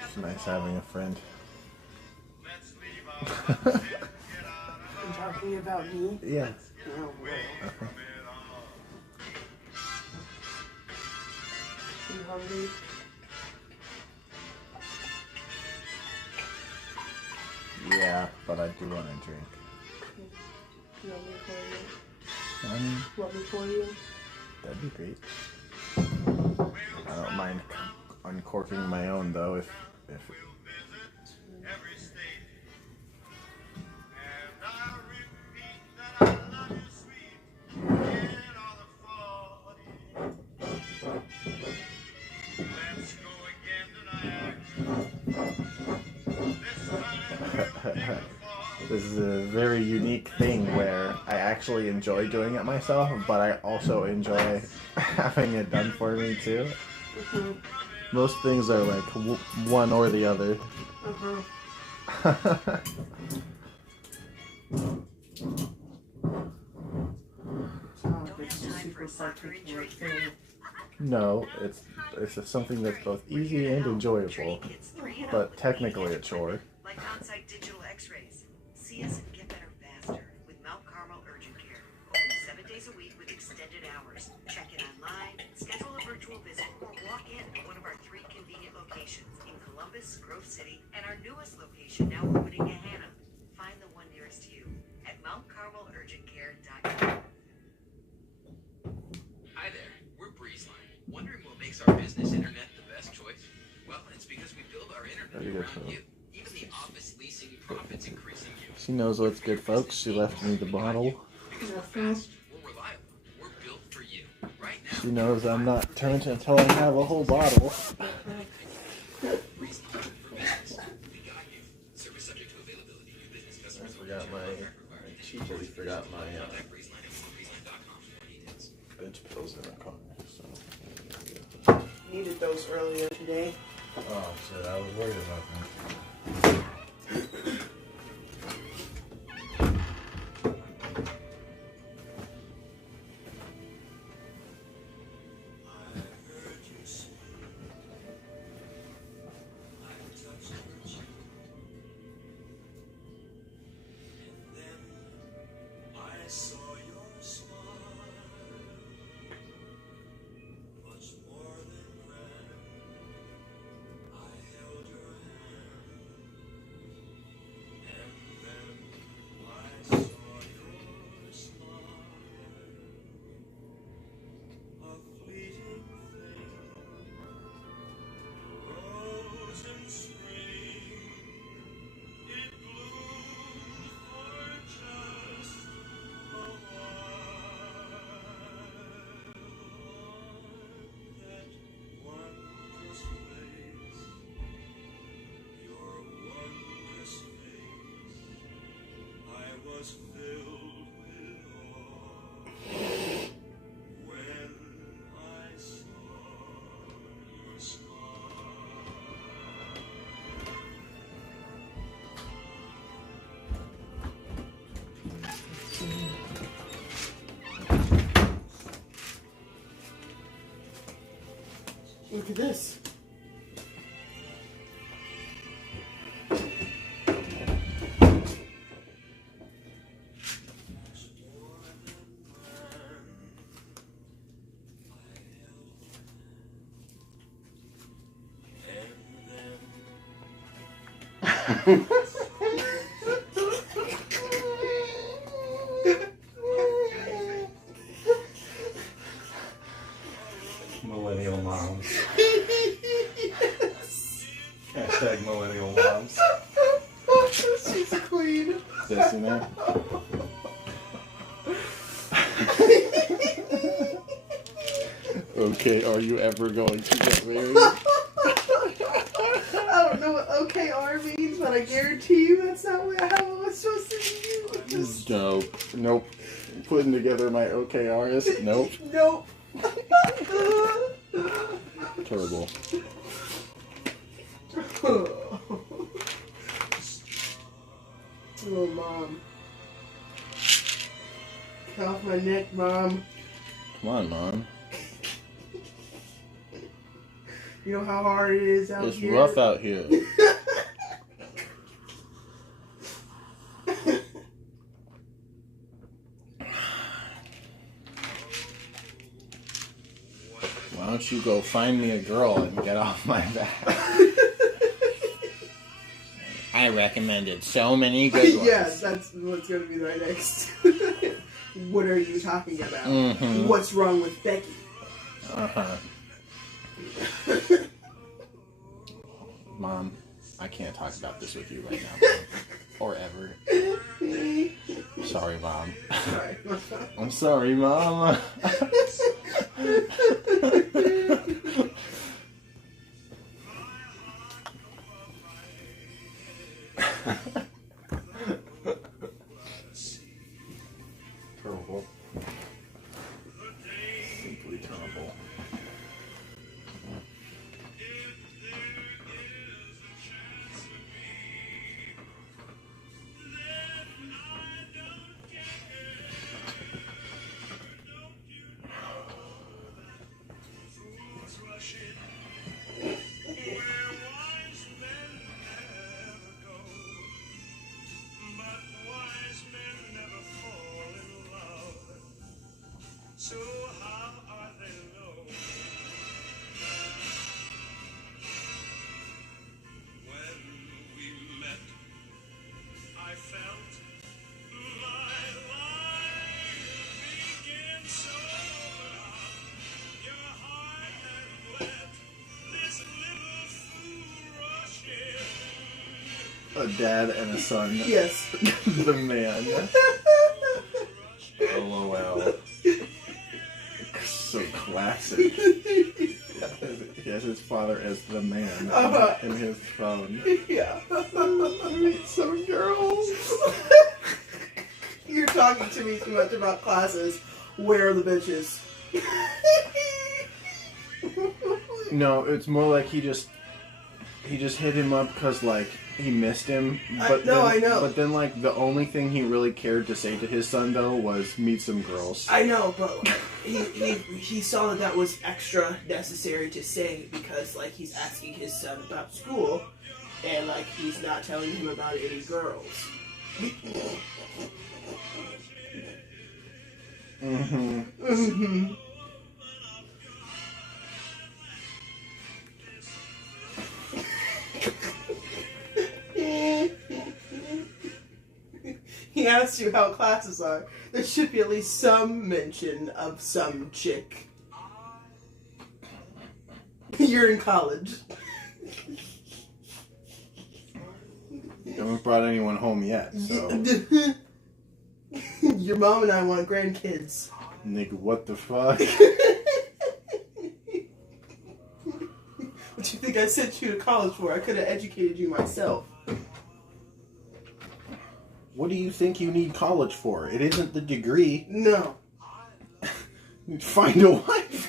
It's nice having a friend. You're talking about me? Yeah. Oh, well. You hungry? Yeah, but I do want to drink. You want me to pour you? Want me to pour you? That'd be great. I don't mind uncorking my own though if is a very unique thing where I actually enjoy doing it myself, but I also enjoy having it done for me too. Mhm. Most things are like one or the other. No, it's just something that's both easy and enjoyable, but technically a chore. Like on-site digital x-rays. See us and get better faster with Mount Carmel Urgent Care. Open 7 days a week with extended hours. Check it online, schedule a virtual visit, or walk in at one of our 3 convenient locations in Columbus, Grove City, and our newest location now opening in Hannah. Find the one nearest you at mountcarmelurgentcare.com. Hi there, we're Breezeline. Wondering what makes our business internet the best choice? Well, it's because we build our internet around you. Even the office leasing profits increasing you. She knows what's good, folks. She left me the bottle. Because we're fast, we're reliable, we're built for you. Right now. She knows I'm not turned until I have a whole bottle. Cheaply forgot my bench pills in the car. So. Needed those earlier today. Oh shit, I was worried about that. Look at this. Millennial moms. Yes. Hashtag millennial moms. She's a queen. This in there. Okay, are you ever going to get married? I don't know what OKR means, but I guarantee you that's not what how I'm supposed to do. Nope. Nope. Putting together my OKRs. Nope. Nope. Terrible. Oh, Mom. Get off my neck, Mom. Come on, Mom. You know how hard it is out here? It's rough out here. Why don't you go find me a girl and get off my back? I recommended so many good ones. Yes, that's what's going to be my next. What are you talking about? Mhm. What's wrong with Becky? Uh-huh. Mom, I can't talk about this with you right now. Or ever. Sorry, Mom. Sorry. I'm sorry, Mom. A dad and a son. Yes. The man. LOL. So classic. He has his father as the man in his phone. Yeah. Meet some girls. You're talking to me too much about classes. Where are the bitches? No, it's more like he just hit him up because like he missed him. But I know. But then like the only thing he really cared to say to his son though was meet some girls. I know, but like, he saw that was extra necessary to say because like he's asking his son about school, and like he's not telling him about any girls. Mm-hmm. Mm-hmm. He asked you how classes are. There should be at least some mention of some chick. You're in college. You haven't brought anyone home yet, so. Your mom and I want grandkids. Nigga, what the fuck? What do you think I sent you to college for? I could have educated you myself. What do you think you need college for? It isn't the degree. No. Find a wife.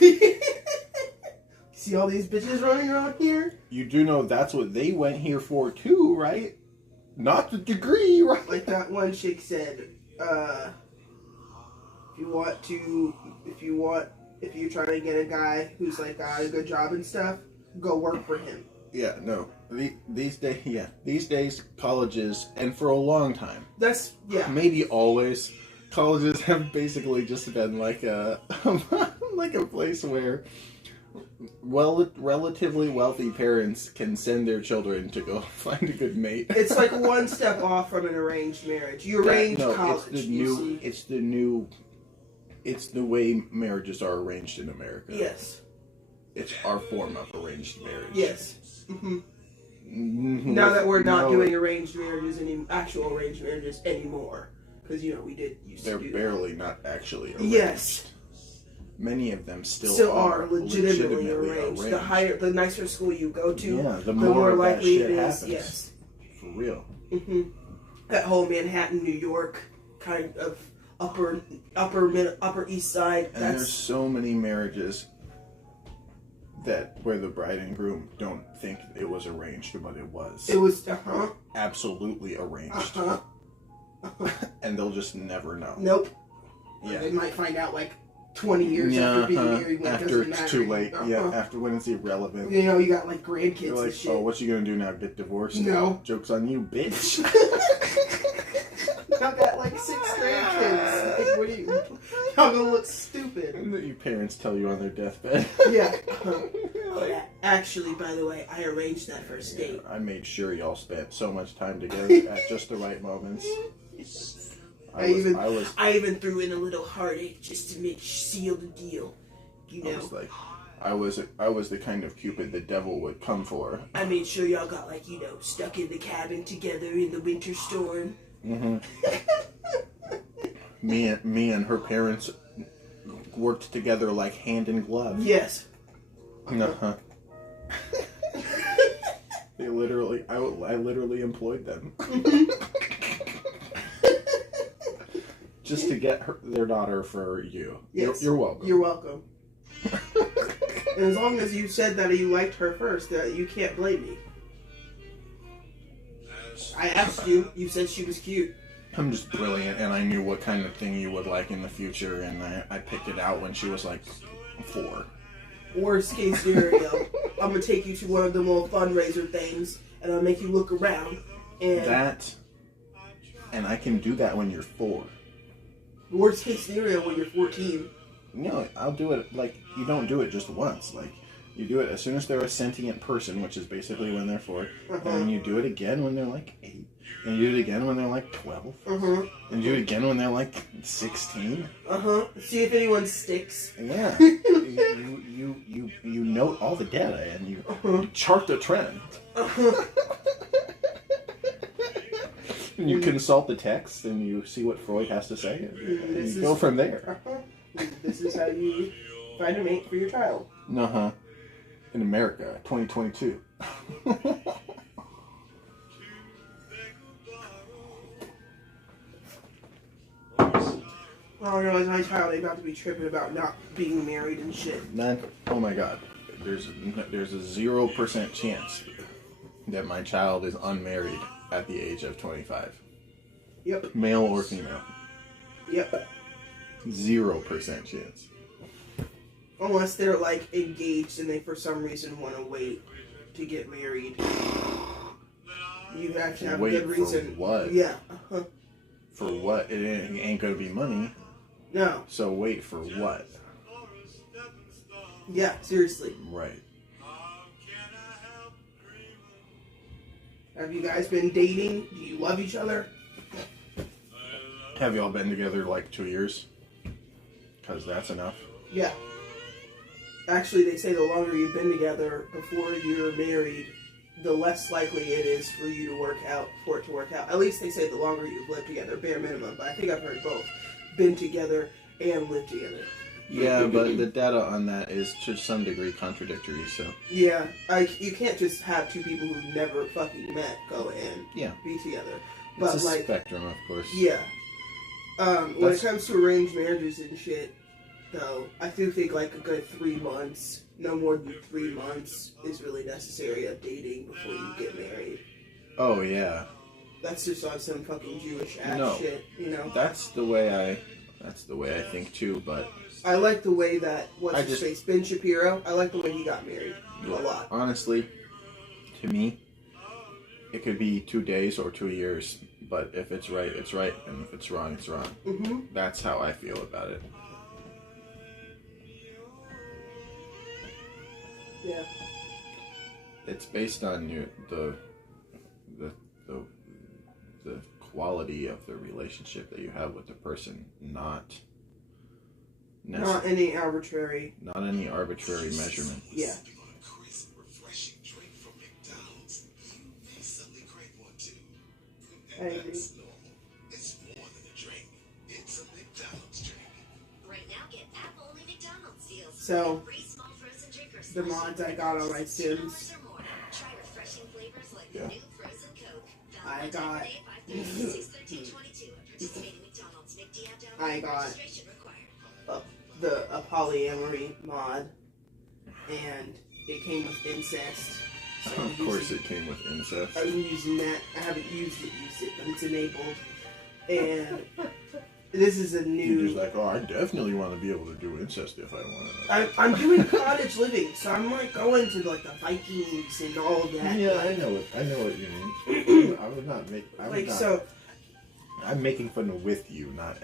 See all these bitches running around here? You do know that's what they went here for too, right? Not the degree, right? Like that one chick said, if you're trying to get a guy who's like got a good job and stuff, go work for him. Yeah, no. These days, colleges, and for a long time. That's, yeah. Maybe always, colleges have basically just been like a like a place where relatively wealthy parents can send their children to go find a good mate. It's like one step off from an arranged marriage. You arrange college. It's the way marriages are arranged in America. Yes. It's our form of arranged marriage. Yes. Mm-hmm. Now that we're not doing arranged marriages, actual arranged marriages anymore, because we did used to do that. They're barely not actually arranged. Yes. Many of them still are legitimately arranged. The nicer school you go to, the more likely it is. Yes. For real. Mm-hmm. That whole Manhattan, New York kind of upper East Side. And there's so many marriages where the bride and groom don't think it was arranged, but it was. It was, absolutely arranged. And they'll just never know. Nope. Yeah. They might find out like 20 years after being married when after it's too late. Yeah, after when it's irrelevant. You got like grandkids You're like, and shit. oh, what you gonna do now? Get divorced? No. Joke's on you, bitch. Y'all got like 6 grandkids. Like, what are you? Y'all gonna look stupid. And your parents tell you on their deathbed. Yeah. Actually, by the way, I arranged that first date. I made sure y'all spent so much time together at just the right moments. I even threw in a little heartache just to seal the deal. I was the kind of Cupid the devil would come for. I made sure y'all got stuck in the cabin together in the winter storm. Mm-hmm. me and her parents worked together like hand in glove. Yes. Uh-huh. I literally employed them. Just to get their daughter for you. Yes. You're welcome. You're welcome. And as long as you said that you liked her first, you can't blame me. I asked you, you said she was cute. I'm just brilliant, and I knew what kind of thing you would like in the future, and I picked it out when she was like 4. Worst case scenario, I'm gonna take you to one of the little fundraiser things, and I'll make you look around. And I can do that when you're 4. Worst case scenario, when you're 14. No, I'll do it. Like, you don't do it just once. Like, you do it as soon as they're a sentient person, which is basically when they're 4, and then you do it again when they're like 8, and you do it again when they're like 12, and you do it again when they're like 16. See if anyone sticks. Yeah. you note all the data and you chart the trend. And you consult the text and you see what Freud has to say, and you go from there. This is how you find a mate for your child. In America, 2022. I realize my child ain't about to be tripping about not being married and shit. Man, oh my God, there's a 0% chance that my child is unmarried at the age of 25. Yep. Male or female. Yep. 0% chance. Unless they're like engaged and they for some reason want to wait to get married. You have to have a good reason. For what? Yeah. For what? It ain't gonna be money. No. So wait for what? Yeah, seriously. Right. Have you guys been dating? Do you love each other? Have y'all been together like 2 years? Because that's enough. Yeah. Actually, they say the longer you've been together before you're married, the less likely it is for you to work out, for it to work out. At least they say the longer you've lived together, bare minimum. But I think I've heard both. Been together and lived together. Yeah, but the data on that is to some degree contradictory, so. Yeah, you can't just have two people who never fucking met go and be together. But It's a like, spectrum, of course. Yeah. When it comes to arranged marriages and shit, though, I do think like a good 3 months, no more than 3 months, is really necessary of dating before you get married. Oh, yeah. That's just on some fucking Jewish ass No. shit, you know? That's the way I think too, but I like the way that, what's his face, Ben Shapiro, I like the way he got married. A lot. Honestly, to me, it could be 2 days or 2 years, but if it's right, it's right, and if it's wrong, it's wrong. Mm-hmm. That's how I feel about it. Yeah. It's based on the quality of the relationship that you have with the person, not any arbitrary measurement. Yeah. I agree. So, the mods I got on my Sims, yeah. I got a polyamory mod, and it came with incest. So Of course it came with incest. I'm using that. I haven't used it, but it's enabled. And this is a new... You're just like, oh, I definitely want to be able to do incest if I want to. I'm doing cottage living, so I'm like going to like the Vikings and all of that. Yeah, I know what you mean. I would not make. I'm making fun with you, not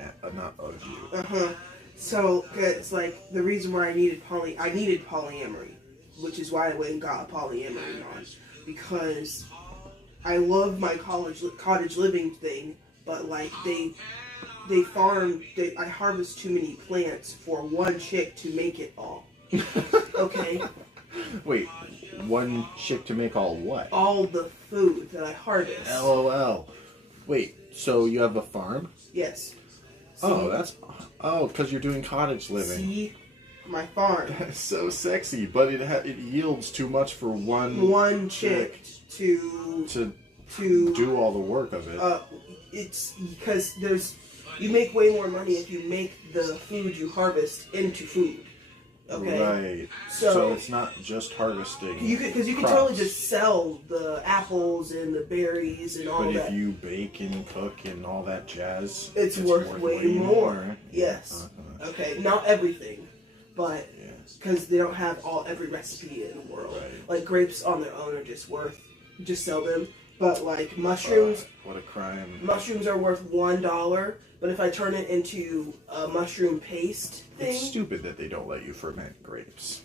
of you. So it's like the reason why I needed polyamory, which is why I went and got a polyamory on, because I love my cottage living thing, but like I harvest too many plants for one chick to make it all. Okay? Wait, one chick to make all what? All the food that I harvest. LOL. Wait, so you have a farm? Yes. Because you're doing cottage living. See? My farm. That's so sexy, but it yields too much for one chick to do all the work of it. It's because you make way more money if you make the food you harvest into food. Okay. Right. So it's not just harvesting. Because you can totally just sell the apples and the berries and all that. But if you bake and cook and all that jazz, it's worth way more. Yes. Okay. Not everything, but because they don't have every recipe in the world. Right. Like grapes on their own are just sell them. But like mushrooms, what a crime! Mushrooms are worth $1, But if I turn it into a mushroom paste thing... It's stupid that they don't let you ferment grapes.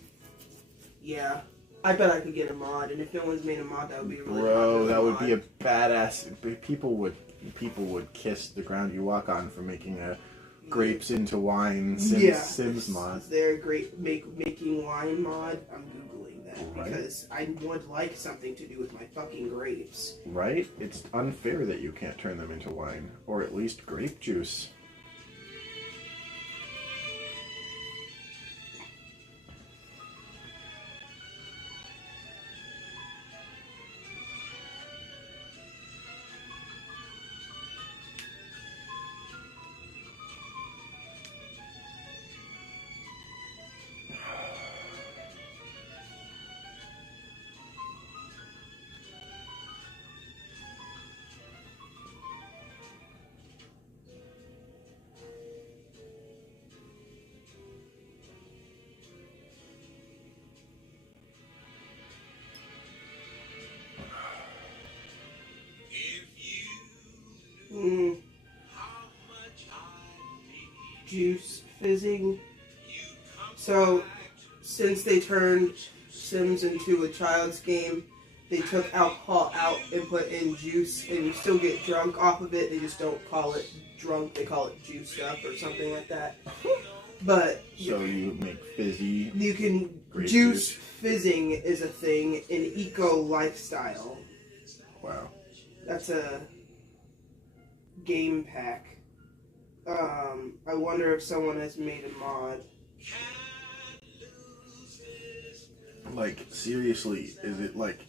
Yeah. I bet I could get a mod, and if no one's made a mod, that would be a really Bro, that would mod. be a badass... People would kiss the ground you walk on for making a grapes into wine Sims mod. They're great making wine mod. I'm Googling that Right. because I would like something to do with my fucking grapes. Right? It's unfair that you can't turn them into wine. Or at least grape juice. Juice fizzing. So, since they turned Sims into a child's game, they took alcohol out and put in juice, and you still get drunk off of it. They just don't call it drunk; they call it juiced up or something like that. But so you make fizzy. You can grape juice fizzing is a thing in eco lifestyle. Wow. That's a game pack. I wonder if someone has made a mod. Like, seriously, is it like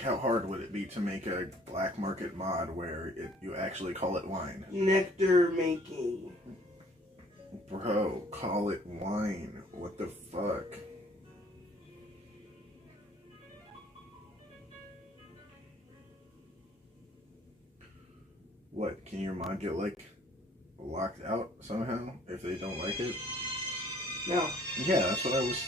how hard would it be to make a black market mod where you actually call it wine? Nectar making. Bro, call it wine. What the fuck? What, can your mod get, like, locked out somehow if they don't like it? No. Yeah, that's what I was...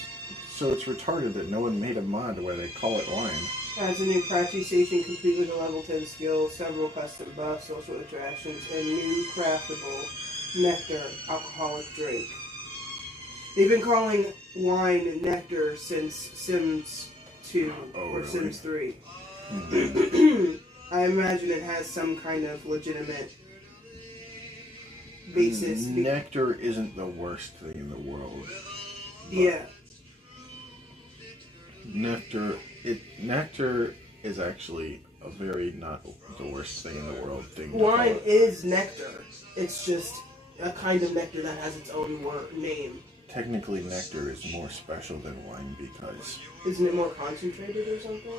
So it's retarded that no one made a mod where they call it wine. Adds a new practice station complete with a level 10 skill, several custom buffs, social interactions, and new craftable nectar alcoholic drink. They've been calling wine nectar since Sims 2 or really? Sims 3. I imagine it has some kind of legitimate basis. Nectar isn't the worst thing in the world. Yeah. Nectar is actually a very not the worst thing in the world thing. to call Wine it. is nectar. It's just a kind of nectar that has its own name. Technically, nectar is more special than wine because Isn't it more concentrated or something?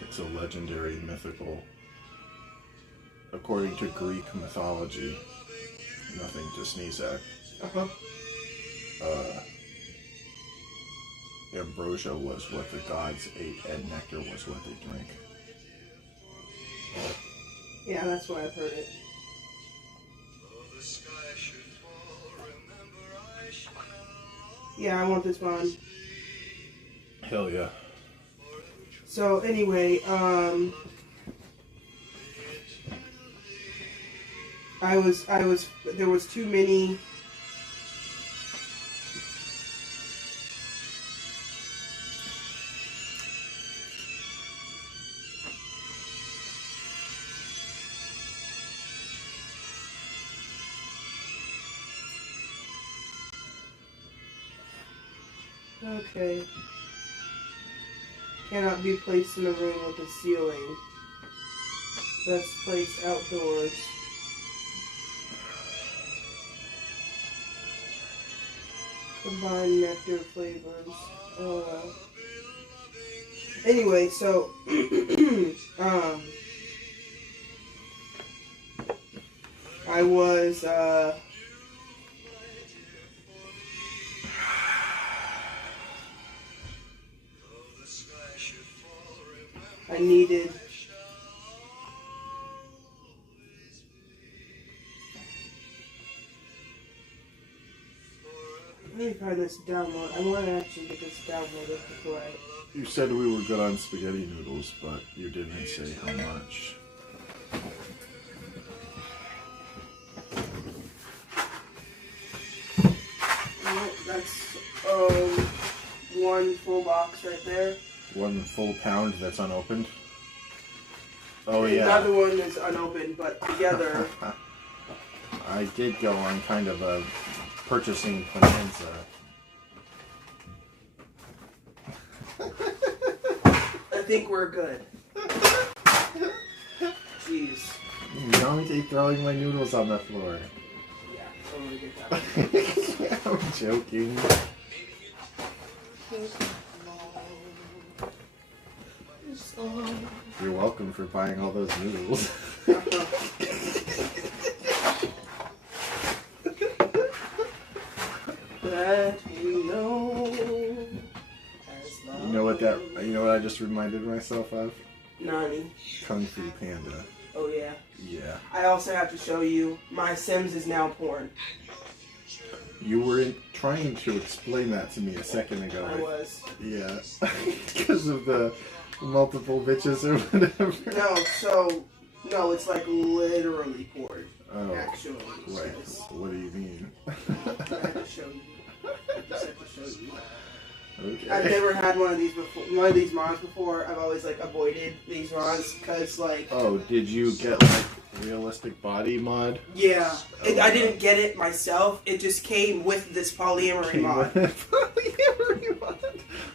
it's a legendary mythical. According to Greek mythology, nothing to sneeze at. Ambrosia was what the gods ate, and nectar was what they drank. Yeah, that's why I've heard it. Yeah, I want this one. Hell yeah. So anyway, there was too many. Okay. Cannot be placed in a room with a ceiling. Best placed outdoors. Combine nectar flavors. Anyway, so I was I needed let me find this download. I want to actually get this downloaded before I... You said we were good on spaghetti noodles, but you didn't say how much. One full box right there. One full pound that's unopened. Oh And yeah. the other one is unopened, but together. I did go on kind of a purchasing bonanza. I think we're good. Jeez. Don't keep throwing my noodles on the floor. Yeah, totally get that. I'm joking. You're welcome for buying all those noodles. Let me know. You know what I just reminded myself of? Nani. Kung Fu Panda. Oh yeah. Yeah. I also have to show you, my Sims is now porn. You were trying to explain that to me a second ago. I was. Yeah. Because of the multiple bitches or whatever. No, it's like literally porn. Oh. Actually. Right. What do you mean? I had to show you. I just had to show you. Okay. I've never had one of these before. One of these mods before. I've always like avoided these mods because like. Oh, did you get like realistic body mod? Yeah, I didn't get it myself. It just came with this polyamory mod. Polyamory mod.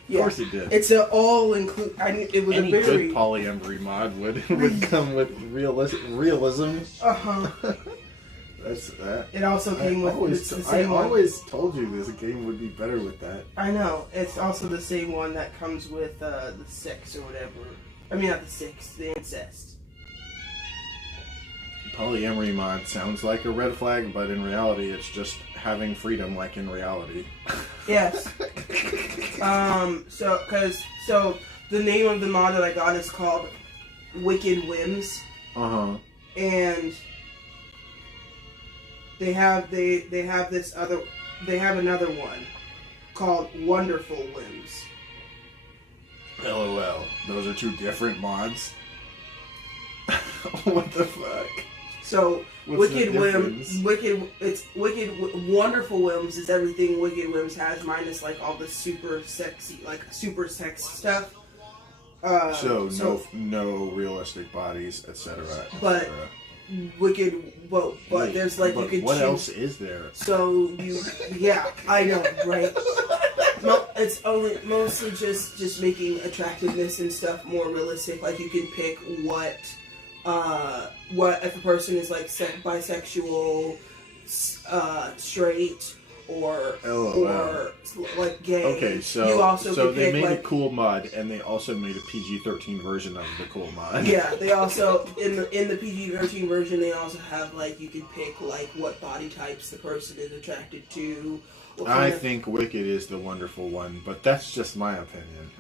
Of course it did. It's an all include. It was Any a very good polyamory mod would come with realism. That's that. It also came with the same I one. always told you this game would be better with that. I know. It's also the same one that comes with the sex or whatever. I mean, not the sex, the incest. Polyamory mod sounds like a red flag, but in reality, it's just having freedom, like in reality. Yes. So the name of the mod that I got is called Wicked Whims. And they have another one called Wonderful Whims. LOL. Those are two different mods. What the fuck? So What's Wicked the Whims, Wonderful Whims is everything Wicked Whims has minus like all the super sexy, like super sex stuff. No realistic bodies, etc. But Wicked, but there's like you could what choose. else is there? So I know, right? It's only mostly just making attractiveness and stuff more realistic. Like you can pick what if a person is like bisexual, straight, or like gay. Okay, so you also they pick, made like, a cool mod, and they also made a PG-13 version of the cool mod. Yeah, they also in the PG-13 version they also have like you can pick like what body types the person is attracted to. I think Wicked is the wonderful one, but that's just my opinion.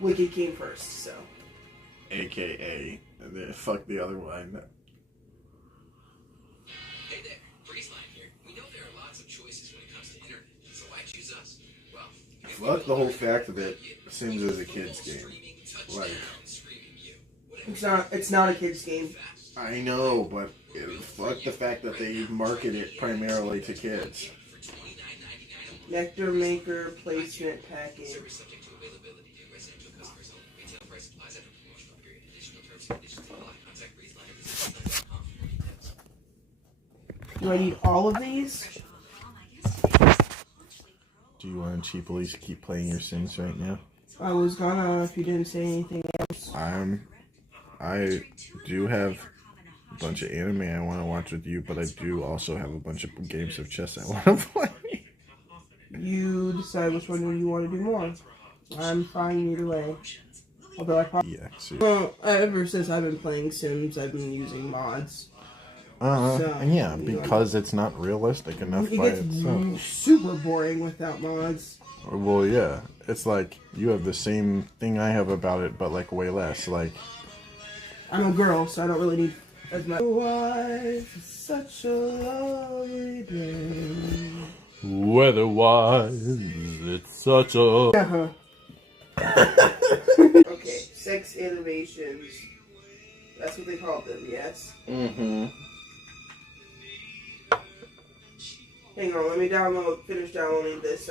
Wicked came first, so. AKA, fuck the other one. Hey there, Breezeline here. We know there are lots of choices when it comes to internet, so why choose us? Well, Fuck the whole fact that it Sims is a kid's game. Like, it's not a kid's game. I know, but fuck the fact that they market it primarily to kids. Nectar Maker placement package. Do I need all of these? Do you want to cheaply keep playing your Sims right now? I was gonna if you didn't say anything else. I do have a bunch of anime I want to watch with you, but I do also have a bunch of games of chess I want to play. You decide which one you want to do more. I'm fine either way. Although I probably ever since I've been playing Sims, I've been using mods. Because it's not realistic enough by itself. It's super boring without mods. Well, yeah, it's like you have the same thing I have about it, but like way less. Like, I'm a girl, so I don't really need as much. Life is such a lovely day. Weather-wise, it's such a. Okay, sex animations. That's what they called them, yes? Mm-hmm. Hang on, let me finish downloading this,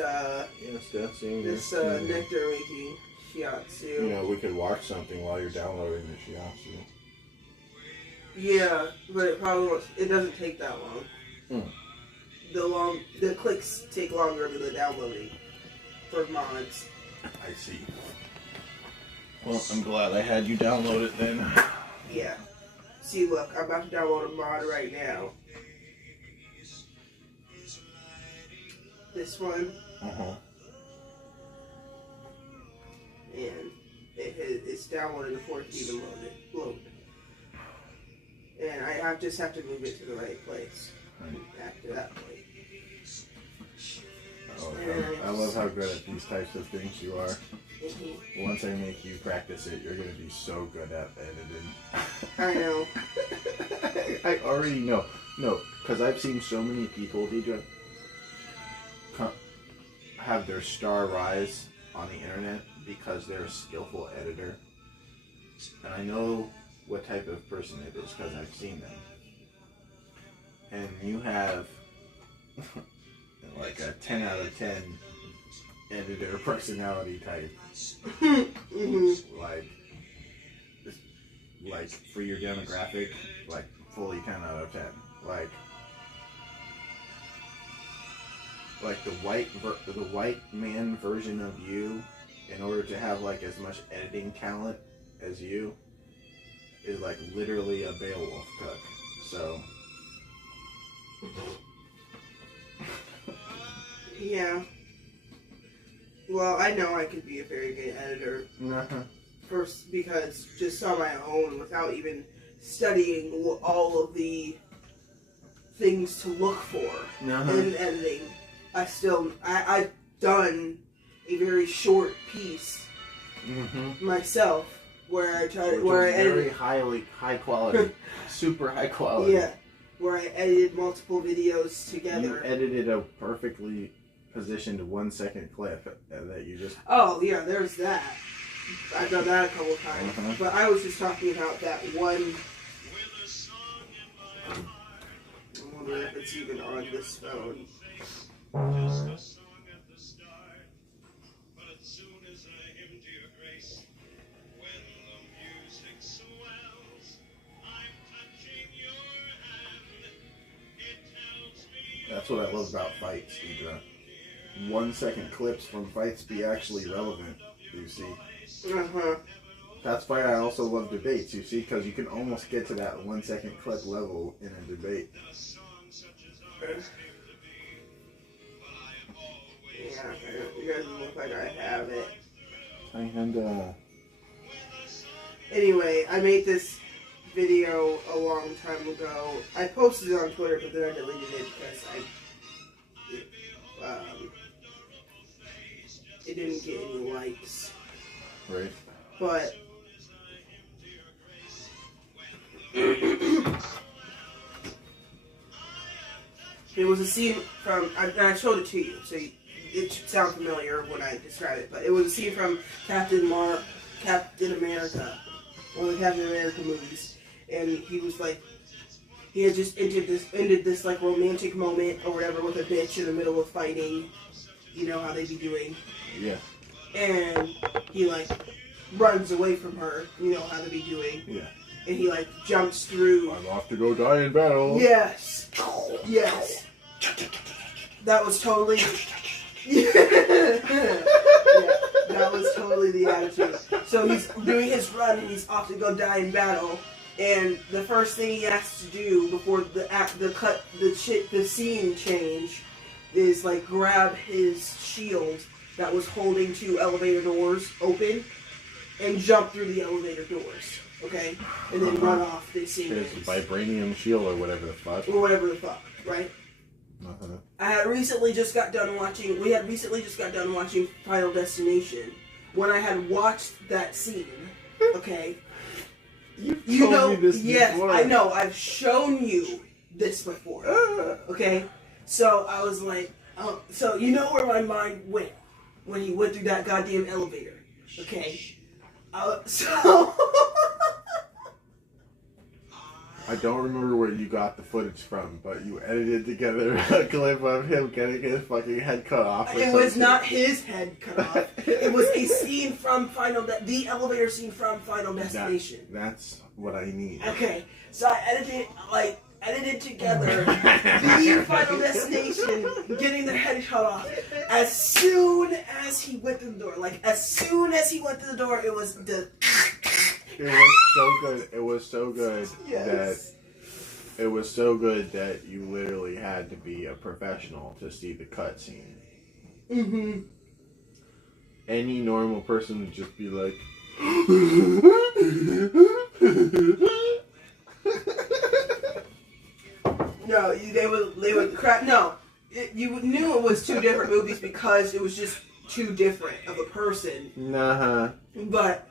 seeing this, nectar making shiatsu. You know, we could watch something while you're downloading the shiatsu. Yeah, but it probably won't, it doesn't take that long. The clicks take longer than the downloading for mods. I see. Well, I'm glad I had you download it then. Yeah. See, look, I'm about to download a mod right now. This one. And it's downloaded before it's even loaded. And I just have to move it to the right place. After that point. I love how good at these types of things you are. Once I make you practice it, you're going to be so good at editing. I know. I already know. No, because I've seen so many people, Deidre, have their star rise on the internet because they're a skillful editor. And I know what type of person it is because I've seen them. And you have like a 10 out of 10 editor personality type. Like for your demographic, like fully 10 out of 10. Like the white man version of you, in order to have like as much editing talent as you, is like literally a Beowulf cook. So. Yeah. Well, I know I could be a very good editor. First, because just on my own, without even studying all of the things to look for in editing, I've done a very short piece myself where I edited very high quality, super high quality. Yeah, where I edited multiple videos together. You edited a perfectly positioned 1 second clip that you just. Oh yeah, there's that. I've done that a couple times, but I was just talking about that one. I wonder if it's even on this phone. That's what I love about fights, Deidre. 1 second clips from fights be actually relevant, you see. That's why I also love debates, you see, because you can almost get to that 1 second clip level in a debate. Yeah, it doesn't look like I have it. Anyway, I made this video a long time ago. I posted it on Twitter, but then I deleted it because it didn't get any likes. Right. But it was a scene from, and I showed it to you, so it should sound familiar when I describe it, but it was a scene from Captain America, one of the Captain America movies, and he was like, he had just ended this like romantic moment or whatever with a bitch in the middle of fighting, you know how they be doing. Yeah. And he like runs away from her, you know how they be doing. Yeah. And he like jumps through. I'm off to go die in battle. Yes. Yes. That was totally. Yeah, that was totally the attitude. So he's doing his run and he's off to go die in battle. And the first thing he has to do before the scene change is like grab his shield that was holding two elevator doors open and jump through the elevator doors. Okay? And then run off the scene. His vibranium shield or whatever the fuck. Or whatever the fuck, right? We had recently just got done watching Final Destination. When I had watched that scene, okay? You know me this before. I know, I've shown you this before. Okay? So I was like, so you know where my mind went when he went through that goddamn elevator. Okay? So I don't remember where you got the footage from, but you edited together a clip of him getting his fucking head cut off. It was not his head cut off. It was a scene from the elevator scene from Final Destination. That's what I need. Okay, so I edited together the Final Destination getting their head cut off. As soon as he went through the door, it was the. It was so good. It was so good Yes. that it was so good that you literally had to be a professional to see the cutscene. Mm-hmm. Any normal person would just be like, No, they would crack. No, you knew it was two different movies because it was just too different of a person. nah. But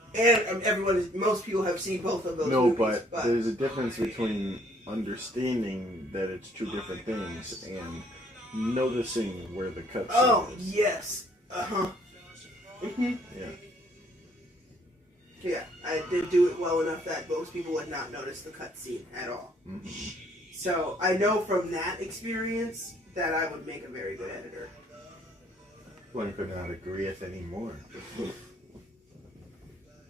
most people have seen both of those No, movies. but there's a difference between understanding that it's two different things and noticing where the cutscene Oh, is. yes. Mm-hmm. Yeah. Yeah, I did do it well enough that most people would not notice the cutscene at all. Mm-hmm. So I know from that experience that I would make a very good editor. One could not agree with any more.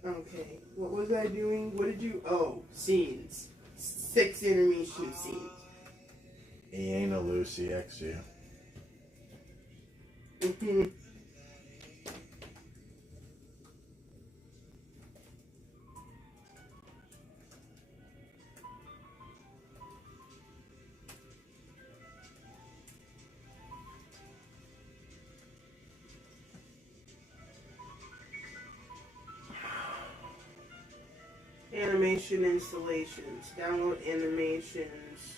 Okay, what was I doing? What did you... Oh, scenes. 6 animation scenes. Iena Lucy XU. Mm-hmm. Animation installations. Download animations.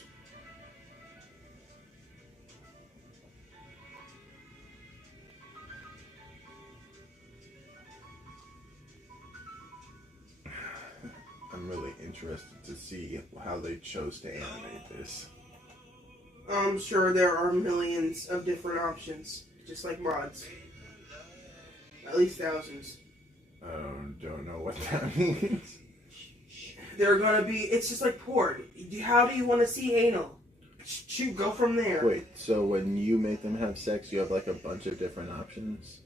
I'm really interested to see how they chose to animate this. I'm sure there are millions of different options, just like mods. At least thousands. I don't know what that means. They're gonna be. It's just like porn. How do you want to see anal? Shoot, go from there. Wait, so when you make them have sex, you have like a bunch of different options?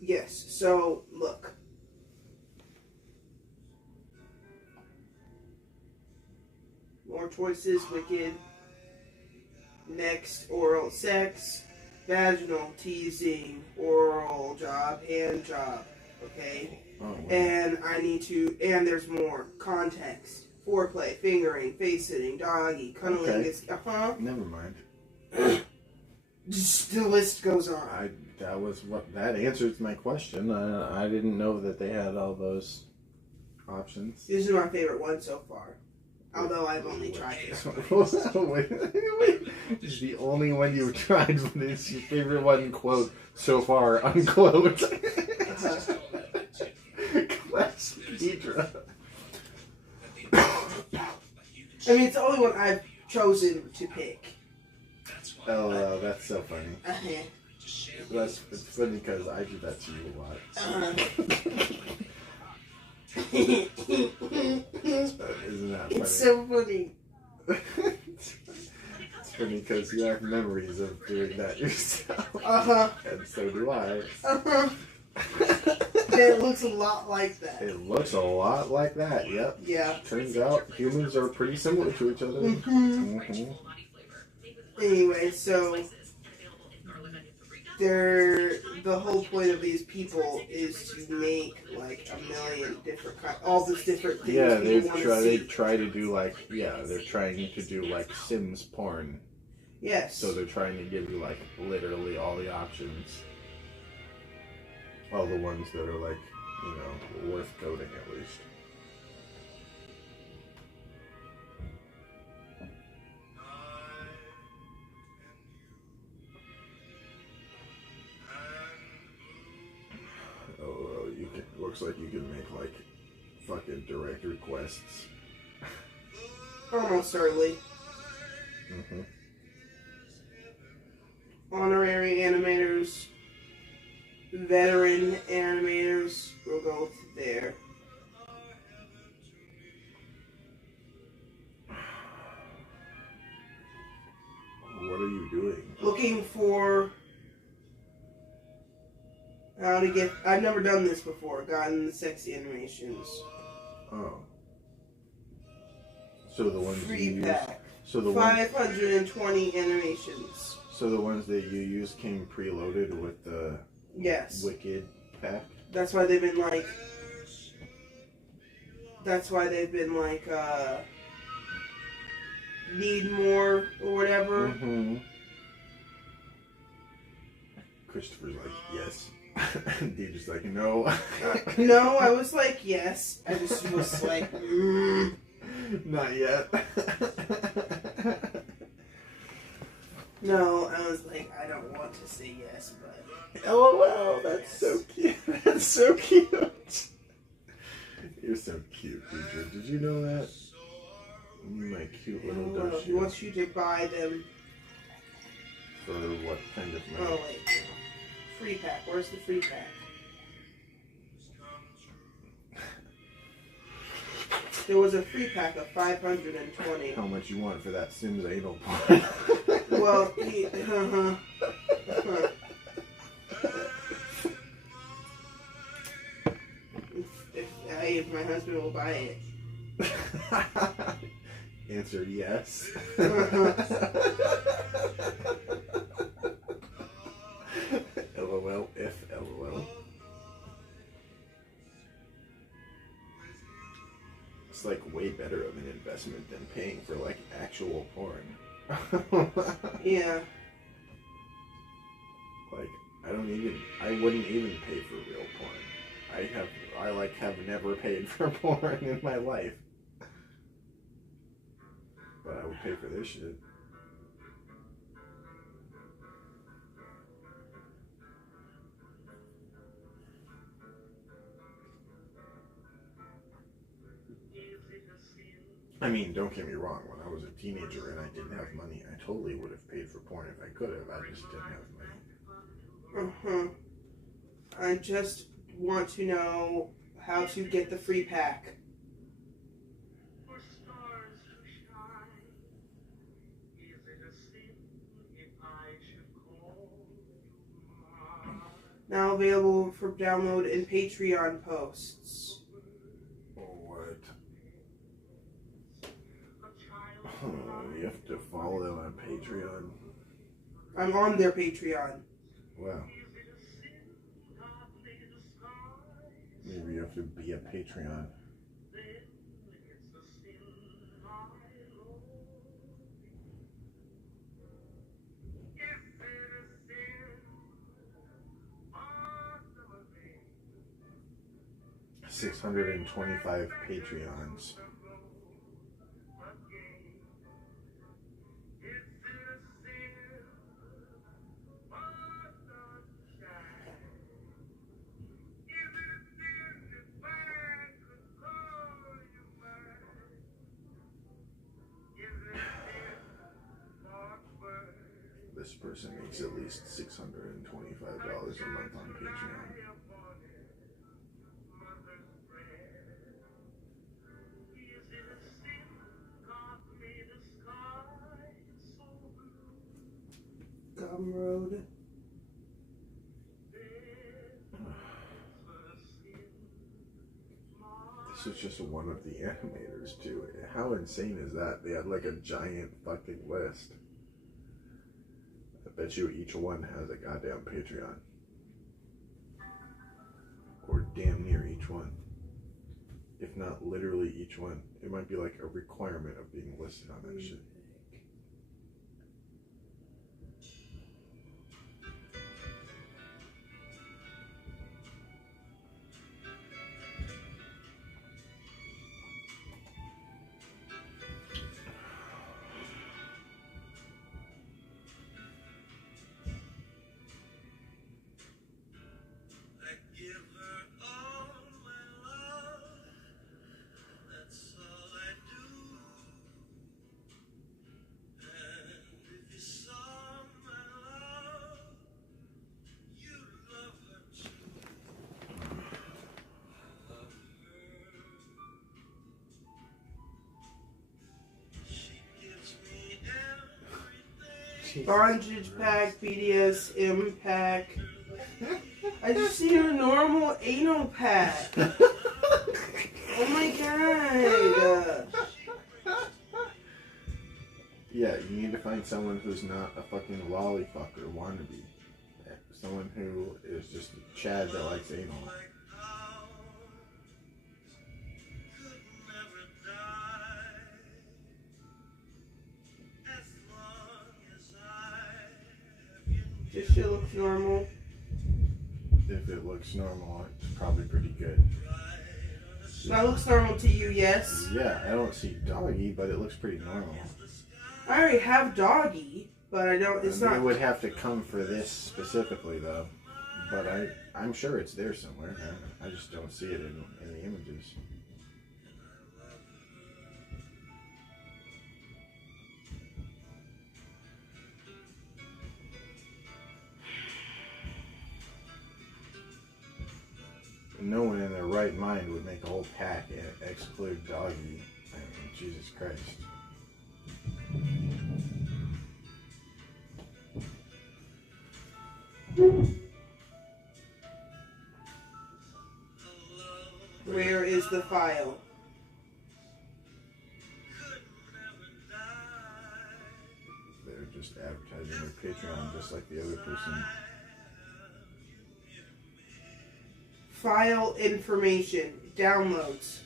Yes. So look. More choices. Wicked. Next, oral sex, vaginal teasing, oral job, hand job. Okay. Oh, wow. And and there's more context. Foreplay, fingering, face sitting, doggy, cuddling. Okay. Never mind. Just the list goes on. That answers my question. I didn't know that they had all those options. This is my favorite one so far. Although I've only tried this one. Wait. This is the only one you've tried, but it's your favorite one, quote, so far, unquote. Class Deidre. I mean, it's the only one I've chosen to pick. Oh, that's so funny. Uh-huh. It's funny because I do that to you a lot. Isn't that funny? It's so funny. It's funny because you have memories of doing that yourself. Uh-huh. And so do I. Uh-huh. It looks a lot like that. It looks a lot like that, yep. Yeah. Turns out humans are pretty similar to each other. Mm-hmm. Anyway, so the whole point of these people is to make like a million different all these different things. Yeah, they try to do they're trying to do like Sims porn. Yes. So they're trying to give you like literally all the options. All the ones that are like, worth coding at least. Oh, looks like you can make like fucking direct requests. Almost certainly. Mm-hmm. Honorary animators, veteran animators will go there. doing? Looking for how to get. I've never done this before. Gotten the sexy animations. Oh. So the ones Free you use. pack. So the 520 animations. So the ones that you use came preloaded with the Yes. Wicked pack. That's why they've been like. That's why they've been like. Need more or whatever. Mm-hmm. Christopher's like, yes. Dude just like, no. No, I was like, yes. I just was like, Not yet. No, I was like, I don't want to say yes, but. LOL, that's so cute. That's so cute. You're so cute, Deidre. Did you know that? You my cute little He doshi. wants you to buy them. For what kind of Oh, money? wait. Free pack. Where's the free pack? There was a free pack of 520. How much you want for that Sims anal porn? Well, if my husband will buy it. Answer yes. LOL if LOL. It's like way better of an investment than paying for like actual porn. Yeah. Like I wouldn't even pay for real porn. I have never paid for porn in my life. But I would pay for this shit. I mean, don't get me wrong, when I was a teenager and I didn't have money, I totally would have paid for porn if I could have. I just didn't have money. I just want to know how to get the free pack. Now available for download in Patreon posts. What? Oh, you have to follow them on Patreon. I'm on their Patreon. Wow. Maybe you have to be a Patreon. $625 Patreons. This person makes at least $625 a month on Patreon. Gumroad. This is just one of the animators too. How insane is that? They had like a giant fucking list. I bet you each one has a goddamn Patreon. Or damn near each one. If not literally each one. It might be like a requirement of being listed on that shit. Bondage pack, BDSM pack. I just see a normal anal pack. Oh my god. Yeah, you need to find someone who's not a fucking lollyfucker wannabe. Someone who is just a Chad that likes anal. This shit looks normal. If it looks normal, it's probably pretty good. That looks normal to you, yes? Yeah, I don't see doggy, but it looks pretty normal. I already have doggy, but I don't. It's not. It would have to come for this specifically, though. But I'm sure it's there somewhere. I just don't see it in the images. No one in their right mind would make a whole pack and exclude doggy. I mean, Jesus Christ. Where is the file? They're just advertising their Patreon just like the other person. File information. Downloads.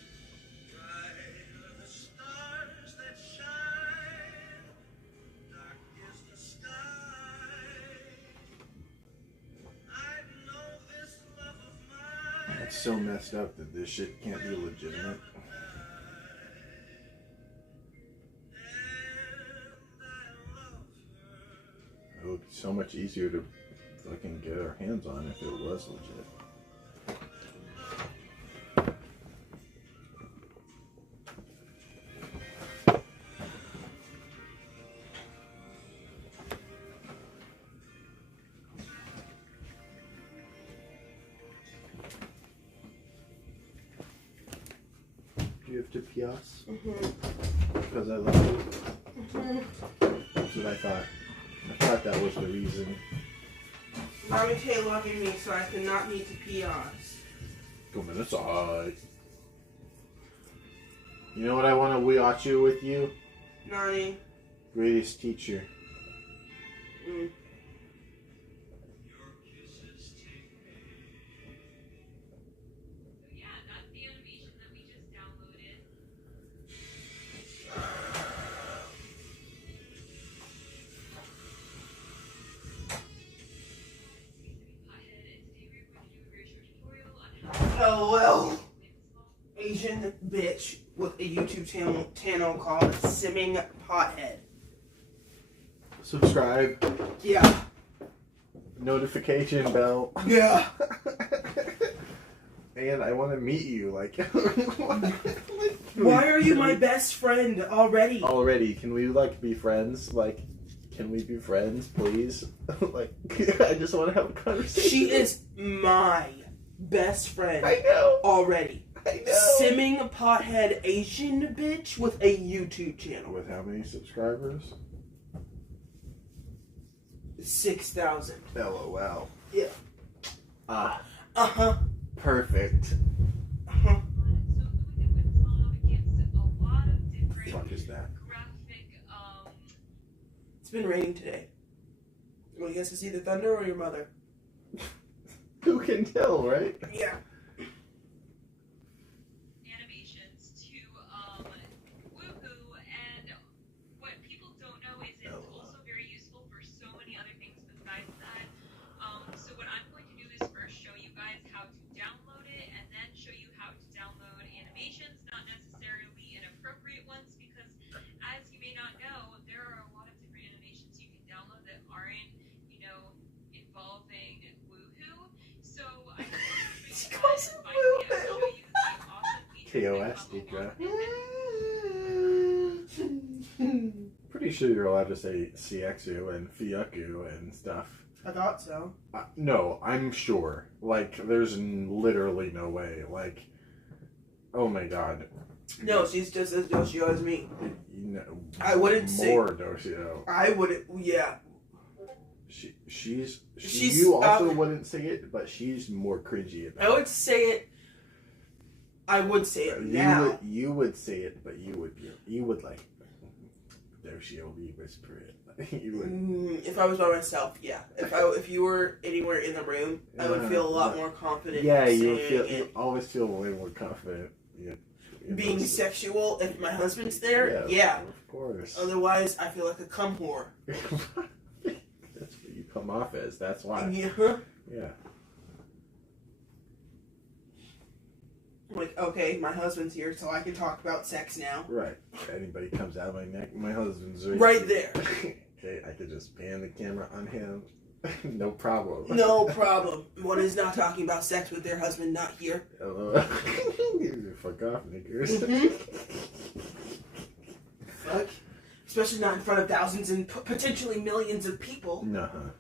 It's so messed up that this shit can't be legitimate. It would be so much easier to fucking get our hands on if it was legit. Do you have to pee us? Because I love you. That's what I thought. I thought that was the reason. Mommy Tay loving me so I could not need to pee on. Come inside. You know what I want to watch you with you? Nani? Greatest teacher. Mm. LOL. Asian bitch with a YouTube channel called Simming Pothead. Subscribe. Yeah. Notification bell. Yeah. And I want to meet you. Like, why are you my best friend already? Already, can we like be friends? Like, can we be friends, please? Like, I just want to have a conversation. She is my best friend. I know. Already. I know. Simming Pothead Asian bitch with a YouTube channel. With how many subscribers? 6,000. LOL. Yeah. Ah. Uh-huh. Perfect. Uh-huh. What the fuck is that? It's been raining today. Well, I guess it's either thunder or your mother. Who can tell, right? Yeah. Animations to Woohoo, and what people don't know is it's also very useful for so many other things besides that. So what I'm going to do is first show you guys how to download it, and then show you how to download animations, not necessarily inappropriate ones, because as you may not know, there are a lot of different animations you can download that aren't, you know, involving Woohoo. So I just want to show you guys, finally, I'll show you the awesome features KOS, Deidre. Pretty sure you're allowed to say CXU and Fiaku and stuff. I thought so. No, I'm sure. Like, there's literally no way. Like, oh my god. No, she's just as Doshio as me. You know, I wouldn't say more Doshio. I wouldn't. Yeah, You also wouldn't say it, but she's more cringy about it. I would say it. I would say it now. You would say it, but you would like. There she'll be whisper it. You would. If I was by myself, yeah. If you were anywhere in the room, I would feel a lot more confident. Yeah, you always feel way more confident. Yeah. Being sexual, if my husband's there, yeah. Of course. Otherwise, I feel like a cum whore. That's what you come off as. That's why. Yeah. Yeah. Like, okay, my husband's here, so I can talk about sex now. Right. Anybody comes out of my neck, my husband's right there. Okay, I could just pan the camera on him. No problem. No problem. One is not talking about sex with their husband not here. Hello. Fuck off, niggers. Fuck. Especially not in front of thousands and potentially millions of people. Uh-huh.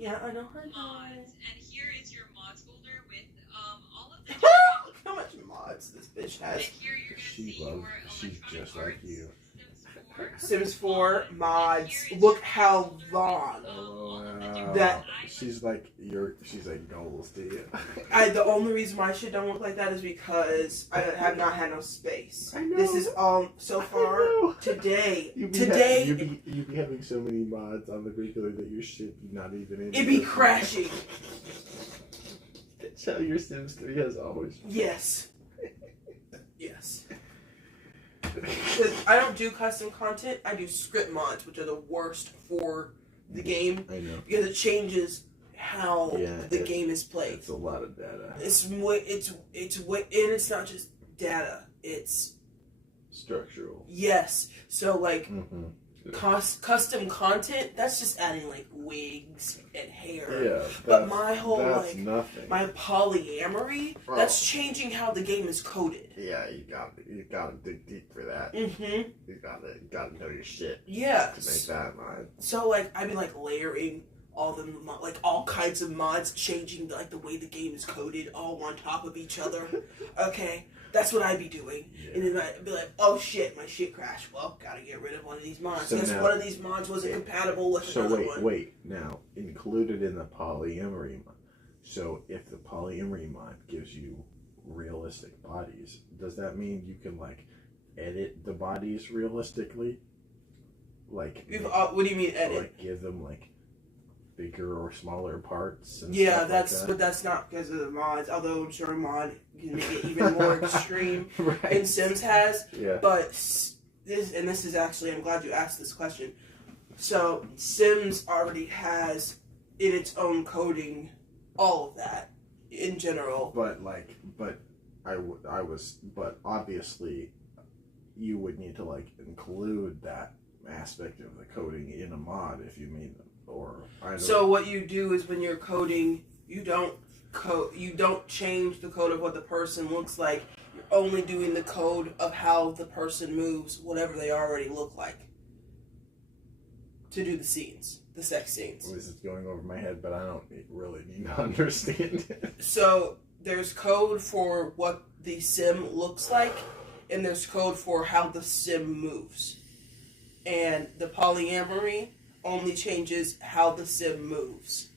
Yeah, I know. Mods, and here is your mods folder with all of the Look how much mods this bitch has. And here you're She's just like you. Sims 4 mods. Look how long. Wow. That she's like goals to you. The only reason why shit don't look like that is because I have not had no space. I know. This is so far today. You be having so many mods on the regular that your shit be not even in. It be crashing. That's how your Sims 3 has always been. Yes. Yes. Because I don't do custom content, I do script mods, which are the worst for the game. I know. Because it changes how the game is played. It's a lot of data. And it's not just data, it's structural. Yes. So like custom content, that's just adding like wigs and hair. Yeah. But my whole nothing. my polyamory, that's changing how the game is coded. Yeah, you gotta dig deep for that. Mm-hmm. You gotta know your shit. Yeah. To make that mod. So like I've been like layering all kinds of mods, changing like the way the game is coded, all on top of each other. Okay. That's what I'd be doing. Yeah. And then I'd be like, oh shit, my shit crashed. Well, gotta get rid of one of these mods. Because one of these mods wasn't compatible with another one. Wait. Now, included in the polyamory mod. So, if the polyamory mod gives you realistic bodies, does that mean you can, like, edit the bodies realistically? Like, what do you mean edit? Like, give them, like, bigger or smaller parts? And but that's not because of the mods. Although I'm sure a mod can make it even more extreme than Sims has. Yeah. But this is actually, I'm glad you asked this question. So Sims already has in its own coding all of that in general. But obviously you would need to like include that aspect of the coding in a mod if you made them. So what you do is when you're coding, you don't change the code of what the person looks like. You're only doing the code of how the person moves, whatever they already look like, to do the scenes, the sex scenes. This is going over my head, but I don't really need to understand it. So there's code for what the sim looks like, and there's code for how the sim moves. And the polyamory only changes how the sim moves,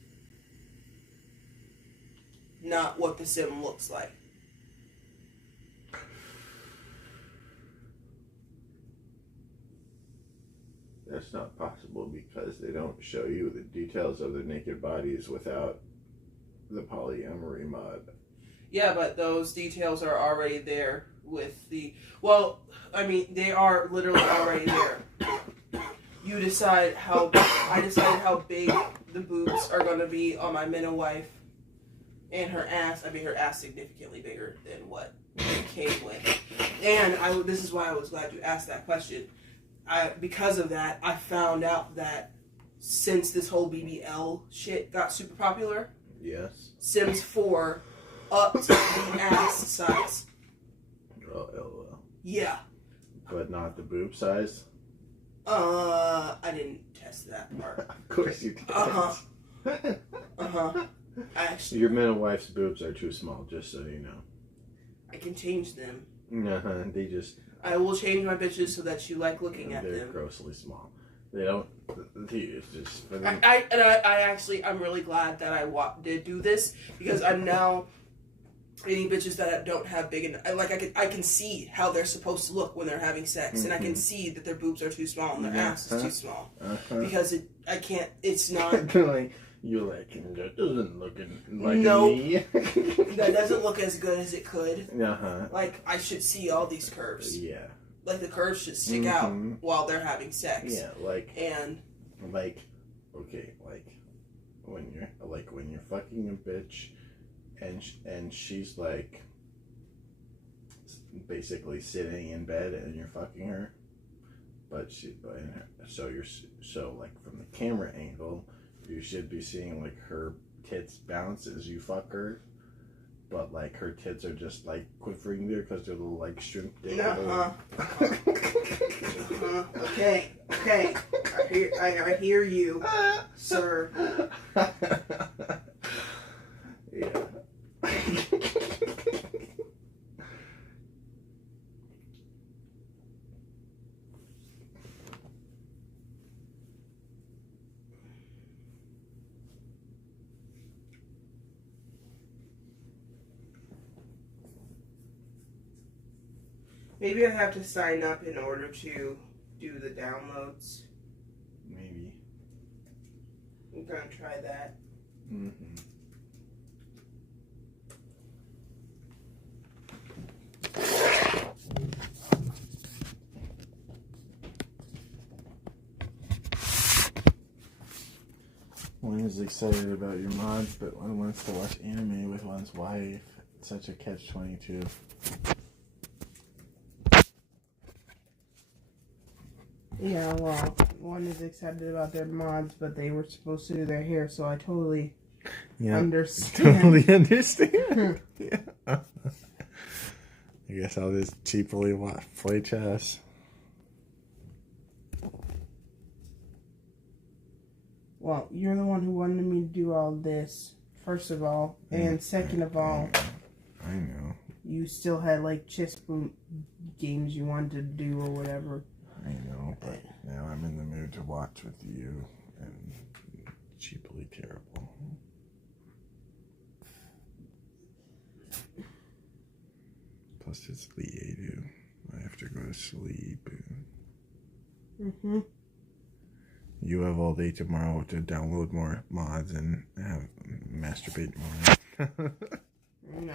not what the sim looks like. That's not possible because they don't show you the details of their naked bodies without the polyamory mod. Yeah, but those details are already there with the... Well, I mean, they are literally already there. You decide I decided how big the boobs are going to be on my Minna wife, and her ass. I mean, her ass significantly bigger than what it came with. And this is why I was glad you asked that question. Because of that, I found out that since this whole BBL shit got super popular, yes, Sims 4 upped the ass size. Oh, LOL. Yeah. But not the boob size? I didn't test that part. Of course you didn't. Actually, your Minna wife's boobs are too small, just so you know. I can change them. They just. I will change my bitches so that you like looking at They're them. grossly small. They don't. It's just. I'm really glad that I did do this because I'm now any bitches that don't have big enough. I can see how they're supposed to look when they're having sex, and I can see that their boobs are too small and their ass is too small because I can't. It's not. You're like, that doesn't look like nope. me. That doesn't look as good as it could. Uh-huh. Like, I should see all these curves. Yeah. Like, the curves should stick out while they're having sex. Yeah, like... And... Like, okay, like, when you're fucking a bitch, and she's, like, basically sitting in bed, and you're fucking her, so, like, from the camera angle... You should be seeing like her tits bounce as you fuck her, but like her tits are just like quivering there because they're little like shrimp. Okay. I hear you, sir. Yeah. Maybe I have to sign up in order to do the downloads. Maybe. I'm gonna try that. One is excited about your mods, but one wants to watch anime with one's wife. It's such a catch-22. Yeah, well, one is excited about their mods, but they were supposed to do their hair, so I totally understand. Totally understand. Yeah. I guess I'll just cheaply play chess. Well, you're the one who wanted me to do all this, first of all, and second of all... I know. You still had, like, chess games you wanted to do or whatever. I know, but now I'm in the mood to watch with you, and cheaply terrible. Plus it's the 8. I have to go to sleep. You have all day tomorrow to download more mods and have masturbate more. No.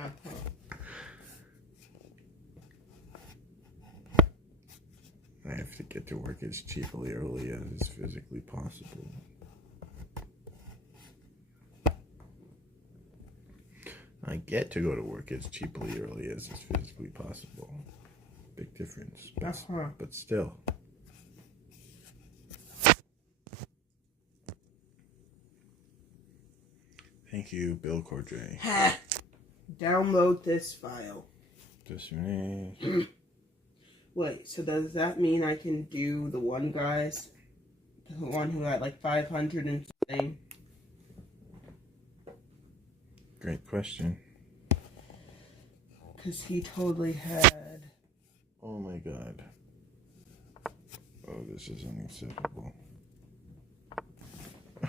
I have to get to work as cheaply early as is physically possible. I get to go to work as cheaply early as is physically possible. Big difference. But still. Thank you, Bill Cordray. Download this file. Just me. Wait, so does that mean I can do the one guy's? The one who had like 500 and something? Great question. Because he totally had... Oh my god. Oh, this is unacceptable.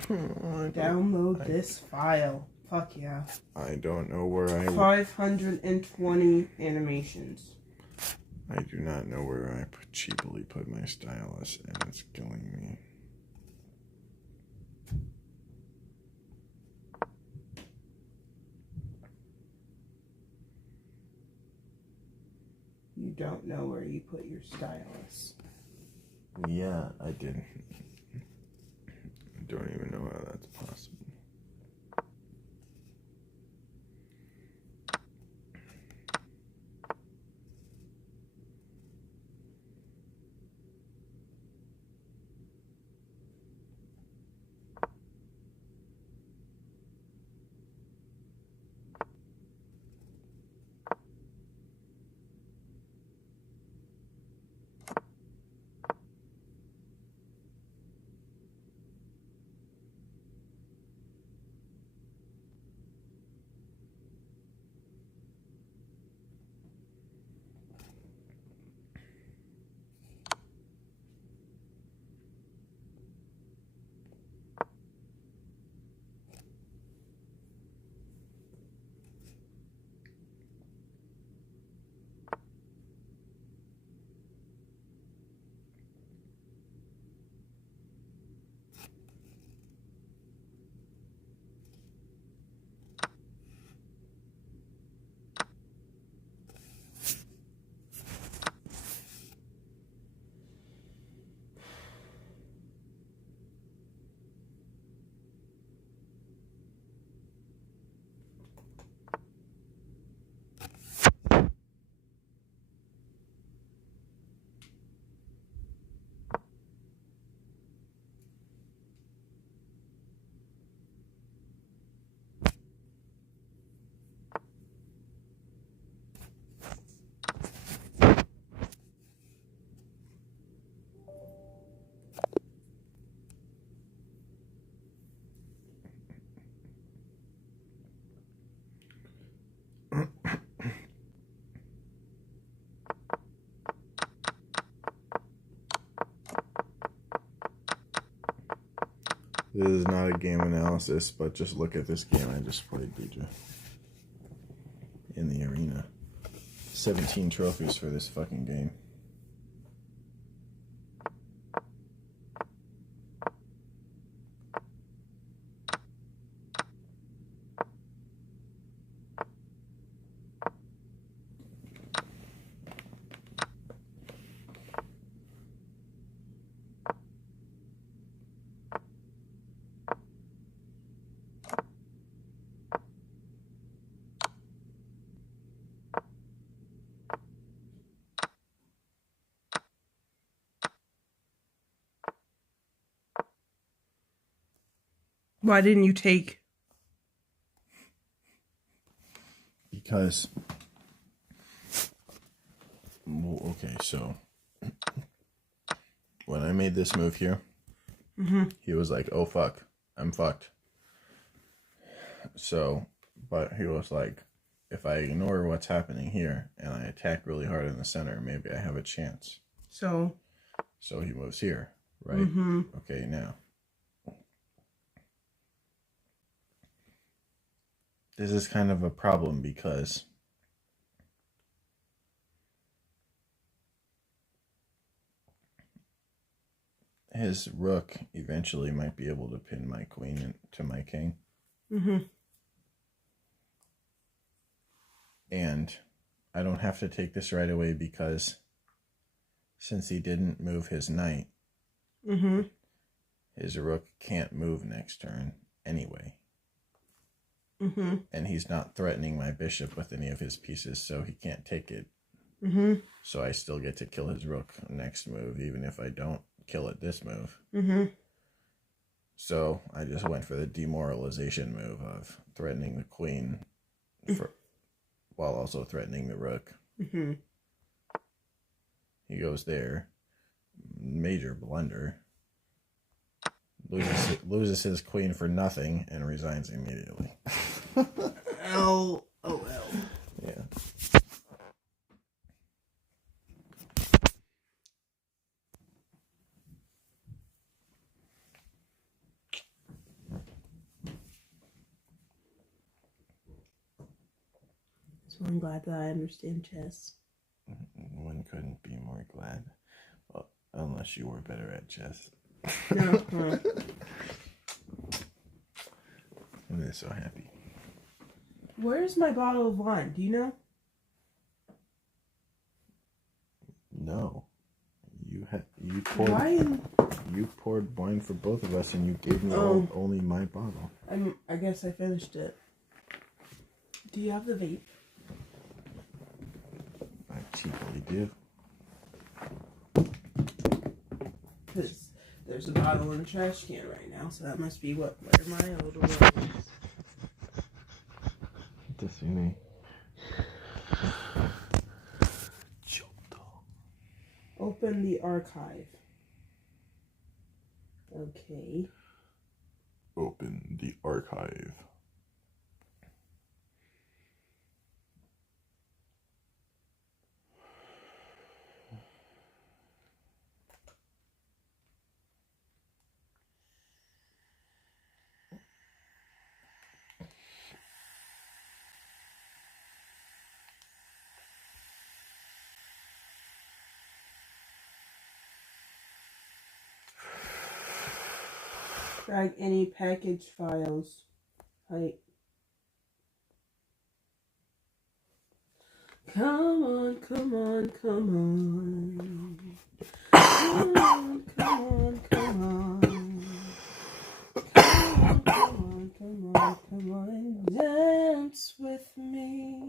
Download this file. Fuck yeah. I don't know where I... 520 animations. I do not know where I cheaply put my stylus, and it's killing me. You don't know where you put your stylus. Yeah, I did. I don't even know how that's possible. This is not a game analysis, but just look at this game I just played, DJ. In the arena. 17 trophies for this fucking game. Why didn't you take? Because, well, okay, so when I made this move here, he was like, oh fuck, I'm fucked. So, but he was like, if I ignore what's happening here and I attack really hard in the center, maybe I have a chance. So he moves here, right? Okay, now. This is kind of a problem because his rook eventually might be able to pin my queen to my king. And I don't have to take this right away because since he didn't move his knight, his rook can't move next turn anyway. And he's not threatening my bishop with any of his pieces, so he can't take it. So I still get to kill his rook next move, even if I don't kill it this move. So I just went for the demoralization move of threatening the queen while also threatening the rook. He goes there. Major blunder. Loses his queen for nothing and resigns immediately. LOL. Yeah. So I'm glad that I understand chess. One couldn't be more glad. Well, unless you were better at chess. No. I'm just so happy. Where's my bottle of wine? Do you know? No. You poured wine for both of us and you gave me only my bottle. I guess I finished it. Do you have the vape? I cheaply do. Because there's a bottle in the trash can right now, so that must be where my old one is. Just me. Open the archive. Okay. Open the archive. Drag any package files. Height. Come on, come on, come on. Come on, come on, come on. Come on, come on, come on, and dance with me.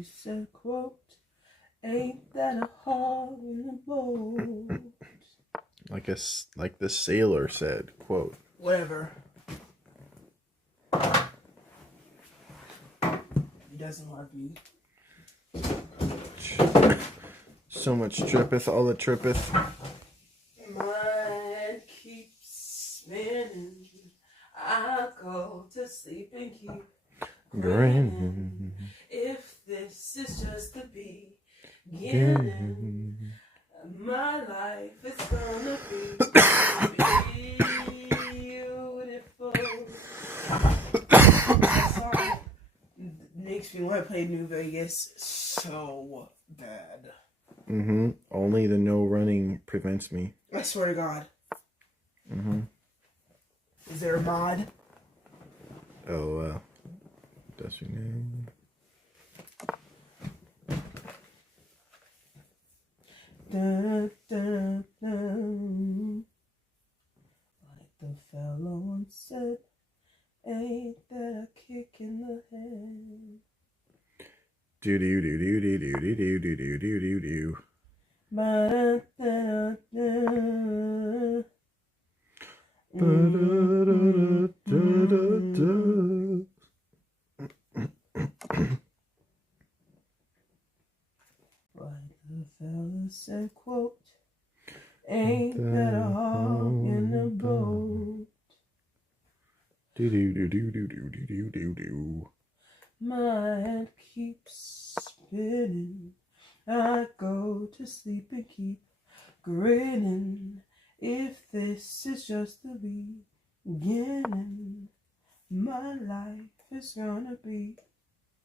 She said, quote, ain't that a hog in the boat? Like the sailor said, quote. Whatever. He doesn't love me. So much trippeth, all the trippeth. My head keeps spinning. I go to sleep and keep grinning. If this is just the beginning, my life is gonna be beautiful. That song makes me want to play New Vegas so bad. Only the no running prevents me. I swear to God. Is there a mod? Oh, that's your name. Dun, dun, dun. Like the fellow once said, ain't that a kick in the head? Do do do do do do do do do do do do do. Like the fella said, quote, ain't that a hog in the boat? Do do do do do do do do do do. My head keeps spinning. I go to sleep and keep grinning. If this is just the beginning, my life is gonna be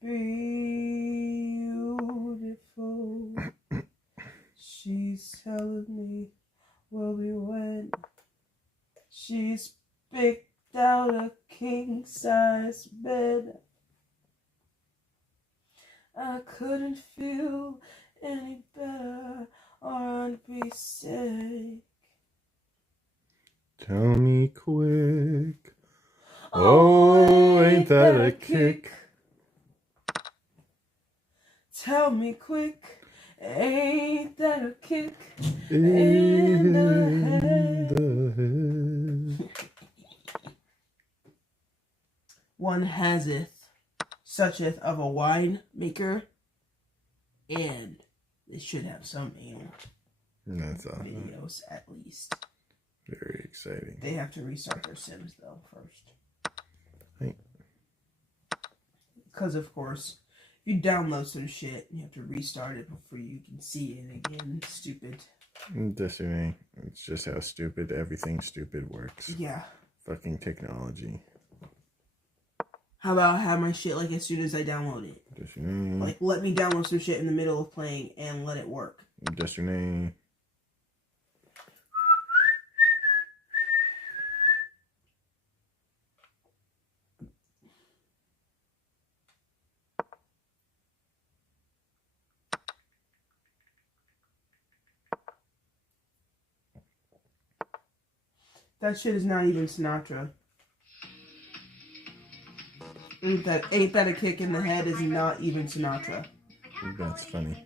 beautiful. She's telling me where we went. She's picked out a king-size bed. I couldn't feel any better or I'd be sick. Tell me quick. Oh, ain't that a kick? Tell me quick. Ain't that a kick in the head? One haseth, sucheth of a wine maker, and they should have some anal That's awesome. videos at least. Very exciting. They have to restart their Sims though first. Right. Because of course, if you download some shit, you have to restart it before you can see it again. Stupid. That's me. It's just how stupid everything stupid works. Yeah. Fucking technology. How about I have my shit like as soon as I download it? Like let me download some shit in the middle of playing and let it work. That's your name. That shit is not even Sinatra. Ain't that a kick in the head is not even Sinatra. That's funny.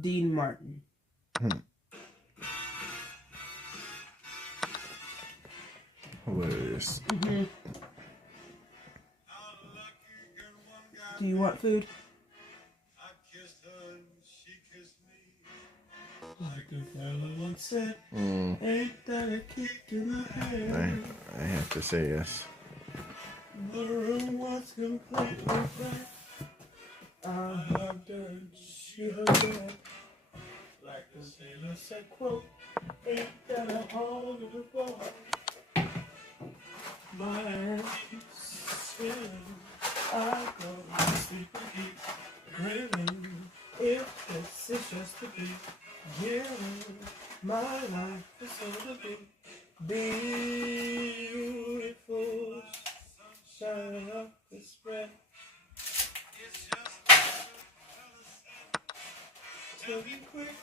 Dean Martin. Hilarious. Do you want food? Like the fella once said, ain't that a kick in the head? I have to say yes. The room was completely black. I hugged her and she hugged back. Like the sailor said, quote, ain't that a hole in the ball? My hands keep spinning. I go to sleep and keep grinning. If this is just the beginning, my life is gonna be beautiful. Shine up this breath. Tell me quick,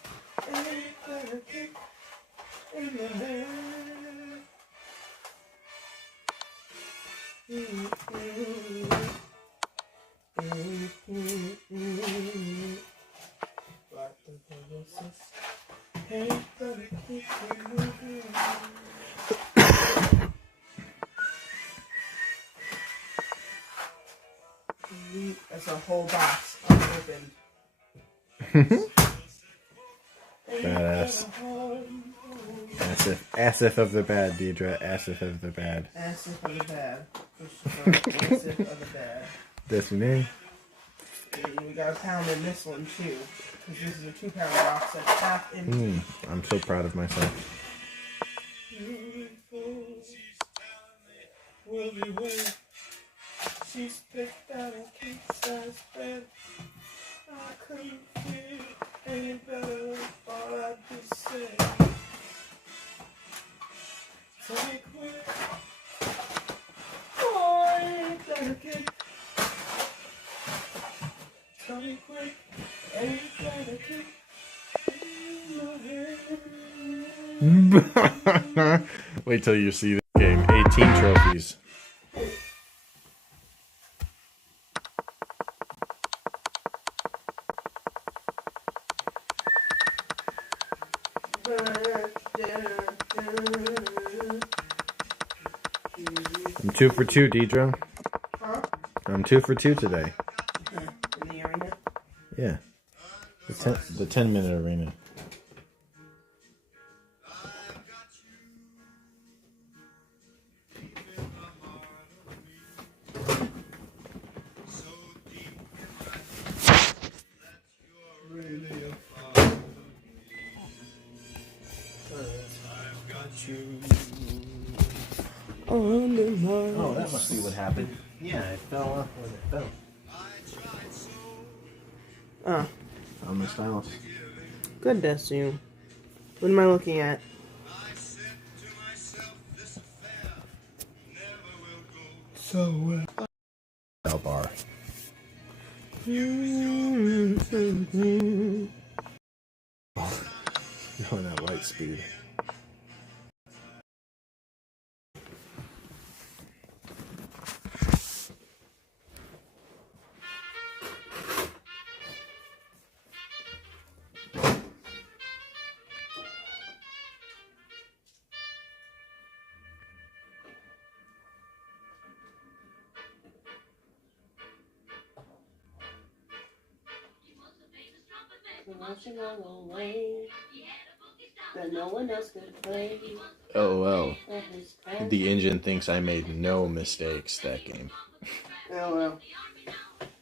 Ain't that a kick in the head? What the hell is this? Ain't that a kick in the head? That's a whole box unopened. Badass. Asif of the bad, Deidre. Asif of the bad. Asif of the bad. Asif of the bad. That's me. We got a pound in this one too. Because this is a 2-pound box that's half empty. I'm so proud of myself. She picked out a king-size bed. I couldn't feel any better. All I just said. Tell me quick. Oh, ain't that a kick? Tell me quick. Ain't that a kick? Wait till you see this game. 18 trophies. I'm 2 for 2, Deidre. Huh? I'm 2 for 2 today. In the arena? Yeah. The 10-minute arena. Oh, that must be what happened. Yeah, it fell off when it fell. On the stylus. Goodness you. What am I looking at? So, Bell bar. Going at light speed. That no one else could play. LOL. The engine thinks I made no mistakes that game. LOL.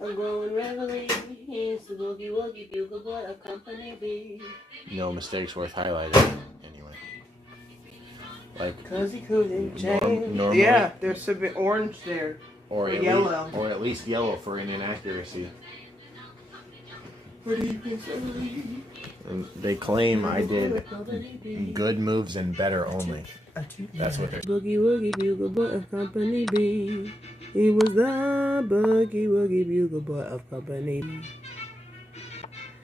I'm going reveille. It's the boogie woogie bugle boy of Company B. No mistakes worth highlighting. Anyway. Like. Cause he couldn't change. Normally, yeah, there's some bit orange there. Or yellow. Or at least yellow for an inaccuracy. And they claim I did good moves and better only. That's what they're. Boogie woogie bugle boy of Company B. He was the boogie woogie bugle boy of Company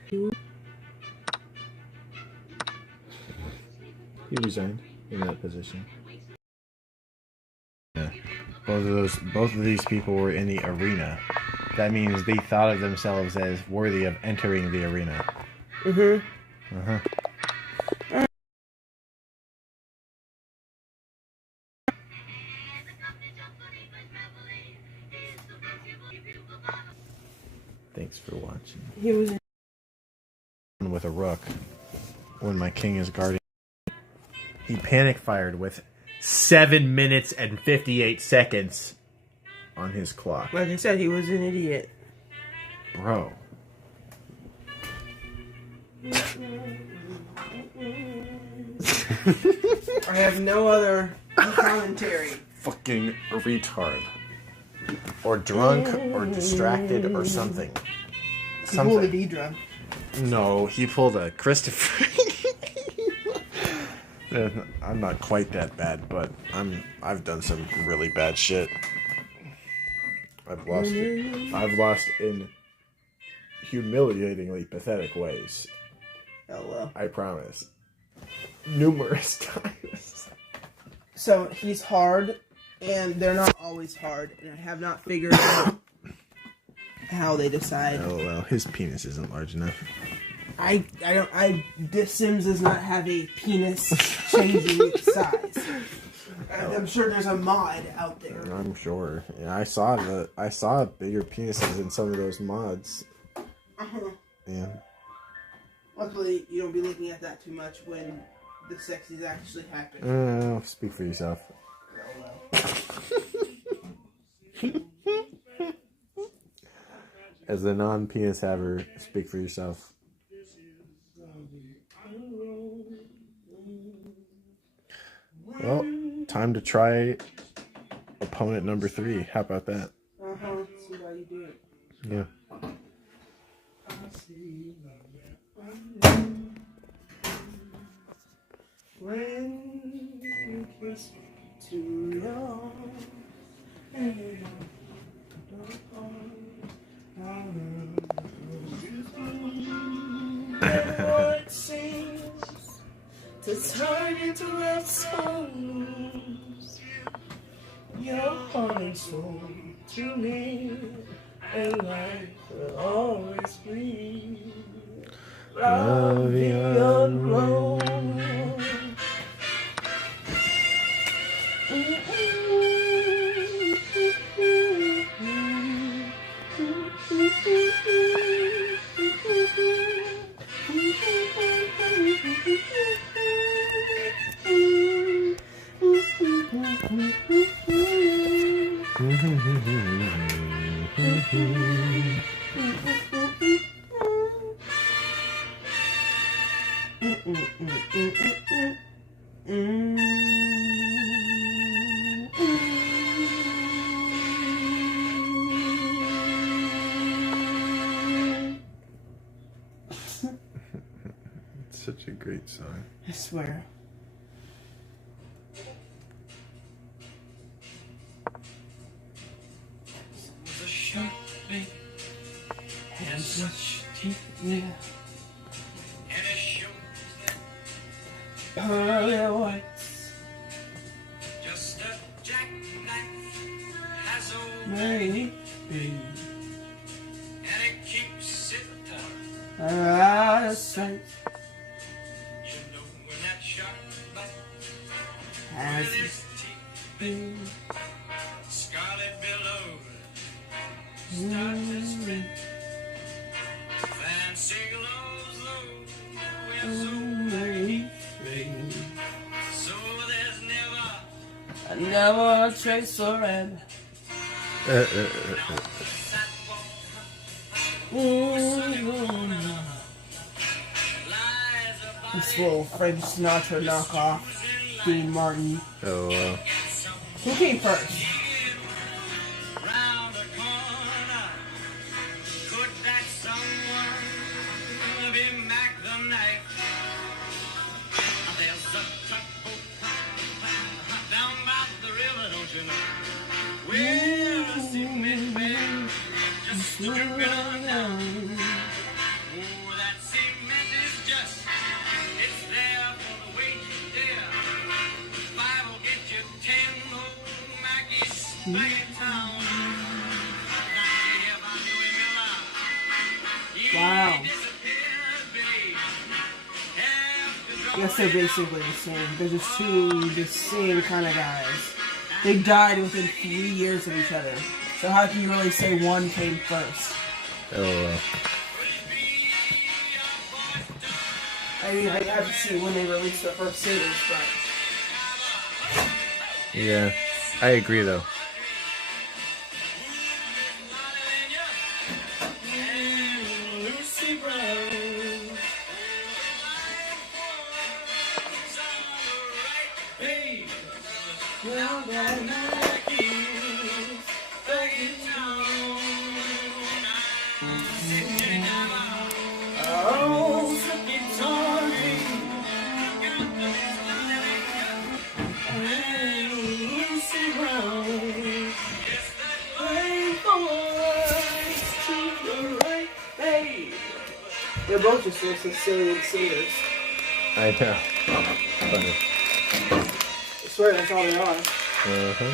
B. He resigned in that position. Yeah. Both of these people were in the arena. That means they thought of themselves as worthy of entering the arena. Thanks for watching. He was with a rook when my king is guarding. He panic fired with 7 minutes and 58 seconds on his clock. Like I said, he was an idiot. Bro. I have no other commentary. Fucking retard. Or drunk, or distracted, or something. He pulled a Deidre. No, he pulled a Christopher. I'm not quite that bad, but I've done some really bad shit. I've lost in humiliatingly pathetic ways. LOL. I promise. Numerous times. So he's hard, and they're not always hard, and I have not figured out how they decide. Oh well, his penis isn't large enough. Sims does not have a penis changing size. I'm sure there's a mod out there. I'm sure. Yeah, I saw bigger penises in some of those mods. Uh-huh. Yeah. Luckily, you don't be looking at that too much when the sex is actually happening. Speak for yourself. As the non-penis haver, speak for yourself. Well, time to try opponent number 3. How about that? See how you do it. Yeah. When you kiss me too long, and you it seems to turn into love songs. Your heart and soul to me, and life will always be love the unknown. Such a great song. I swear. And such teeth, yeah. And it shows that pearly whites. Just a jackknife has old many been. And it keeps it out of sight. You know when that shark bite has its teeth been. Scarlet billows start to spin. Fancy glows low with so many things. So there's never a trace of red. This little Frank Sinatra knockoff, Dean Martin. Oh, wow. Who came first? Wow. I guess they're basically the same. They're just two the same kind of guys. They died within 3 years of each other. So how can you really say one came first? Oh, I mean, I have to see when they released their first singles, but... yeah, I agree though. They're both just real Sicilian singers. I know. Funny. I swear that's all they are. Uh-huh.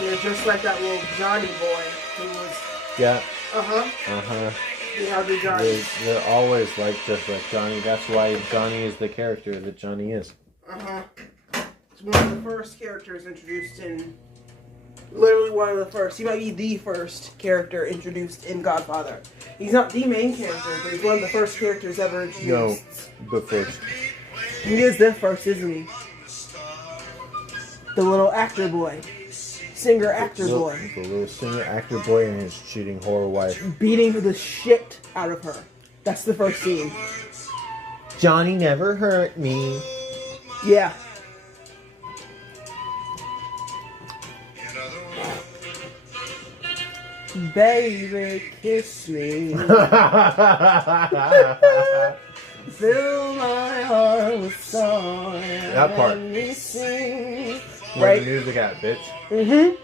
They're just like that little Johnny boy who was. Yeah. Uh-huh. Uh-huh. Yeah, the Johnny. They're always just like Johnny. That's why Johnny is the character that Johnny is. Uh-huh. It's one of the first characters introduced in... Literally one of the first. He might be the first character introduced in Godfather. He's not the main character, but he's one of the first characters ever introduced. No, the first. He is the first, isn't he? The little actor boy. Singer-actor boy. The little singer-actor boy and his cheating whore wife. Beating the shit out of her. That's the first scene. Johnny never hurt me. Yeah. Baby, kiss me. Fill my heart with song. That part. Me sing. Where Right. the music at, bitch? Mm-hmm.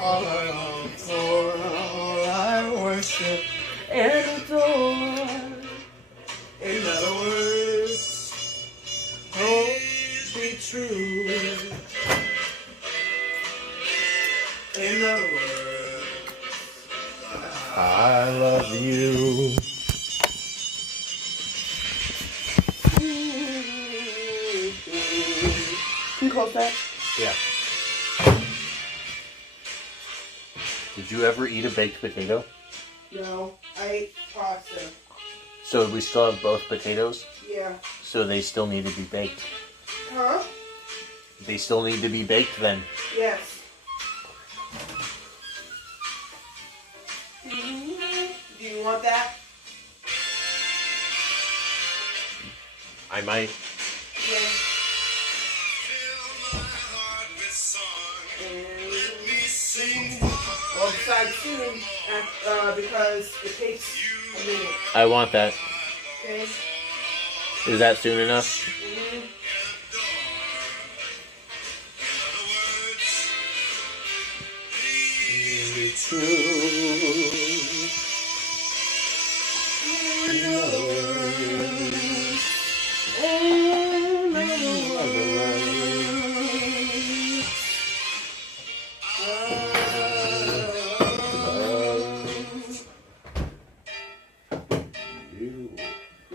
All I long for, all I worship and adore. In other words, hope be true. In other words, I love you. Can you close that? Yeah. Did you ever eat a baked potato? No, I ate pasta. So we still have both potatoes? Yeah. So they still need to be baked. Huh? They still need to be baked then. Yes. Do you want that? I might. Yeah. Well, decide soon, because it takes a minute. I want that. Okay? Is that soon enough? Mm-hmm.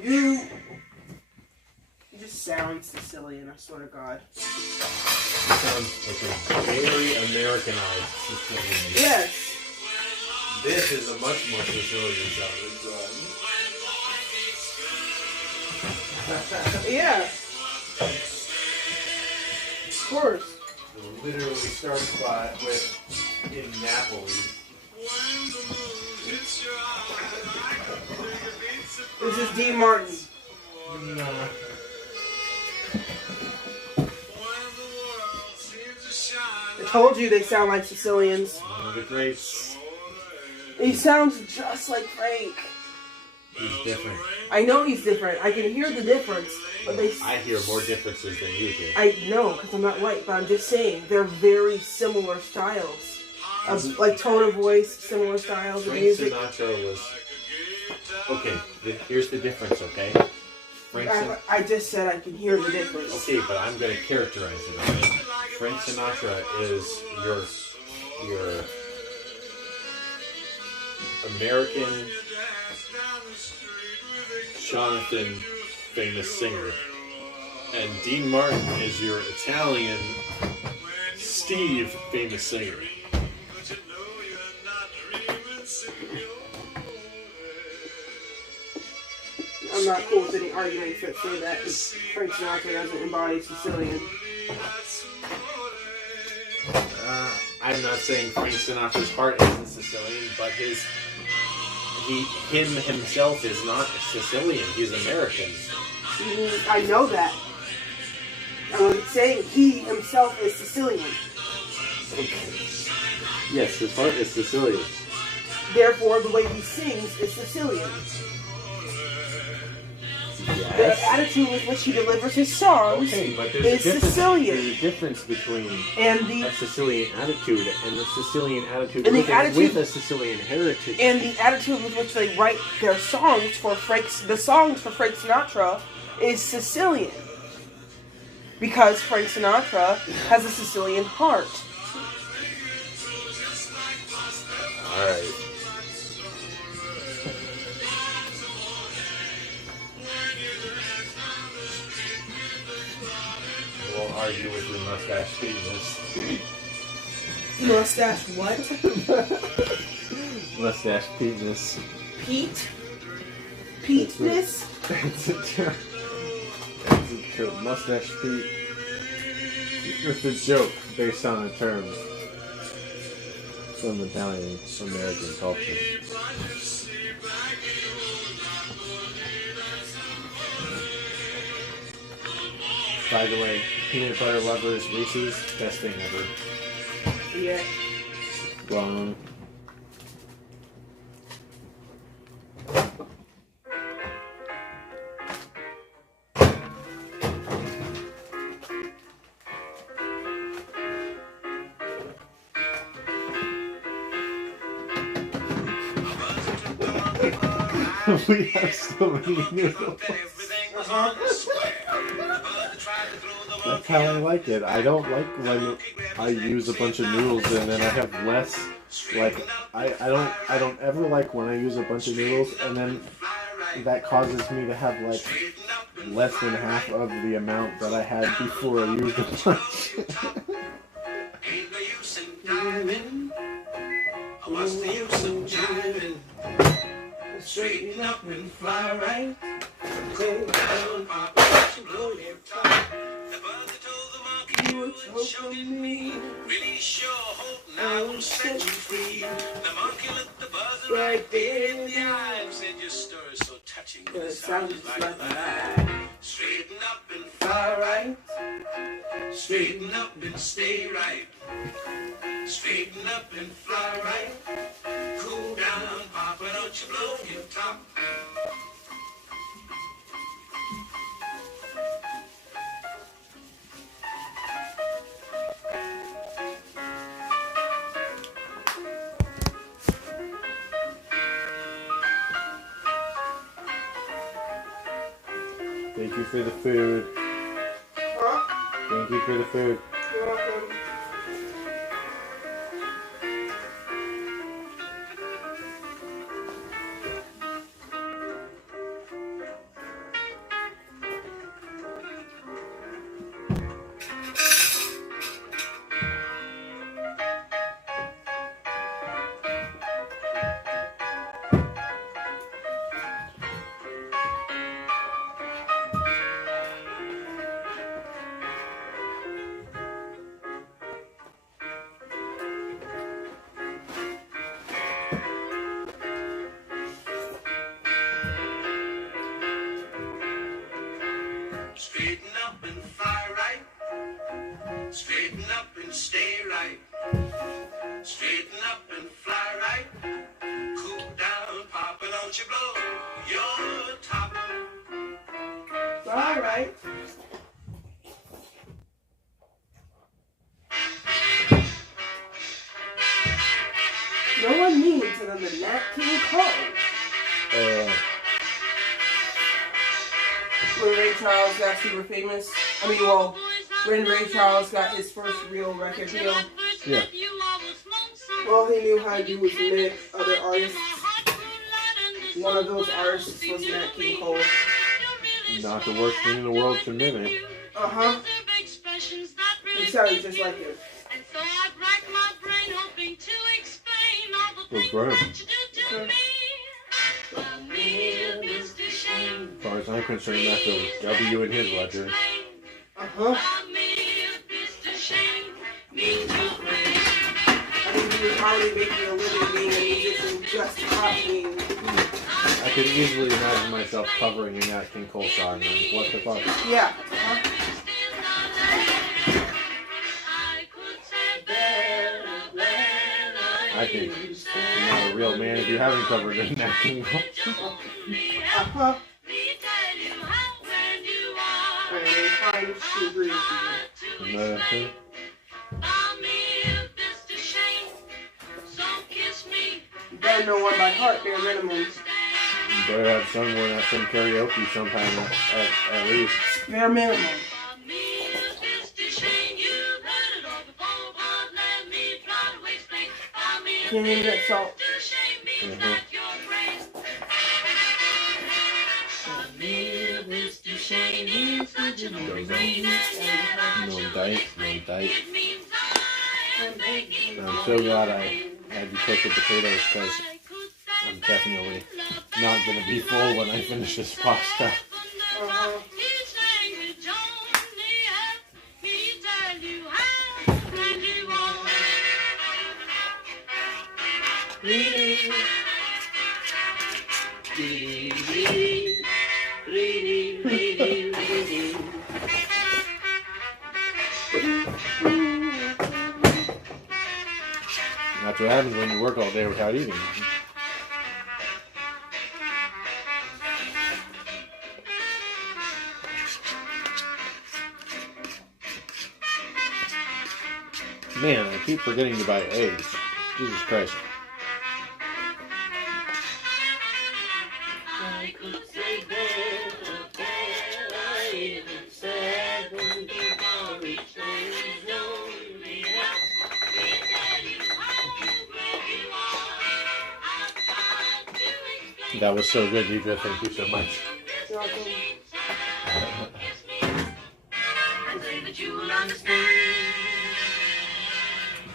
You just sound Sicilian, I swear to God. It sounds like a very Americanized Sicilian. Yes. This is a much more Sicilian sound. Yeah. Of course. It literally starts with in Napoli. This is Dean Martin. I told you they sound like Sicilians. One of the greats. He sounds just like Frank. He's different. I know he's different. I can hear the difference, but I hear more differences than you do. I know, because I'm not white, but I'm just saying they're very similar styles. Like tone of voice, similar styles of Frank music. Sinatra was... Okay, here's the difference, okay? I just said I can hear the difference. Okay, but I'm going to characterize it, okay? Frank Sinatra is your American Jonathan famous singer. And Dean Martin is your Italian Steve famous singer. I'm not cool with any arguments that say that Frank Sinatra doesn't embody Sicilian. I'm not saying Frank Sinatra's heart isn't Sicilian, but himself is not Sicilian. He's American. I know that. I'm saying he himself is Sicilian. Yes, his heart is Sicilian. Therefore, the way he sings is Sicilian. The attitude with which he delivers his songs Okay, but there's is a difference. Sicilian. There's a difference between And the- a Sicilian attitude and the Sicilian attitude, And the with, attitude- with a Sicilian heritage. And the attitude with which they write their songs for Frank Sinatra is Sicilian. Because Frank Sinatra has a Sicilian heart. All right. I won't argue with your mustache penis. Mustache what? Mustache penis. Pete? Peteness? It's a mustache Pete. It's a joke based on a term from Italian American culture. By the way, peanut butter lovers, Reese's, best thing ever. Yeah. Wrong. We have so many noodles. That's how I like it. I don't like when I use a bunch of noodles and then I have less. Like I don't ever like when I use a bunch of noodles and then that causes me to have like less than half of the amount that I had before I used a bunch. What's the use of jiving? Straighten up and fly right. Go down, Papa, blow your top. The buzzer told the monkey you were choking me. Really sure hope now will set you free. The monkey looked the buzzer right there in the eye and said your story's so touching, but it sounds like a lie. Straighten up and fly right. Straighten up and stay right. Straighten up and fly right. Cool down, Papa, don't you blow your top. Thank you for the food. Thank you for the food. You're welcome. Straighten up and fly right. Straighten up and stay right. Straighten up and fly right. Cool down, Papa, don't you blow your top. Fly right. No one means than the Nat King Cole. When Ray Charles got super famous. When Ray Charles got his first real record deal. Yeah. All he knew how to do was mimic other artists. One of those artists was Nat King Cole. Not the worst thing in the world to mimic. Uh-huh. He sounded just like him. Was Graham. As far as I'm concerned, that's a W in his ledger. Uh-huh. I mean, he was already making a living being a musician, just copying. I could easily imagine myself covering a Nat King Cole song. Like, what the fuck? Yeah. I think you're not a real man if you haven't covered a Nat King Cole. Uh-huh. inclined to agree with you. Another thing? You better know one by heart, bare minimum. You better have sung one at some karaoke sometime at least. Bare minimum. Can't even get salt. Mm-hmm. No date. I'm so glad I had you cook the potatoes because I'm definitely not going to be full when I finish this pasta. That's what happens when you work all day without eating. Man, I keep forgetting to buy eggs. Jesus Christ. That was so good, Eva. Thank you so much.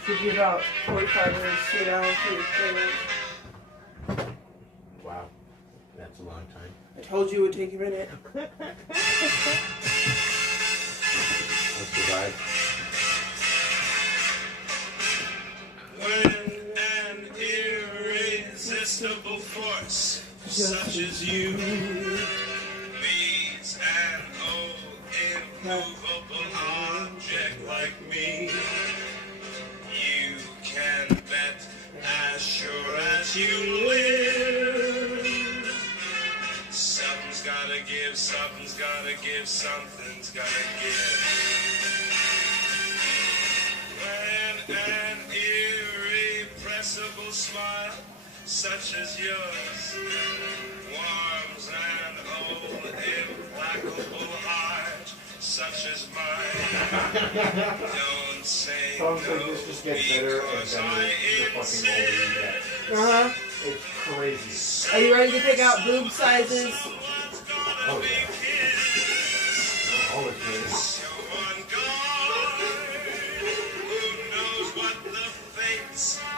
Should be about 45 minutes to an hour for your trailer. Wow. That's a long time. I told you it would take a minute. I'll survive. When an irresistible force such as you meets an old immovable object like me, you can bet as sure as you live, something's gotta give, something's gotta give, something's gotta give. When an irrepressible smile such as yours warms an old implacable heart such as mine, don't say Songs no, like this just get better and because better I the fucking older you get. It's crazy. Are you ready to pick out boob sizes? Oh yeah. Always ready.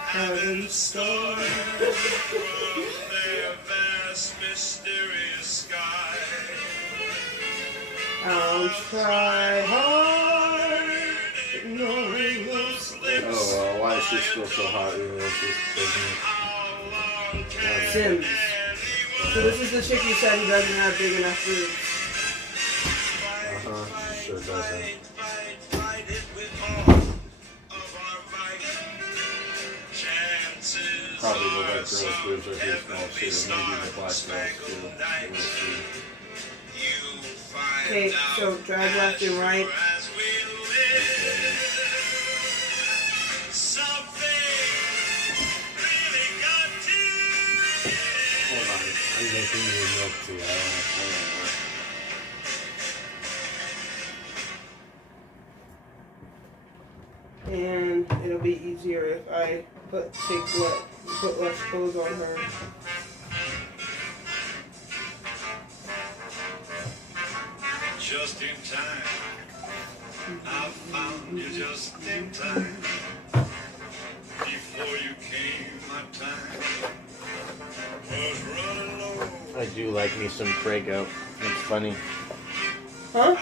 Have in store from their vast mysterious sky. I'll try hard. Ignoring those lips. Oh, why is she still so hot? Even though she's taking Sims. So this is the chick who said he doesn't have big enough boobs. Sure doesn't. Probably the white girl's boobs are too small too, maybe the black girl's too. We'll see. Okay, so drag left and right. Hold on, I'm making you milk tea. I don't And it'll be easier if I put less clothes on her. Just in time, I found you just in time. Before you came, my time was running low. I do like me some Prego. It's funny. Huh?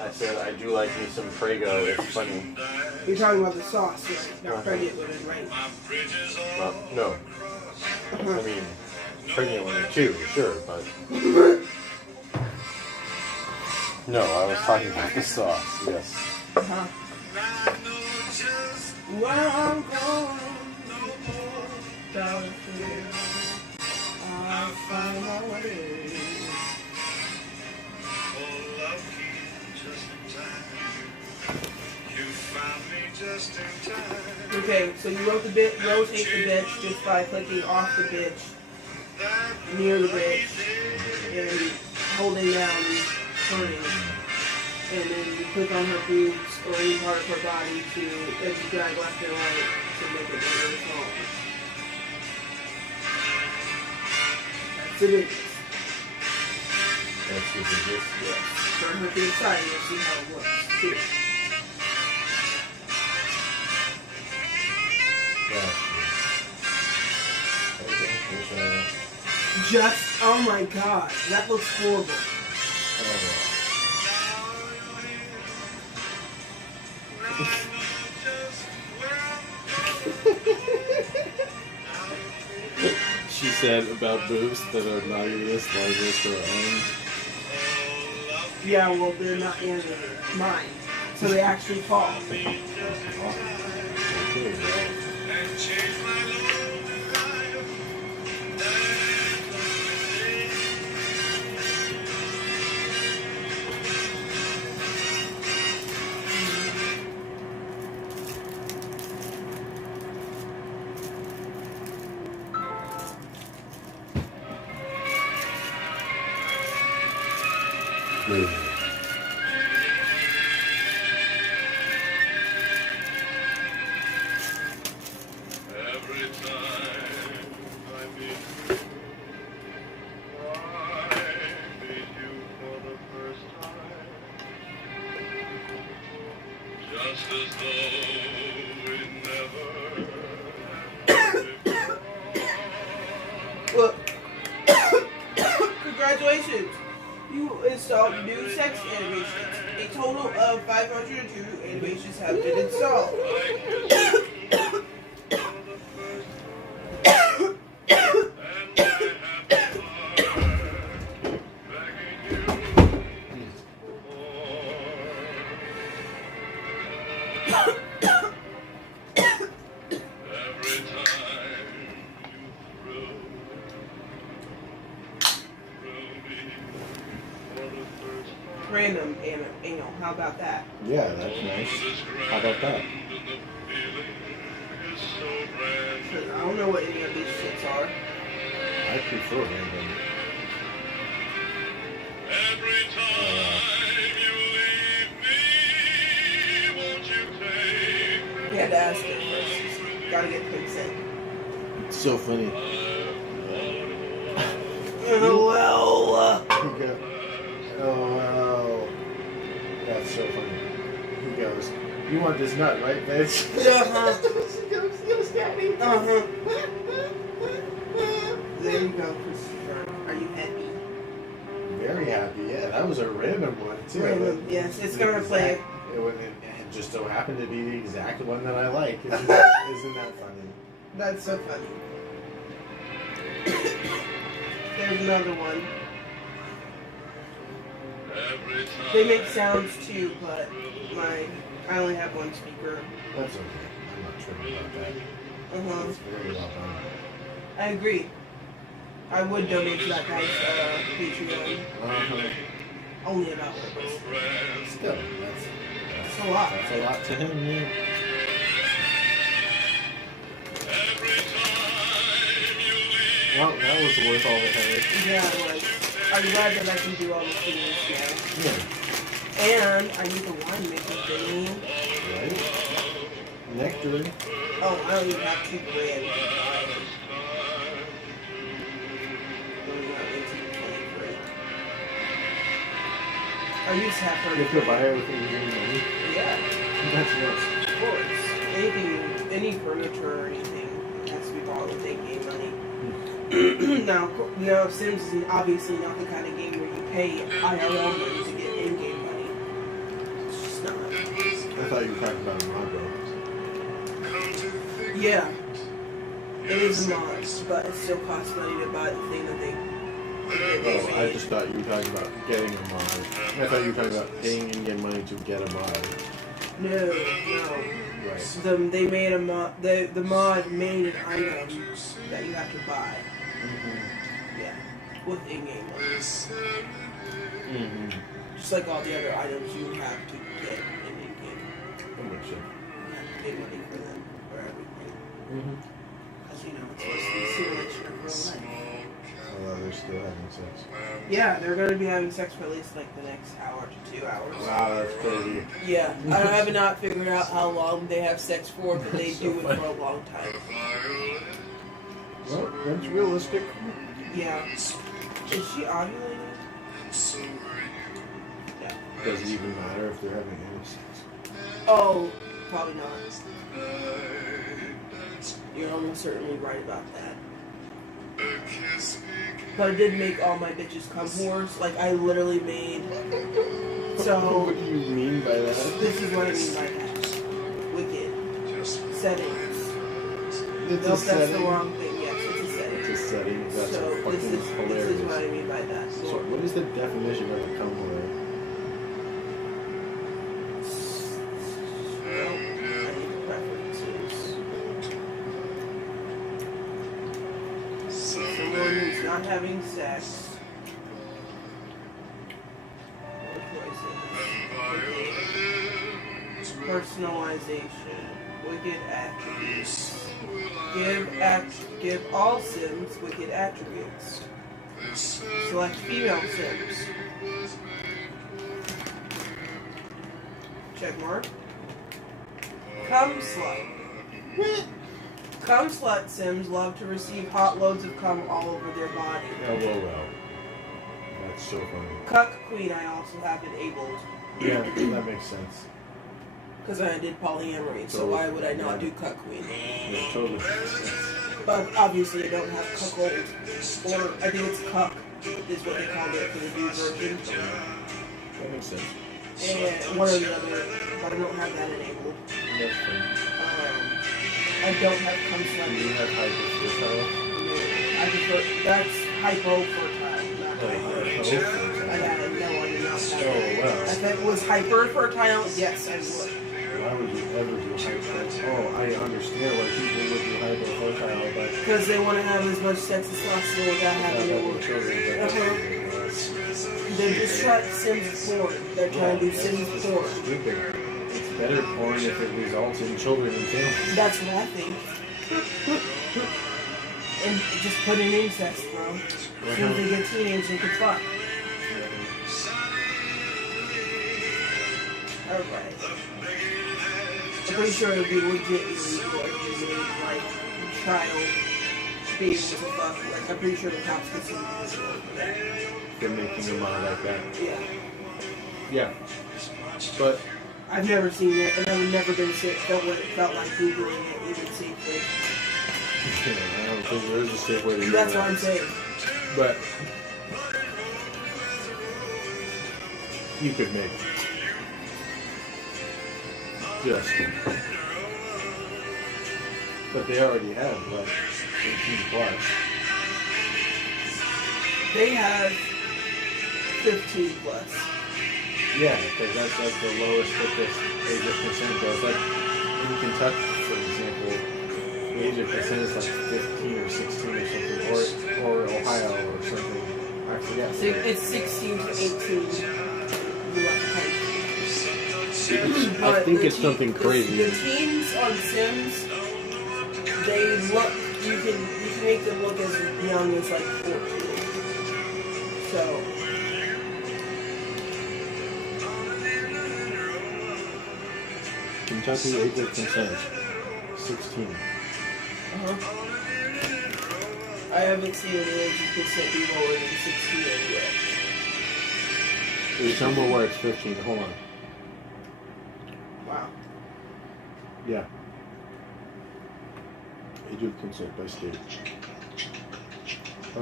I said I do like me some Prego. It's funny. You're talking about the sauce, right? Not pregnant women, right? No. I mean, pregnant women too, sure, but... No, I was talking about the sauce, yes. Uh-huh. Where I'm going, down here, I'll find my way. Oh, love keeps just Okay, so you rotate the bitch just by clicking off the bitch, near the bitch, and holding down and turning. And then you click on her boobs or any part of her body to, as you drag left and right to make it really small. That's the biggest. That's the biggest? Yes. Turn her to the side and you'll see how it works, too. Just, oh my god, that looks horrible. She said about boobs that are not even as large as her own. Yeah, well, they're not in mine, so they actually fall. Look, congratulations! You installed new sex animations. A total of 502 animations have been installed. Random anal. How about that? Yeah, that's nice. How about that? I don't know what any of these shits are. I prefer random. You had to ask it first. Gotta get consent. It's so funny. LOL. Oh, that's so funny. He goes, "You want this nut, right, bitch?" Uh-huh. She goes, "Yes, daddy." Uh-huh. There you go, Christopher. Are you happy? Very happy. Yeah, that was a random one too. Random, yes. It's gonna play. It just so happened to be the exact one that I like. Isn't that funny? That's so funny. There's another one. They make sounds too, but I only have one speaker. That's okay. I'm not tripping about that. Uh-huh. It's very well done. I agree. I would donate to that guy's Patreon. Uh-huh. Only about purpose. Still, that's a lot. That's a lot to him, yeah. Well, that was worth all the headache. Yeah, it was. I'm glad that I can do all the things now. Yeah. And I need the winemaker thingy. Right? Nectarine. Oh, I don't even have $2,000 to buy it. I used to have You have to buy everything you need money? Yeah. That's nuts. Of course. Any furniture or anything has to be bought with in-game money. Now, Sims is obviously not the kind of game where you pay IRL money to get in-game money. It's just not. I thought you were talking about a mod, bro. Yeah. It is a mod, but it still costs money to buy the thing that they Oh, I just thought you were talking about getting a mod. I thought you were talking about paying in-game money to get a mod. No. Right. They made a mod. The mod made an item that you have to buy. Mm-hmm. Yeah, with in-game money. Mm-hmm. Just like all the other items you have to get in in-game. That makes sense. pay money for them for everything. Mm-hmm. Because, you know, it's supposed to be a simulation of real life. Although they're still having sex. Yeah, they're going to be having sex for at least like the next hour to 2 hours. Wow, that's crazy. Yeah, I have not figured out how long they have sex for, but they do it for a long time. Well, that's realistic. Yeah. Is she ovulating? Yeah. Does it even matter if they're having any sex? Oh, probably not. You're almost certainly right about that. But I did make all my bitches cum whores. Like, I literally made... So... What do you mean by that? This is what I mean by that. Wicked. Settings. It's Nope, a that's setting. the wrong thing. Yes, it's a setting. It's a setting. That's So, fucking hilarious. this is what I mean by that. So, what is the definition of a cum whore? Someone who's not having sex. Personalization. Wicked attributes. Give all Sims wicked attributes. Select female Sims. Check mark. Cum slut. Cum slut Sims love to receive hot loads of cum all over their body. LOL. That's so funny. Cuck queen I also have enabled. Yeah, that makes sense. Because I did polyamory, so why would I not do cuck queen? Yeah, totally. But obviously I don't have cuckold, or I think it's cuck is what they called it for the new version. That makes sense. And one or the other, but I don't have that enabled. That's fine. I don't have cum slut. Do you have hyper-fertile? I prefer, that's hypo-fertile, not hyper. Hypo-fertile? I did not have Oh, that. wow. If it was hyper-fertile, yes, I would. Why would you ever do hyper-fertile? Oh, I understand why people would do hyper-fertile, but... Because they want to have as much sex as possible without having to work. children, but that's They're just trying Sims porn. They're trying to do Sims porn. stupid. It's better porn if it results in children and families. That's what I think. And just put in incest, bro. As soon as they get teenage, they can fuck. Alright. I'm pretty sure it would be legit illegal if you made, like, a child be able to fuck. Like, I'm pretty sure the cops could see you for that. For making them out like that. Yeah. Yeah. But... I've never seen it, and I've never been sick. Felt like Googling it even safely. I don't think there is a safe way to do That's that. what I'm saying. But... you could make it. Just. But they already have, like, 18 plus. They have 15 plus. Yeah, because that's like the lowest thickest age of consent goes. Like in Kentucky, for example, the age of consent is like 15 or 16 or something, or Ohio or something. I forget. It's 16 to 18. I think it's something crazy. The teens on Sims, they look. You can make them look as young as like 14. So. Kentucky age of consent, 16. I haven't seen an age of consent be lower than 16 anyway. There's somewhere where it's 15. Hold on. Wow. Yeah. Age of consent by state.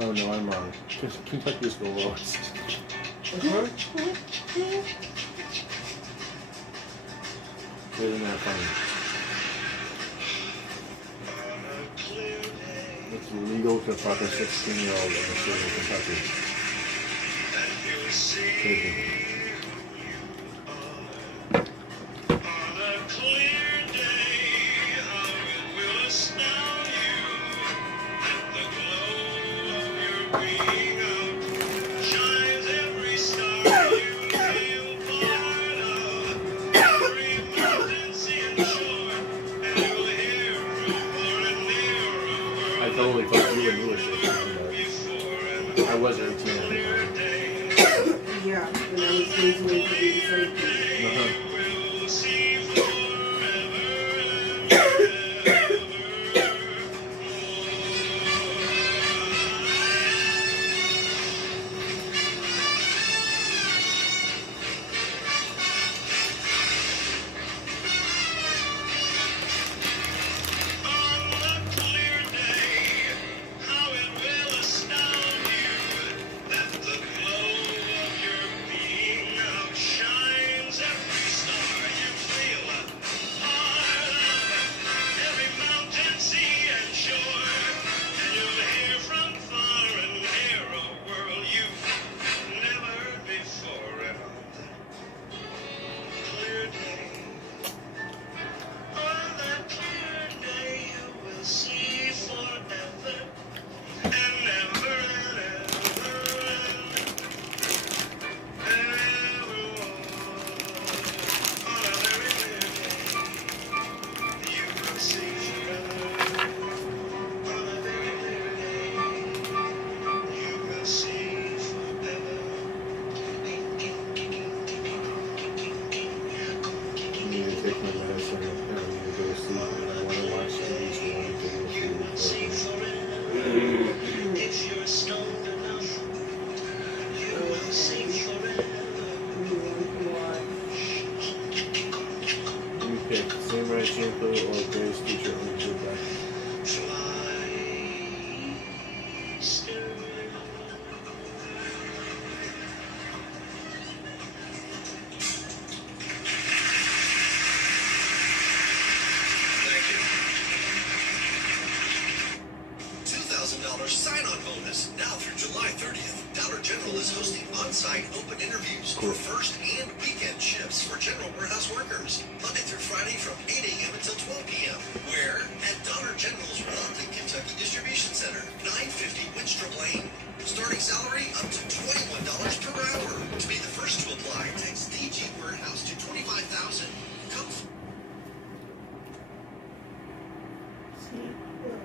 Oh no, I'm wrong. Kentucky is the lowest. Isn't that funny? It's legal to fuck a 16-year-old in the state of Kentucky. Crazy. Samantha or Grace teacher who did that. $2,000 sign-on bonus now through July 30th. Dollar General is hosting on-site open interviews for first and weekend shifts for general warehouse workers, Monday through Friday from 8 a.m. until 12 p.m. Where? At Dollar General's Walton, Kentucky Distribution Center, 950 Winstrop Lane. Starting salary up to $21 per hour. To be the first to apply, text DG Warehouse to 25,000. Come. See, look.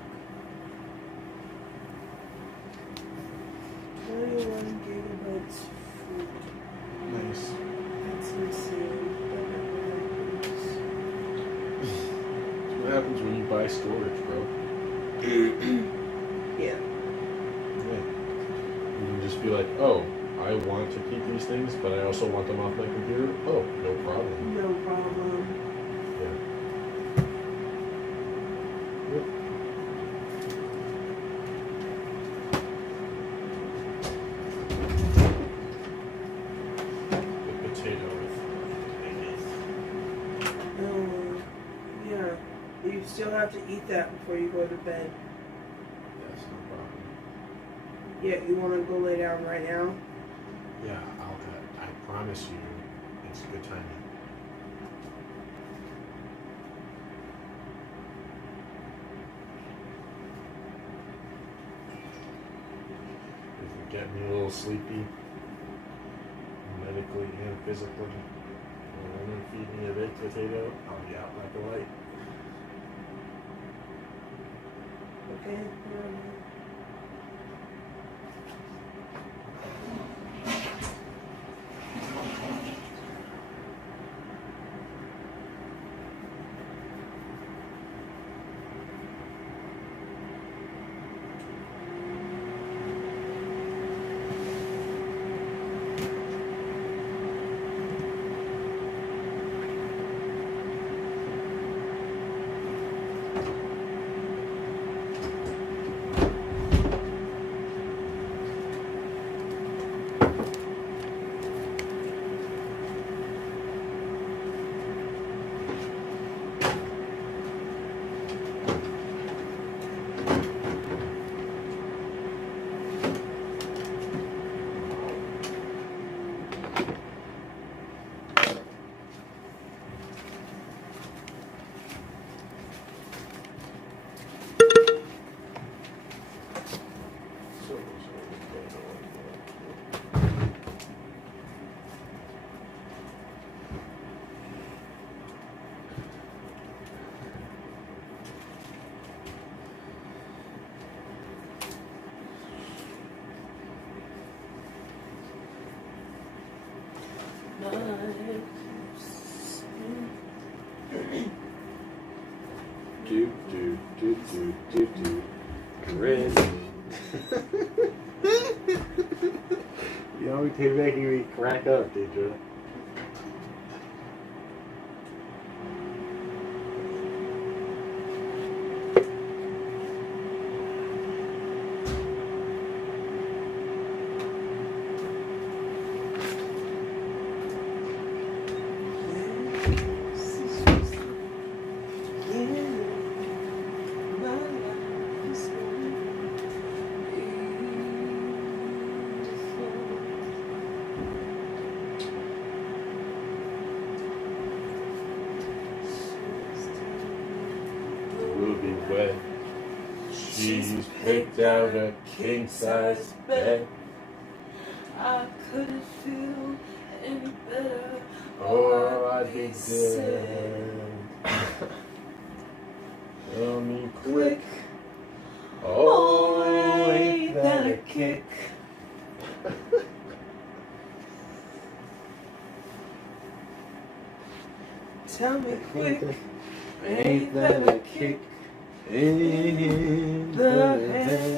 21 gigabytes free. Nice. That's insane. That's what happens when you buy storage, bro. Yeah. You can just be like, oh, I want to keep these things, but I also want them off my computer. Oh, no problem. No problem. Yeah. Yep. The potato Yeah. You still have to eat that before you go to bed. That's no problem. Yeah, you want to go lay down right now? Yeah, I promise you, it's good timing. If you get me a little sleepy, medically and physically, and then feed me a baked potato, I'll be out like a light. Okay. Do. Grin. You always keep making me crack up, Deidre. Wet. She's picked out a king-size bed. I couldn't feel any better. Or I'd be dead. Tell me quick. Oh, ain't that a kick? Tell me quick. Ain't that a kick? In the head.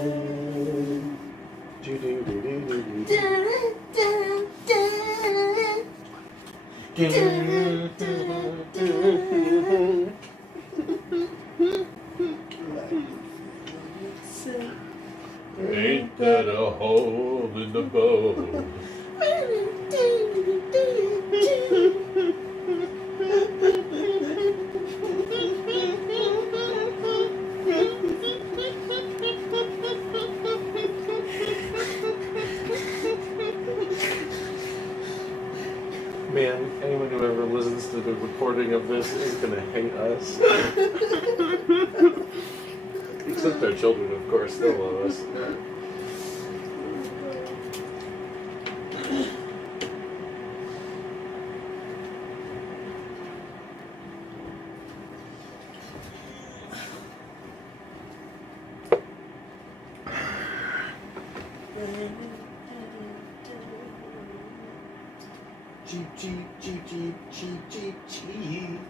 had a hole in the boat. Man, anyone who ever listens to the recording of this is gonna hate us. Except our children, of course, they'll love us. Cheep, cheep, cheep, cheep, cheep, cheep, cheep.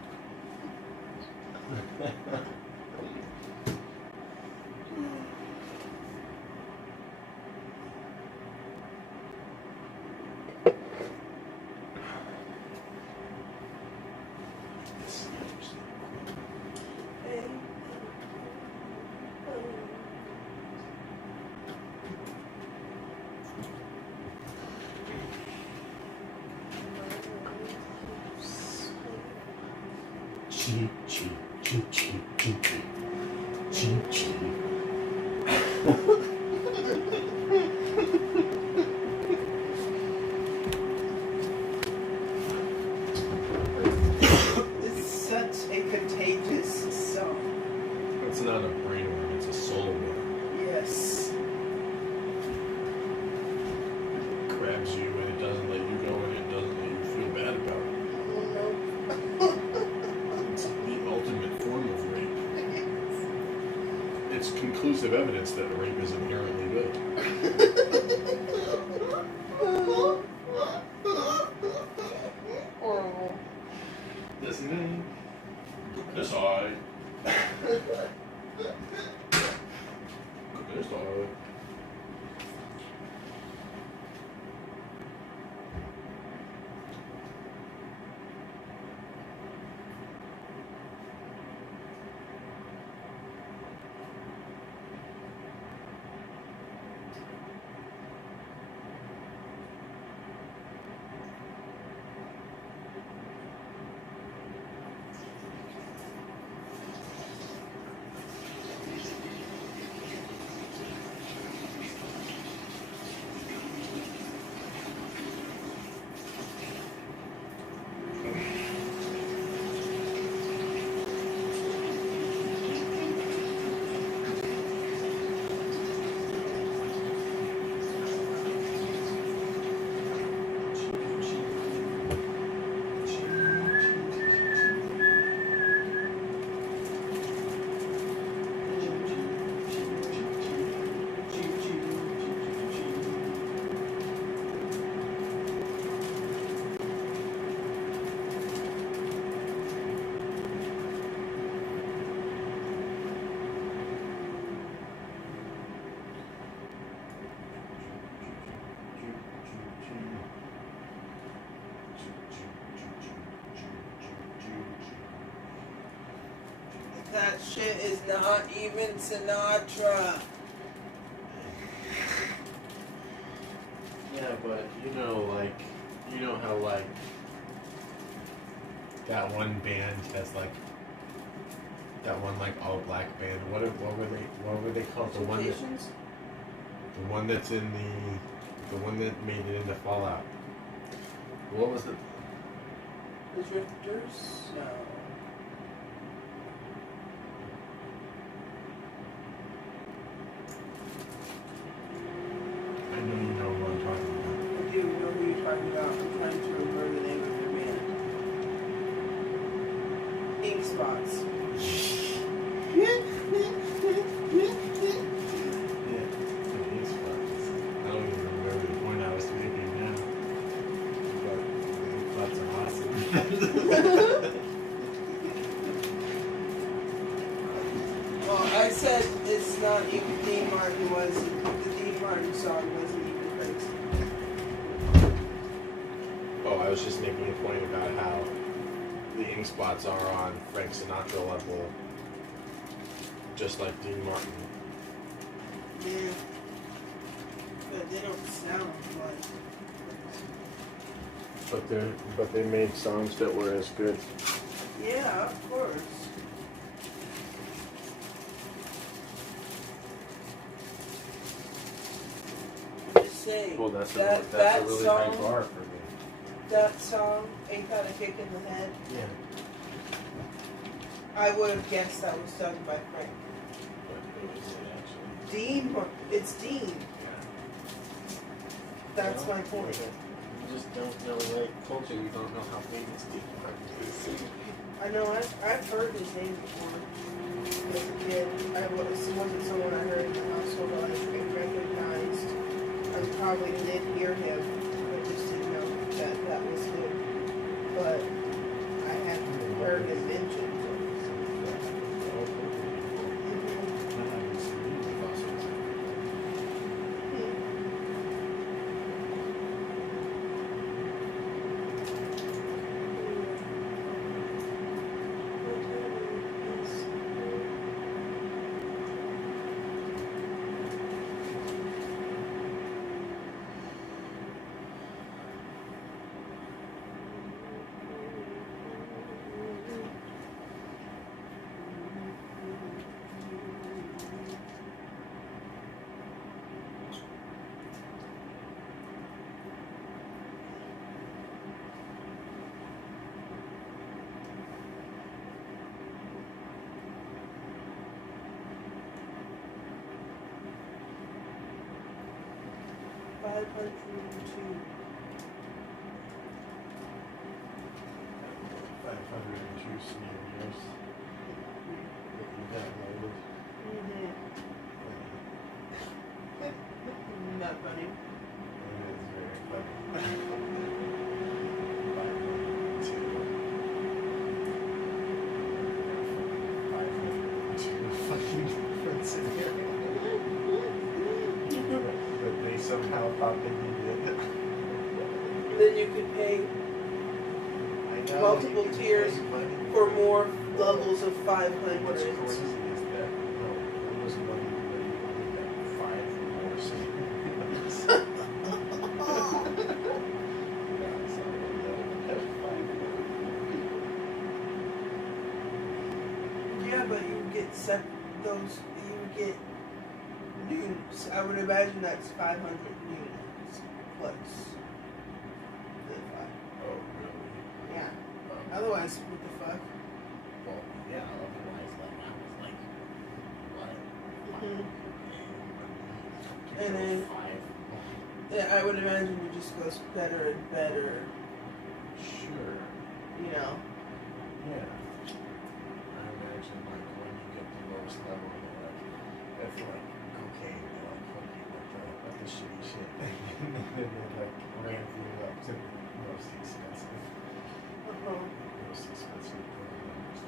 Cheep, cheep, cheep, cheep, cheep, cheep, cheep, cheep. It's such a contagious song. It's not a brainworm, it's a soul worm. Yes. It grabs you and it doesn't let you go and it doesn't let you feel bad about it. It's the ultimate form of rape. It's conclusive evidence that rape is inherently good. Horrible. Listening. Decide. Decide. That shit is not even Sinatra. Yeah, but you know how like that one band has like that one like all black band. What were they called? The one that's in the one that made it into Fallout. What was it? The Drifters? No. I know you know what I'm talking about. I do know who you're talking about. I'm trying to remember the name of their band. Ink Spots. Yeah, Ink Spots. I don't even remember the point I was making now. But Ink Spots are awesome. Well, I said it's not even Dean Martin was. The Dean Martin song wasn't even praised. Oh, I was just making a point about how the ink spots are on Frank Sinatra level, just like Dean Martin. Yeah. But they don't sound like. But they made songs that were as good. Yeah, of course. Just saying. Well, that's that a really high song, bar for me. That song, Ain't Got a Kick in the Head. Yeah. I would have guessed that was sung by Frank. Dean, it's Dean. That's my point. You just don't know, like, culture, you don't know how famous Dean Martin is. I know, I've heard his name before. As a kid, it wasn't someone I heard in the household that I recognized. I probably did hear him, I just didn't know that was him. But I hadn't heard him mentioned. Scenarios that you downloaded. Not funny. It is very funny. 502 fucking different scenarios. But they somehow thought they needed it. Then you could pay multiple tiers for more levels of 500. What's crazy is that it was money that 5 more scenarios. Yeah, but you would get you would get news. I would imagine that's 500 units plus. Oh, really? Yeah. Otherwise, what the fuck? Well, yeah, otherwise, like, I was like, what? And then, yeah, I would imagine it just goes better and better. Sure. You know? Yeah. I imagine, like, when you get the lowest level, like, if, like, cocaine, like, like the shitty shit, and then they, like, ramp you up to the most expensive. Most expensive programs.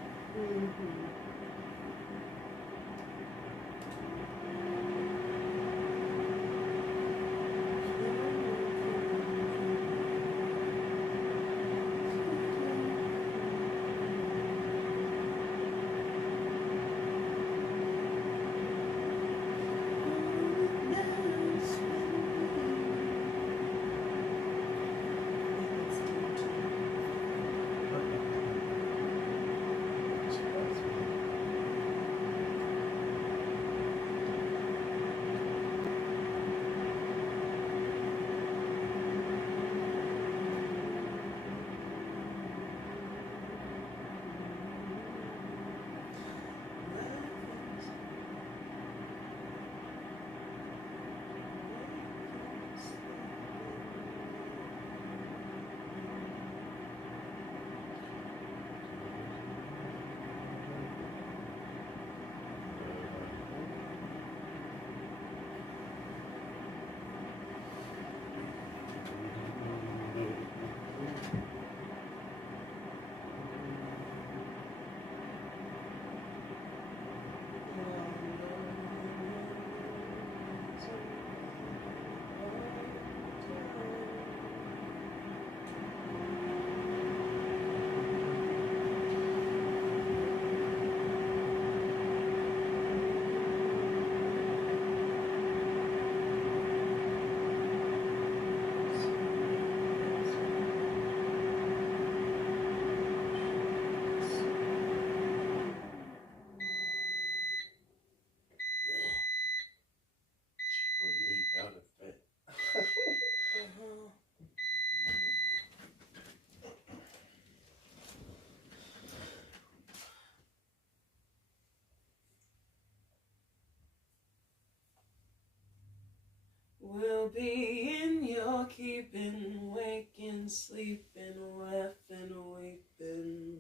sleeping, laughing, weeping.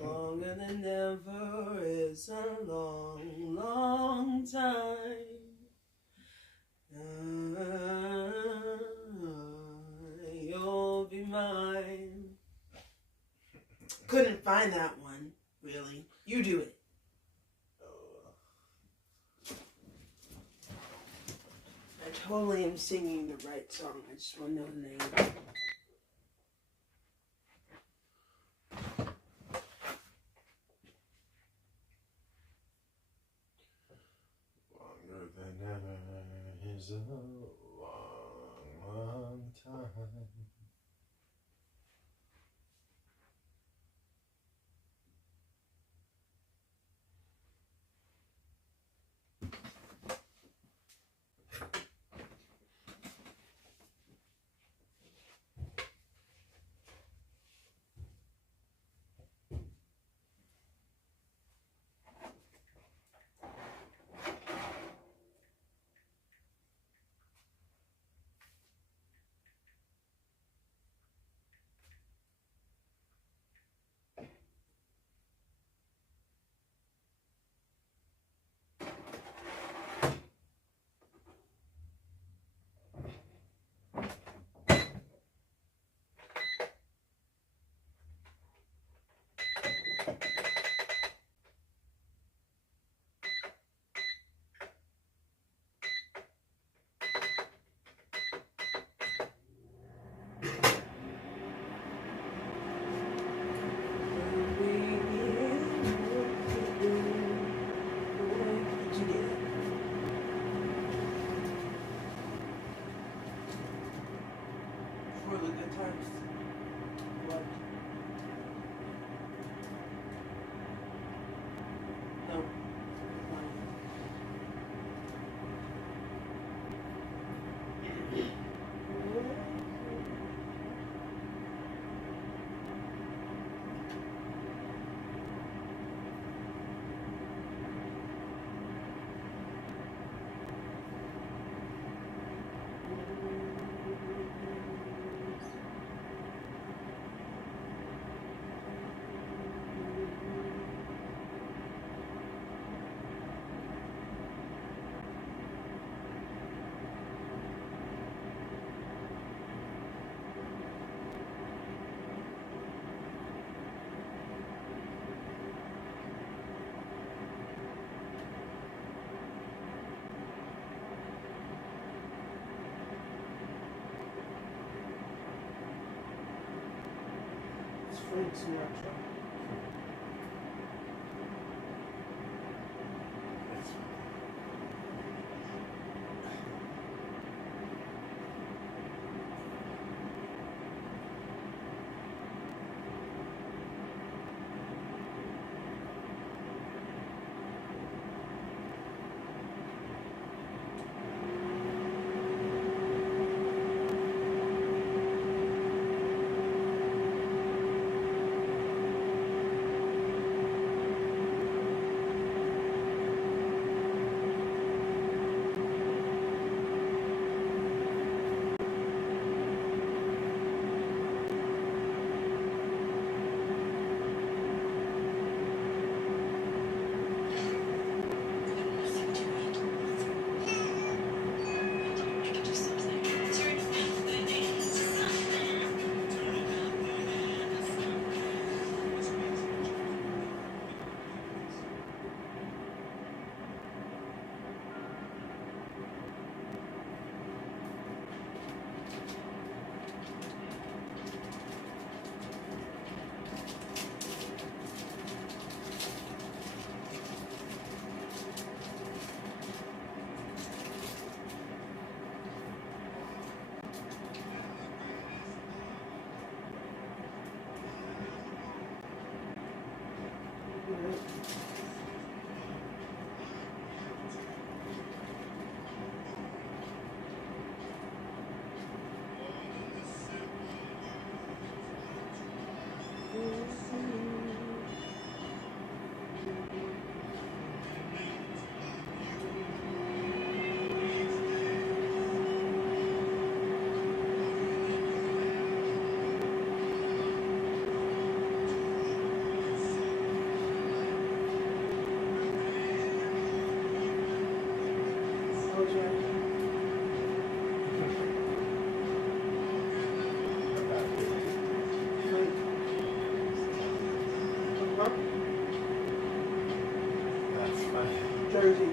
Longer than ever is a long, long time. You'll be mine. Couldn't find that one, really. You do it. I totally am singing the right song. I just want to know the name. Longer than ever is a long, long time. For the good times. What? No. It's Frank Sinatra. Jersey.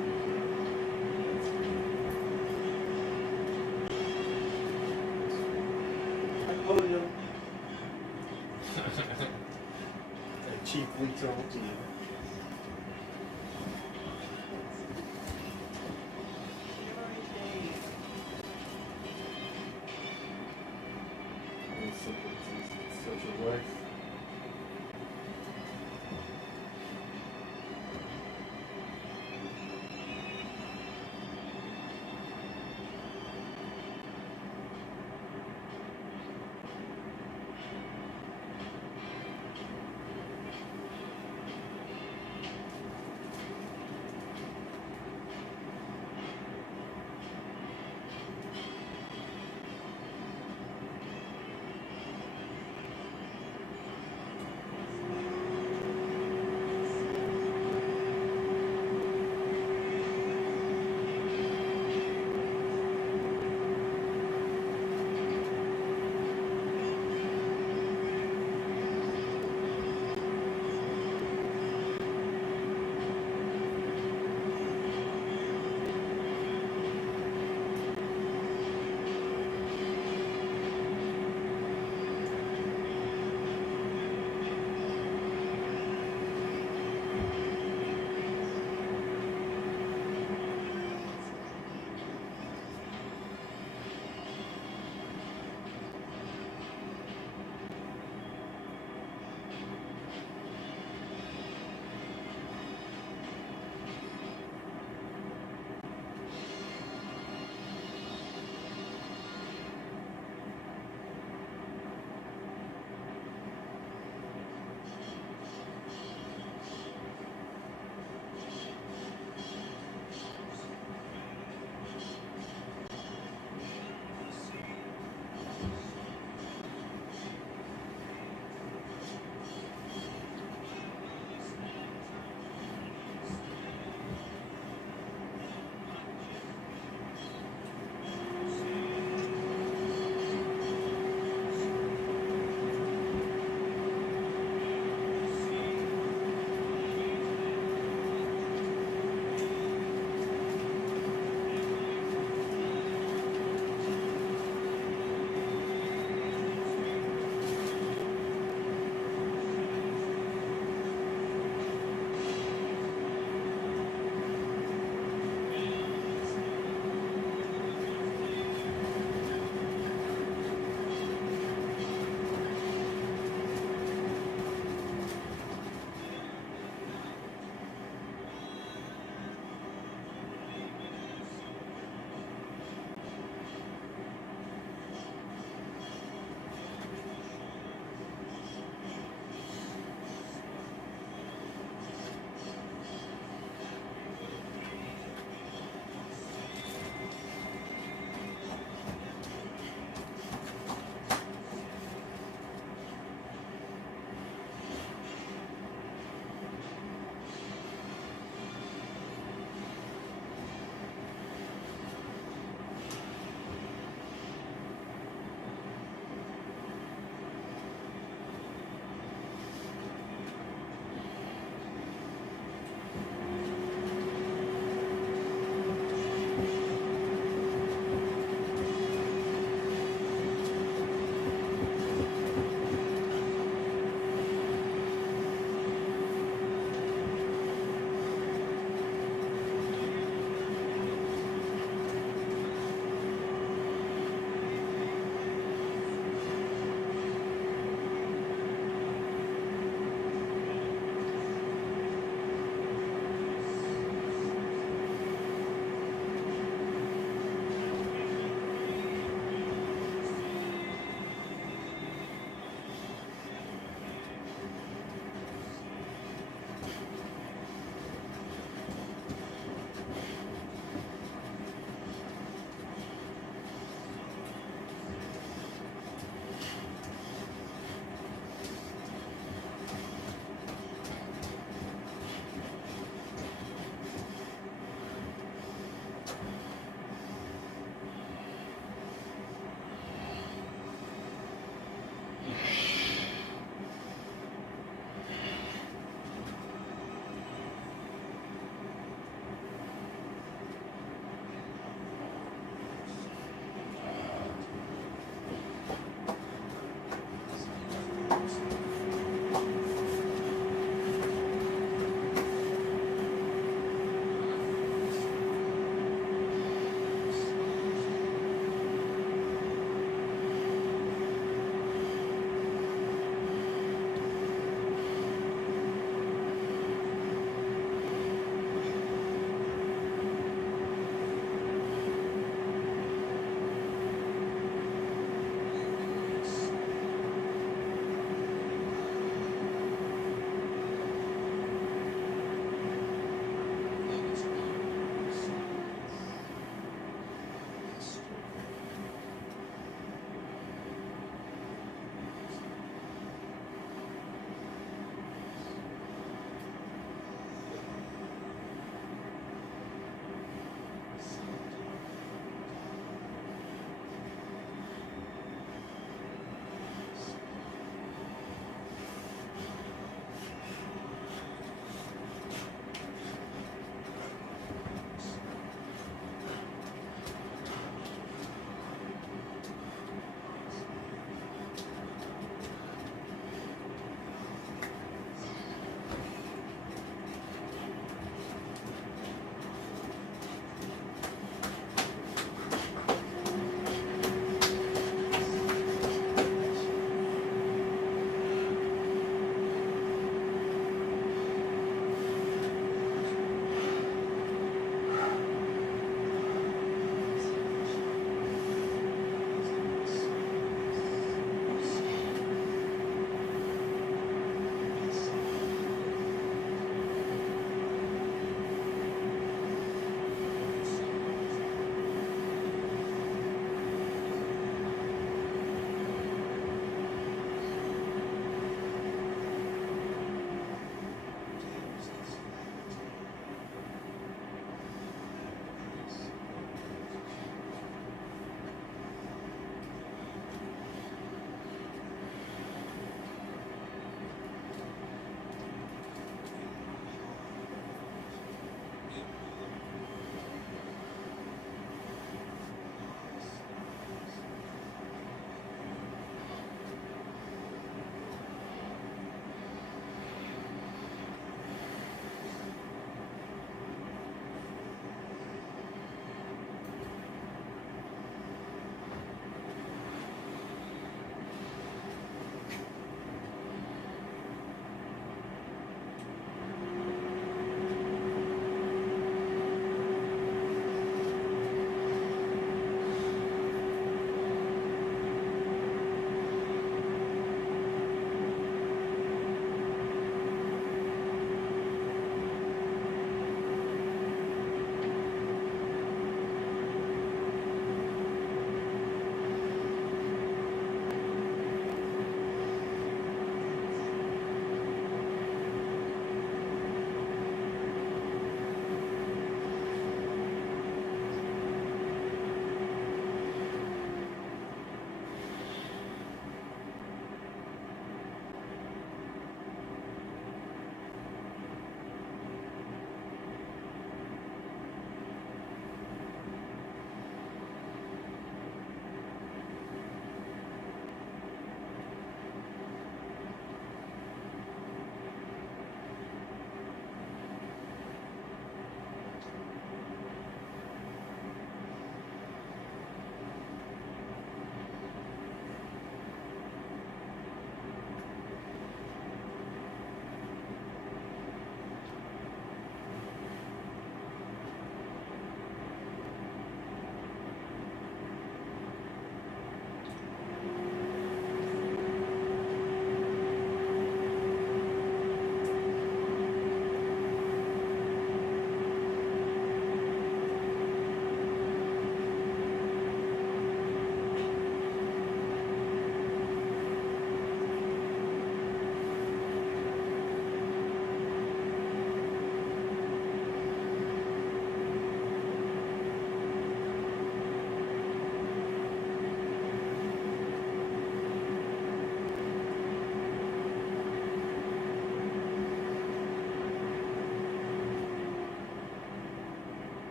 I told you. I cheaply told you. It's such a life.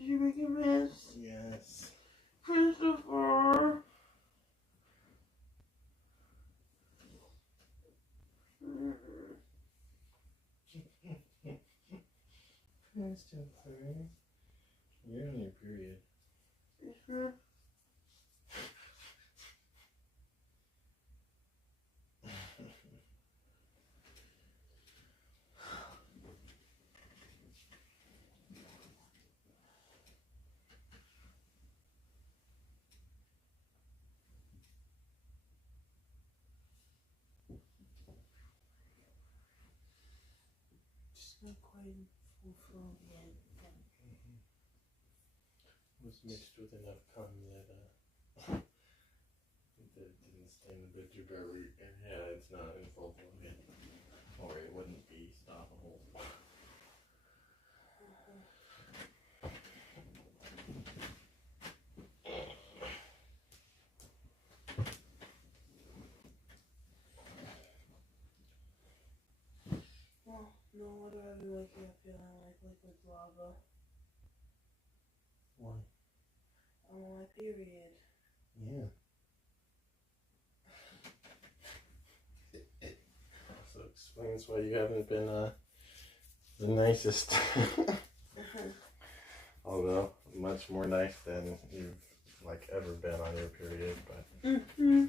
Did you make a mess? Yes. Christopher. Christopher. You're on your period. Mhm. Just not quite in full flow yet. Was mixed with enough cum that that it didn't stain the bit too very. And yeah, it's not in full flow yet. Or it wouldn't be stoppable. Well, no, what do I be waking up feeling like liquid lava? Why? I'm on my period. Yeah. So explains why you haven't been the nicest. Although much more nice than you've like ever been on your period, but Mm-hmm.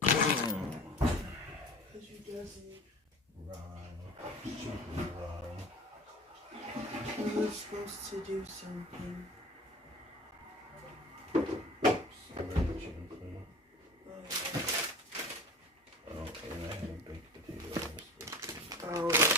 Because you doesn't. super wrong. You were supposed to do something. Oh, and I had baked potatoes. Oh, yeah.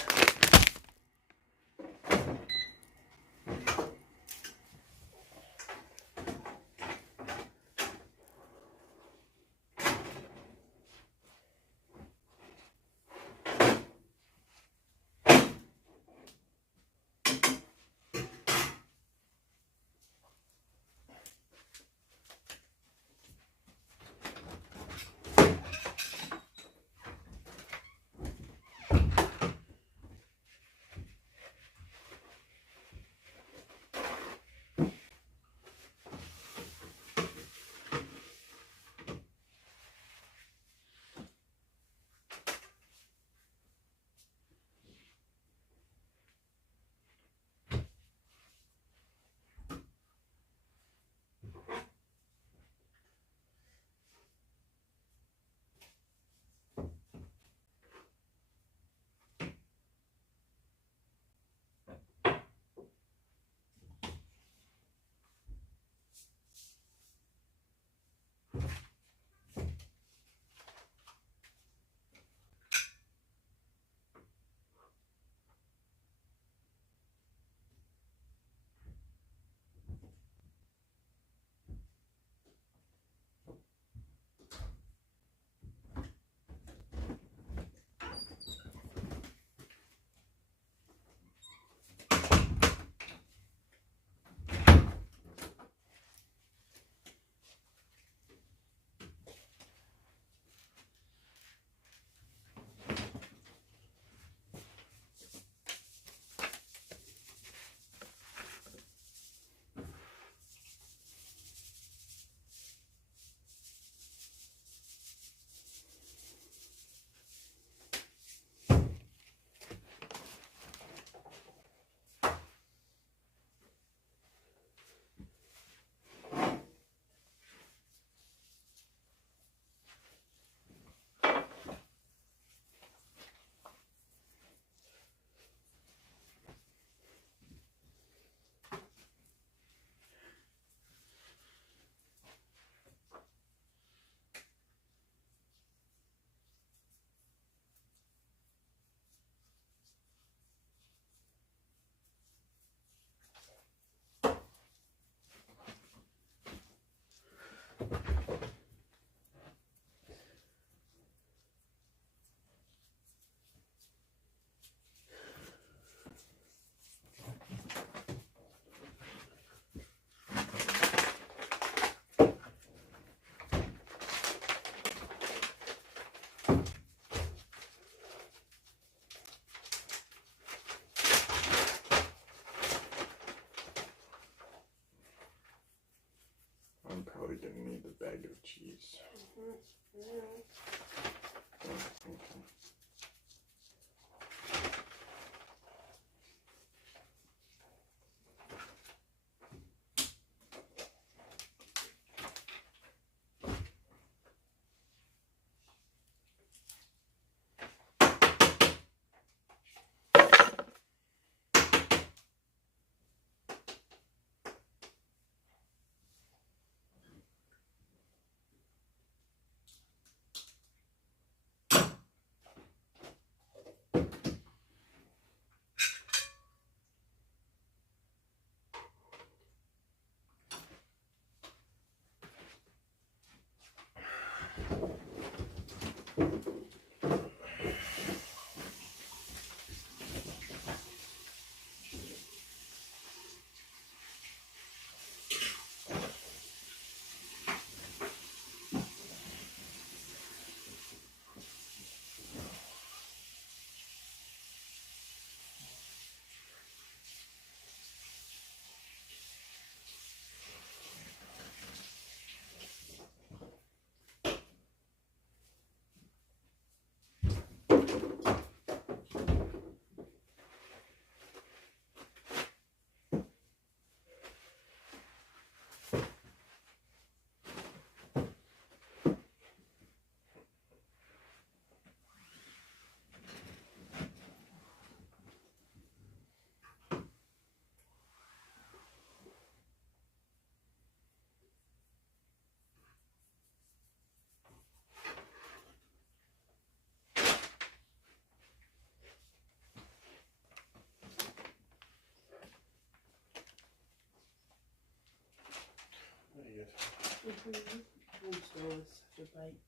I'm still with such a bite.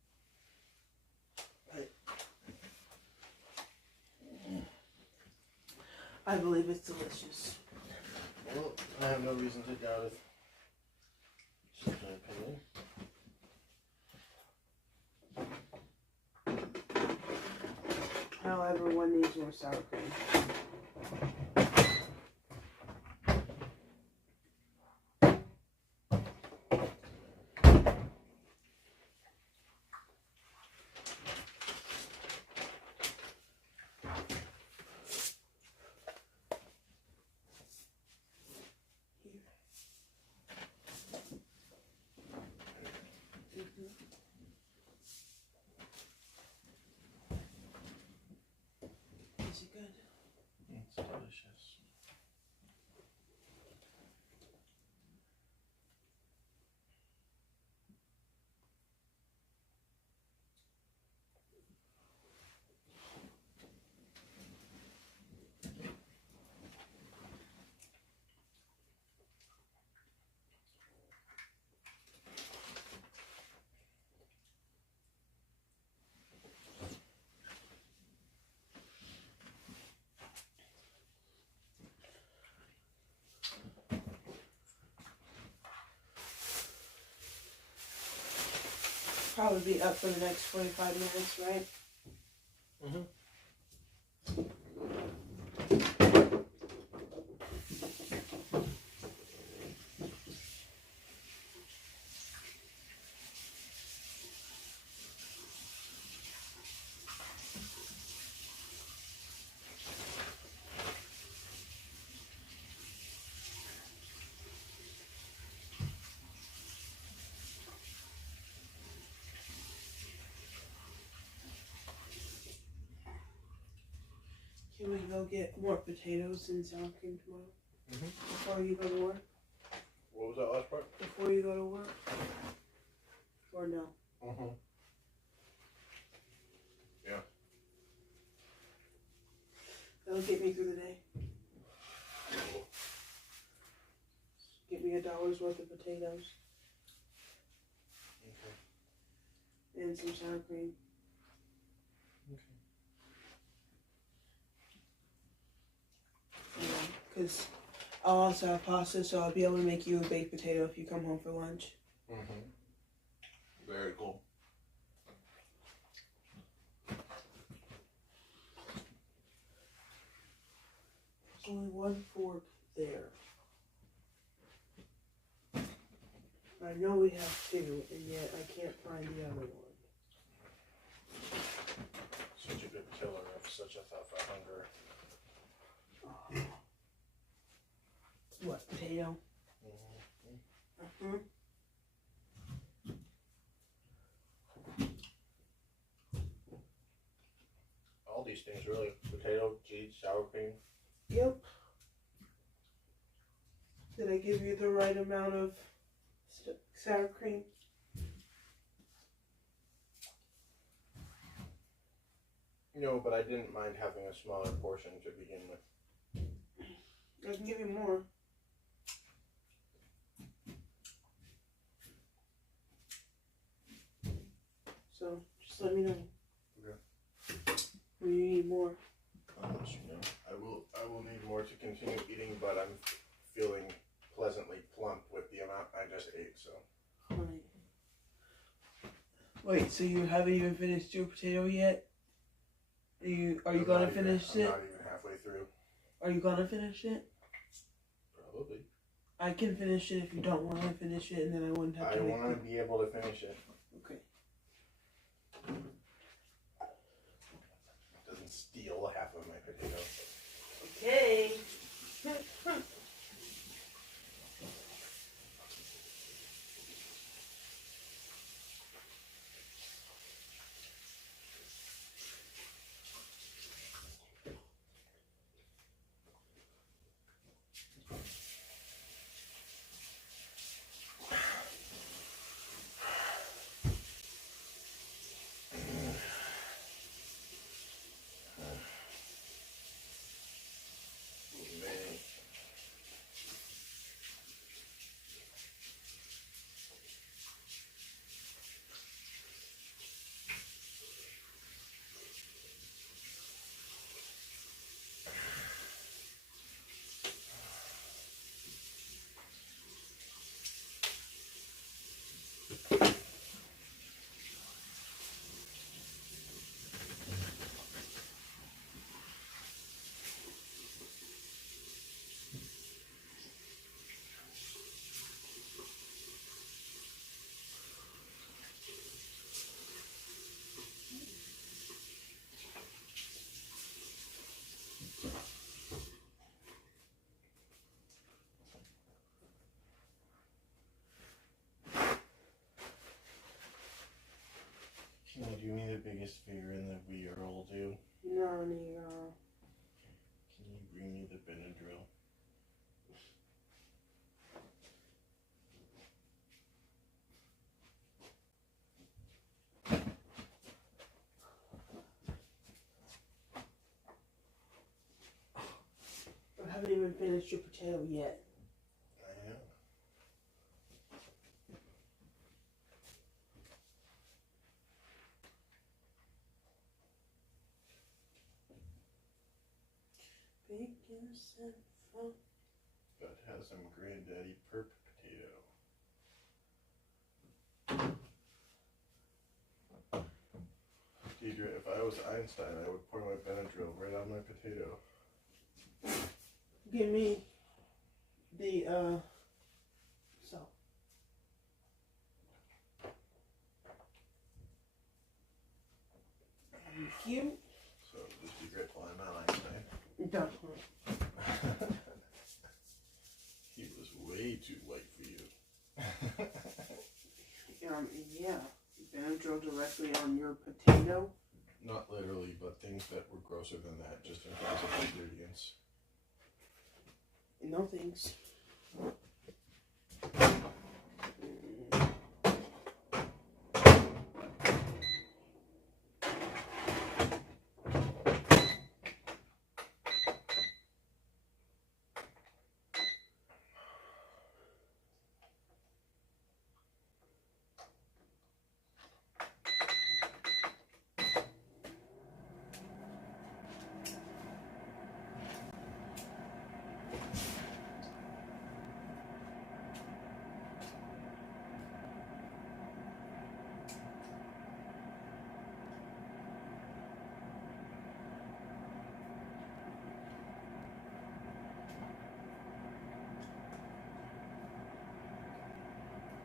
But I believe it's delicious. Well, I have no reason to doubt it. Just my opinion. However, one needs more sour cream. Is it good? It's delicious. Probably be up for the next 45 minutes, right? Mm-hmm. Can we go get more potatoes and sour cream tomorrow? Mm-hmm. Before you go to work? What was that last part? Before you go to work? Or no? Mm-hmm. Yeah. That'll get me through the day. Get me $1 worth of potatoes. Okay. And some sour cream. Because I'll also have pasta, so I'll be able to make you a baked potato if you come home for lunch. Mm-hmm. Very cool. There's only one fork there. I know we have two, and yet I can't find the other one. What, potato? Mm-hmm. All these things really. Potato, cheese, sour cream. Yep. Did I give you the right amount of sour cream? No, but I didn't mind having a smaller portion to begin with. I can give you more. So, just let me know. Okay. When you need more. I'll let you know. I will need more to continue eating, but I'm feeling pleasantly plump with the amount I just ate, so. Right. Wait, so you haven't even finished your potato yet? Are you gonna finish it? I'm not even halfway through. Are you gonna finish it? Probably. I can finish it if you don't want to finish it, and then I wouldn't have to. I want to be able to finish it. Okay. Doesn't steal half of my potato. Okay. Can you do me the biggest favor in the world, do? No, Nero. Can you bring me the Benadryl? I haven't even finished your potato yet. I know. Bacon and fun. But has some granddaddy perp potato. Deidre, if I was Einstein, I would pour my Benadryl right on my potato. Give me the salt. Thank you. So just be grateful I'm not Einstein. Definitely. He was way too white for you. Yeah. Benadryl directly on your potato? Not literally, but things that were grosser than that, just in terms of ingredients. No thanks.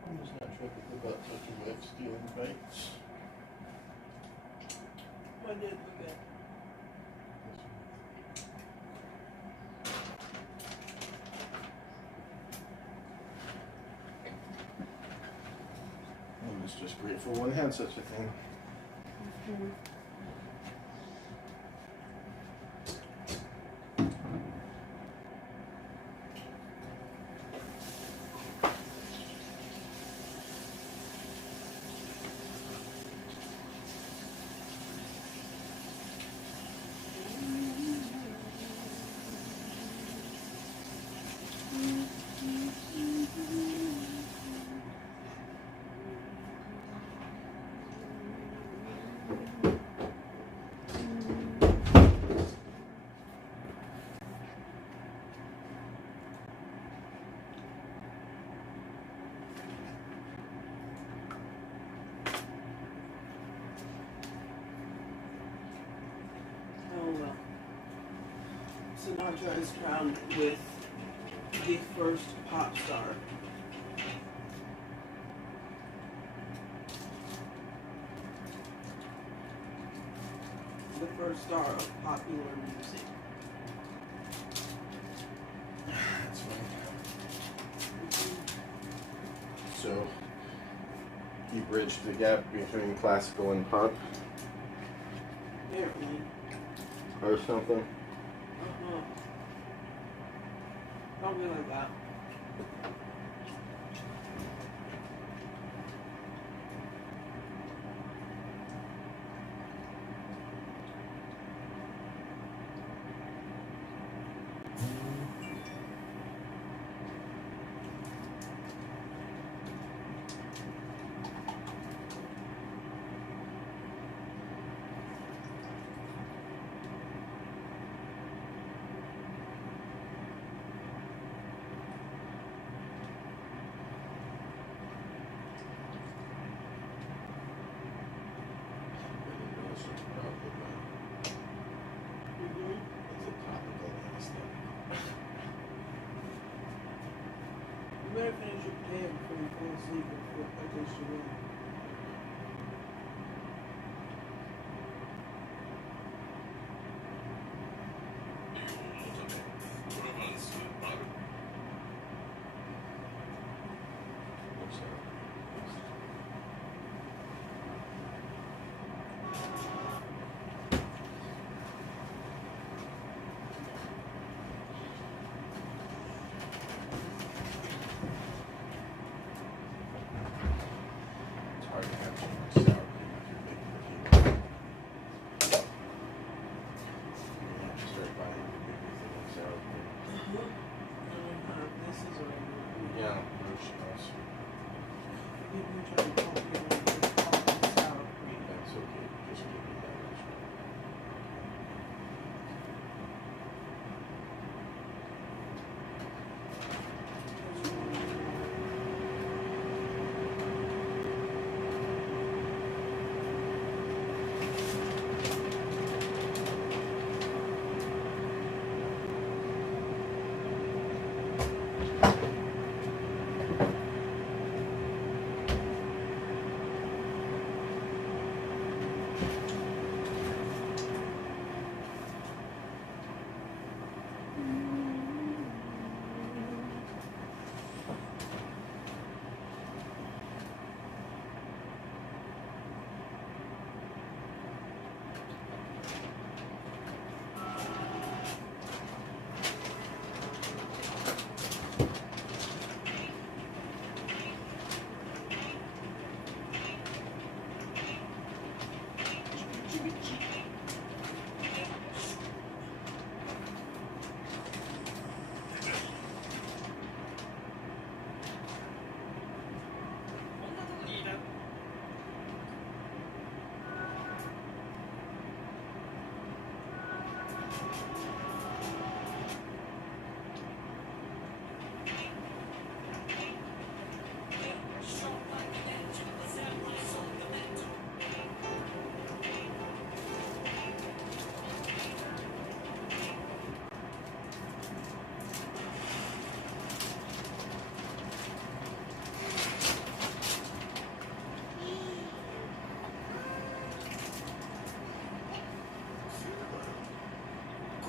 I'm just not tripping about such a wife stealing bites. I did forget. just grateful one had such a thing. Sinatra is crowned with the first pop star. The first star of popular music. That's funny. So, he bridged the gap between classical and pop? Apparently. Or something? Probably like that. You better finish your potato before you fall asleep or against your will.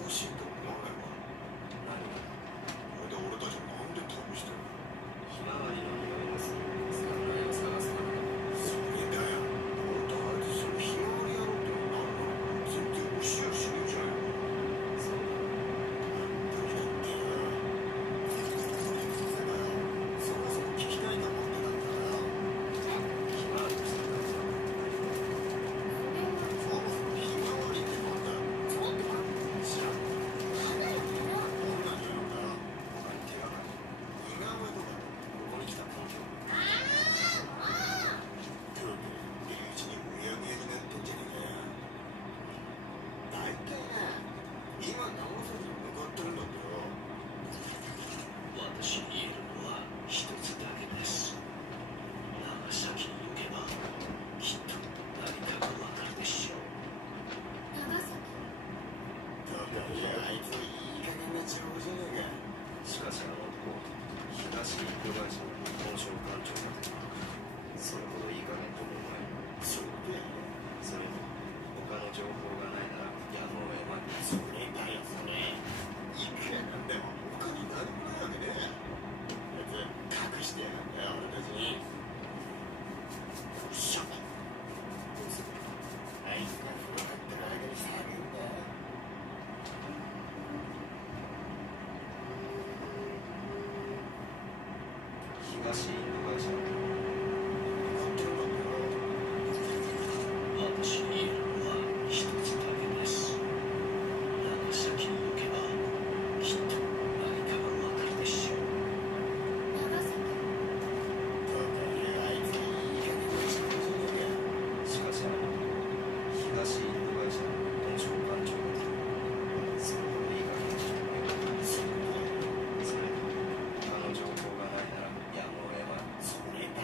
Caution. 情報がないならやむを得まい。それだよそれ。いくらなんでも他に何もないわけね。別に隠してやるんだよ俺たちに。しょあいつが風呂入ってる間に騒ぐんだよ。東インド会社私に言えるのは一つだけです。だが先に行けばきっと何かがわかるでしょう。長崎とかいうあいつがいい加減な人じゃねえか。しかし東インド会社の伝承番長がそれをいい加減じゃねえか。それとあの情報がないならやむを得まい。それだ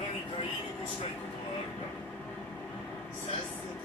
何か言い残したいことはあるか？さすが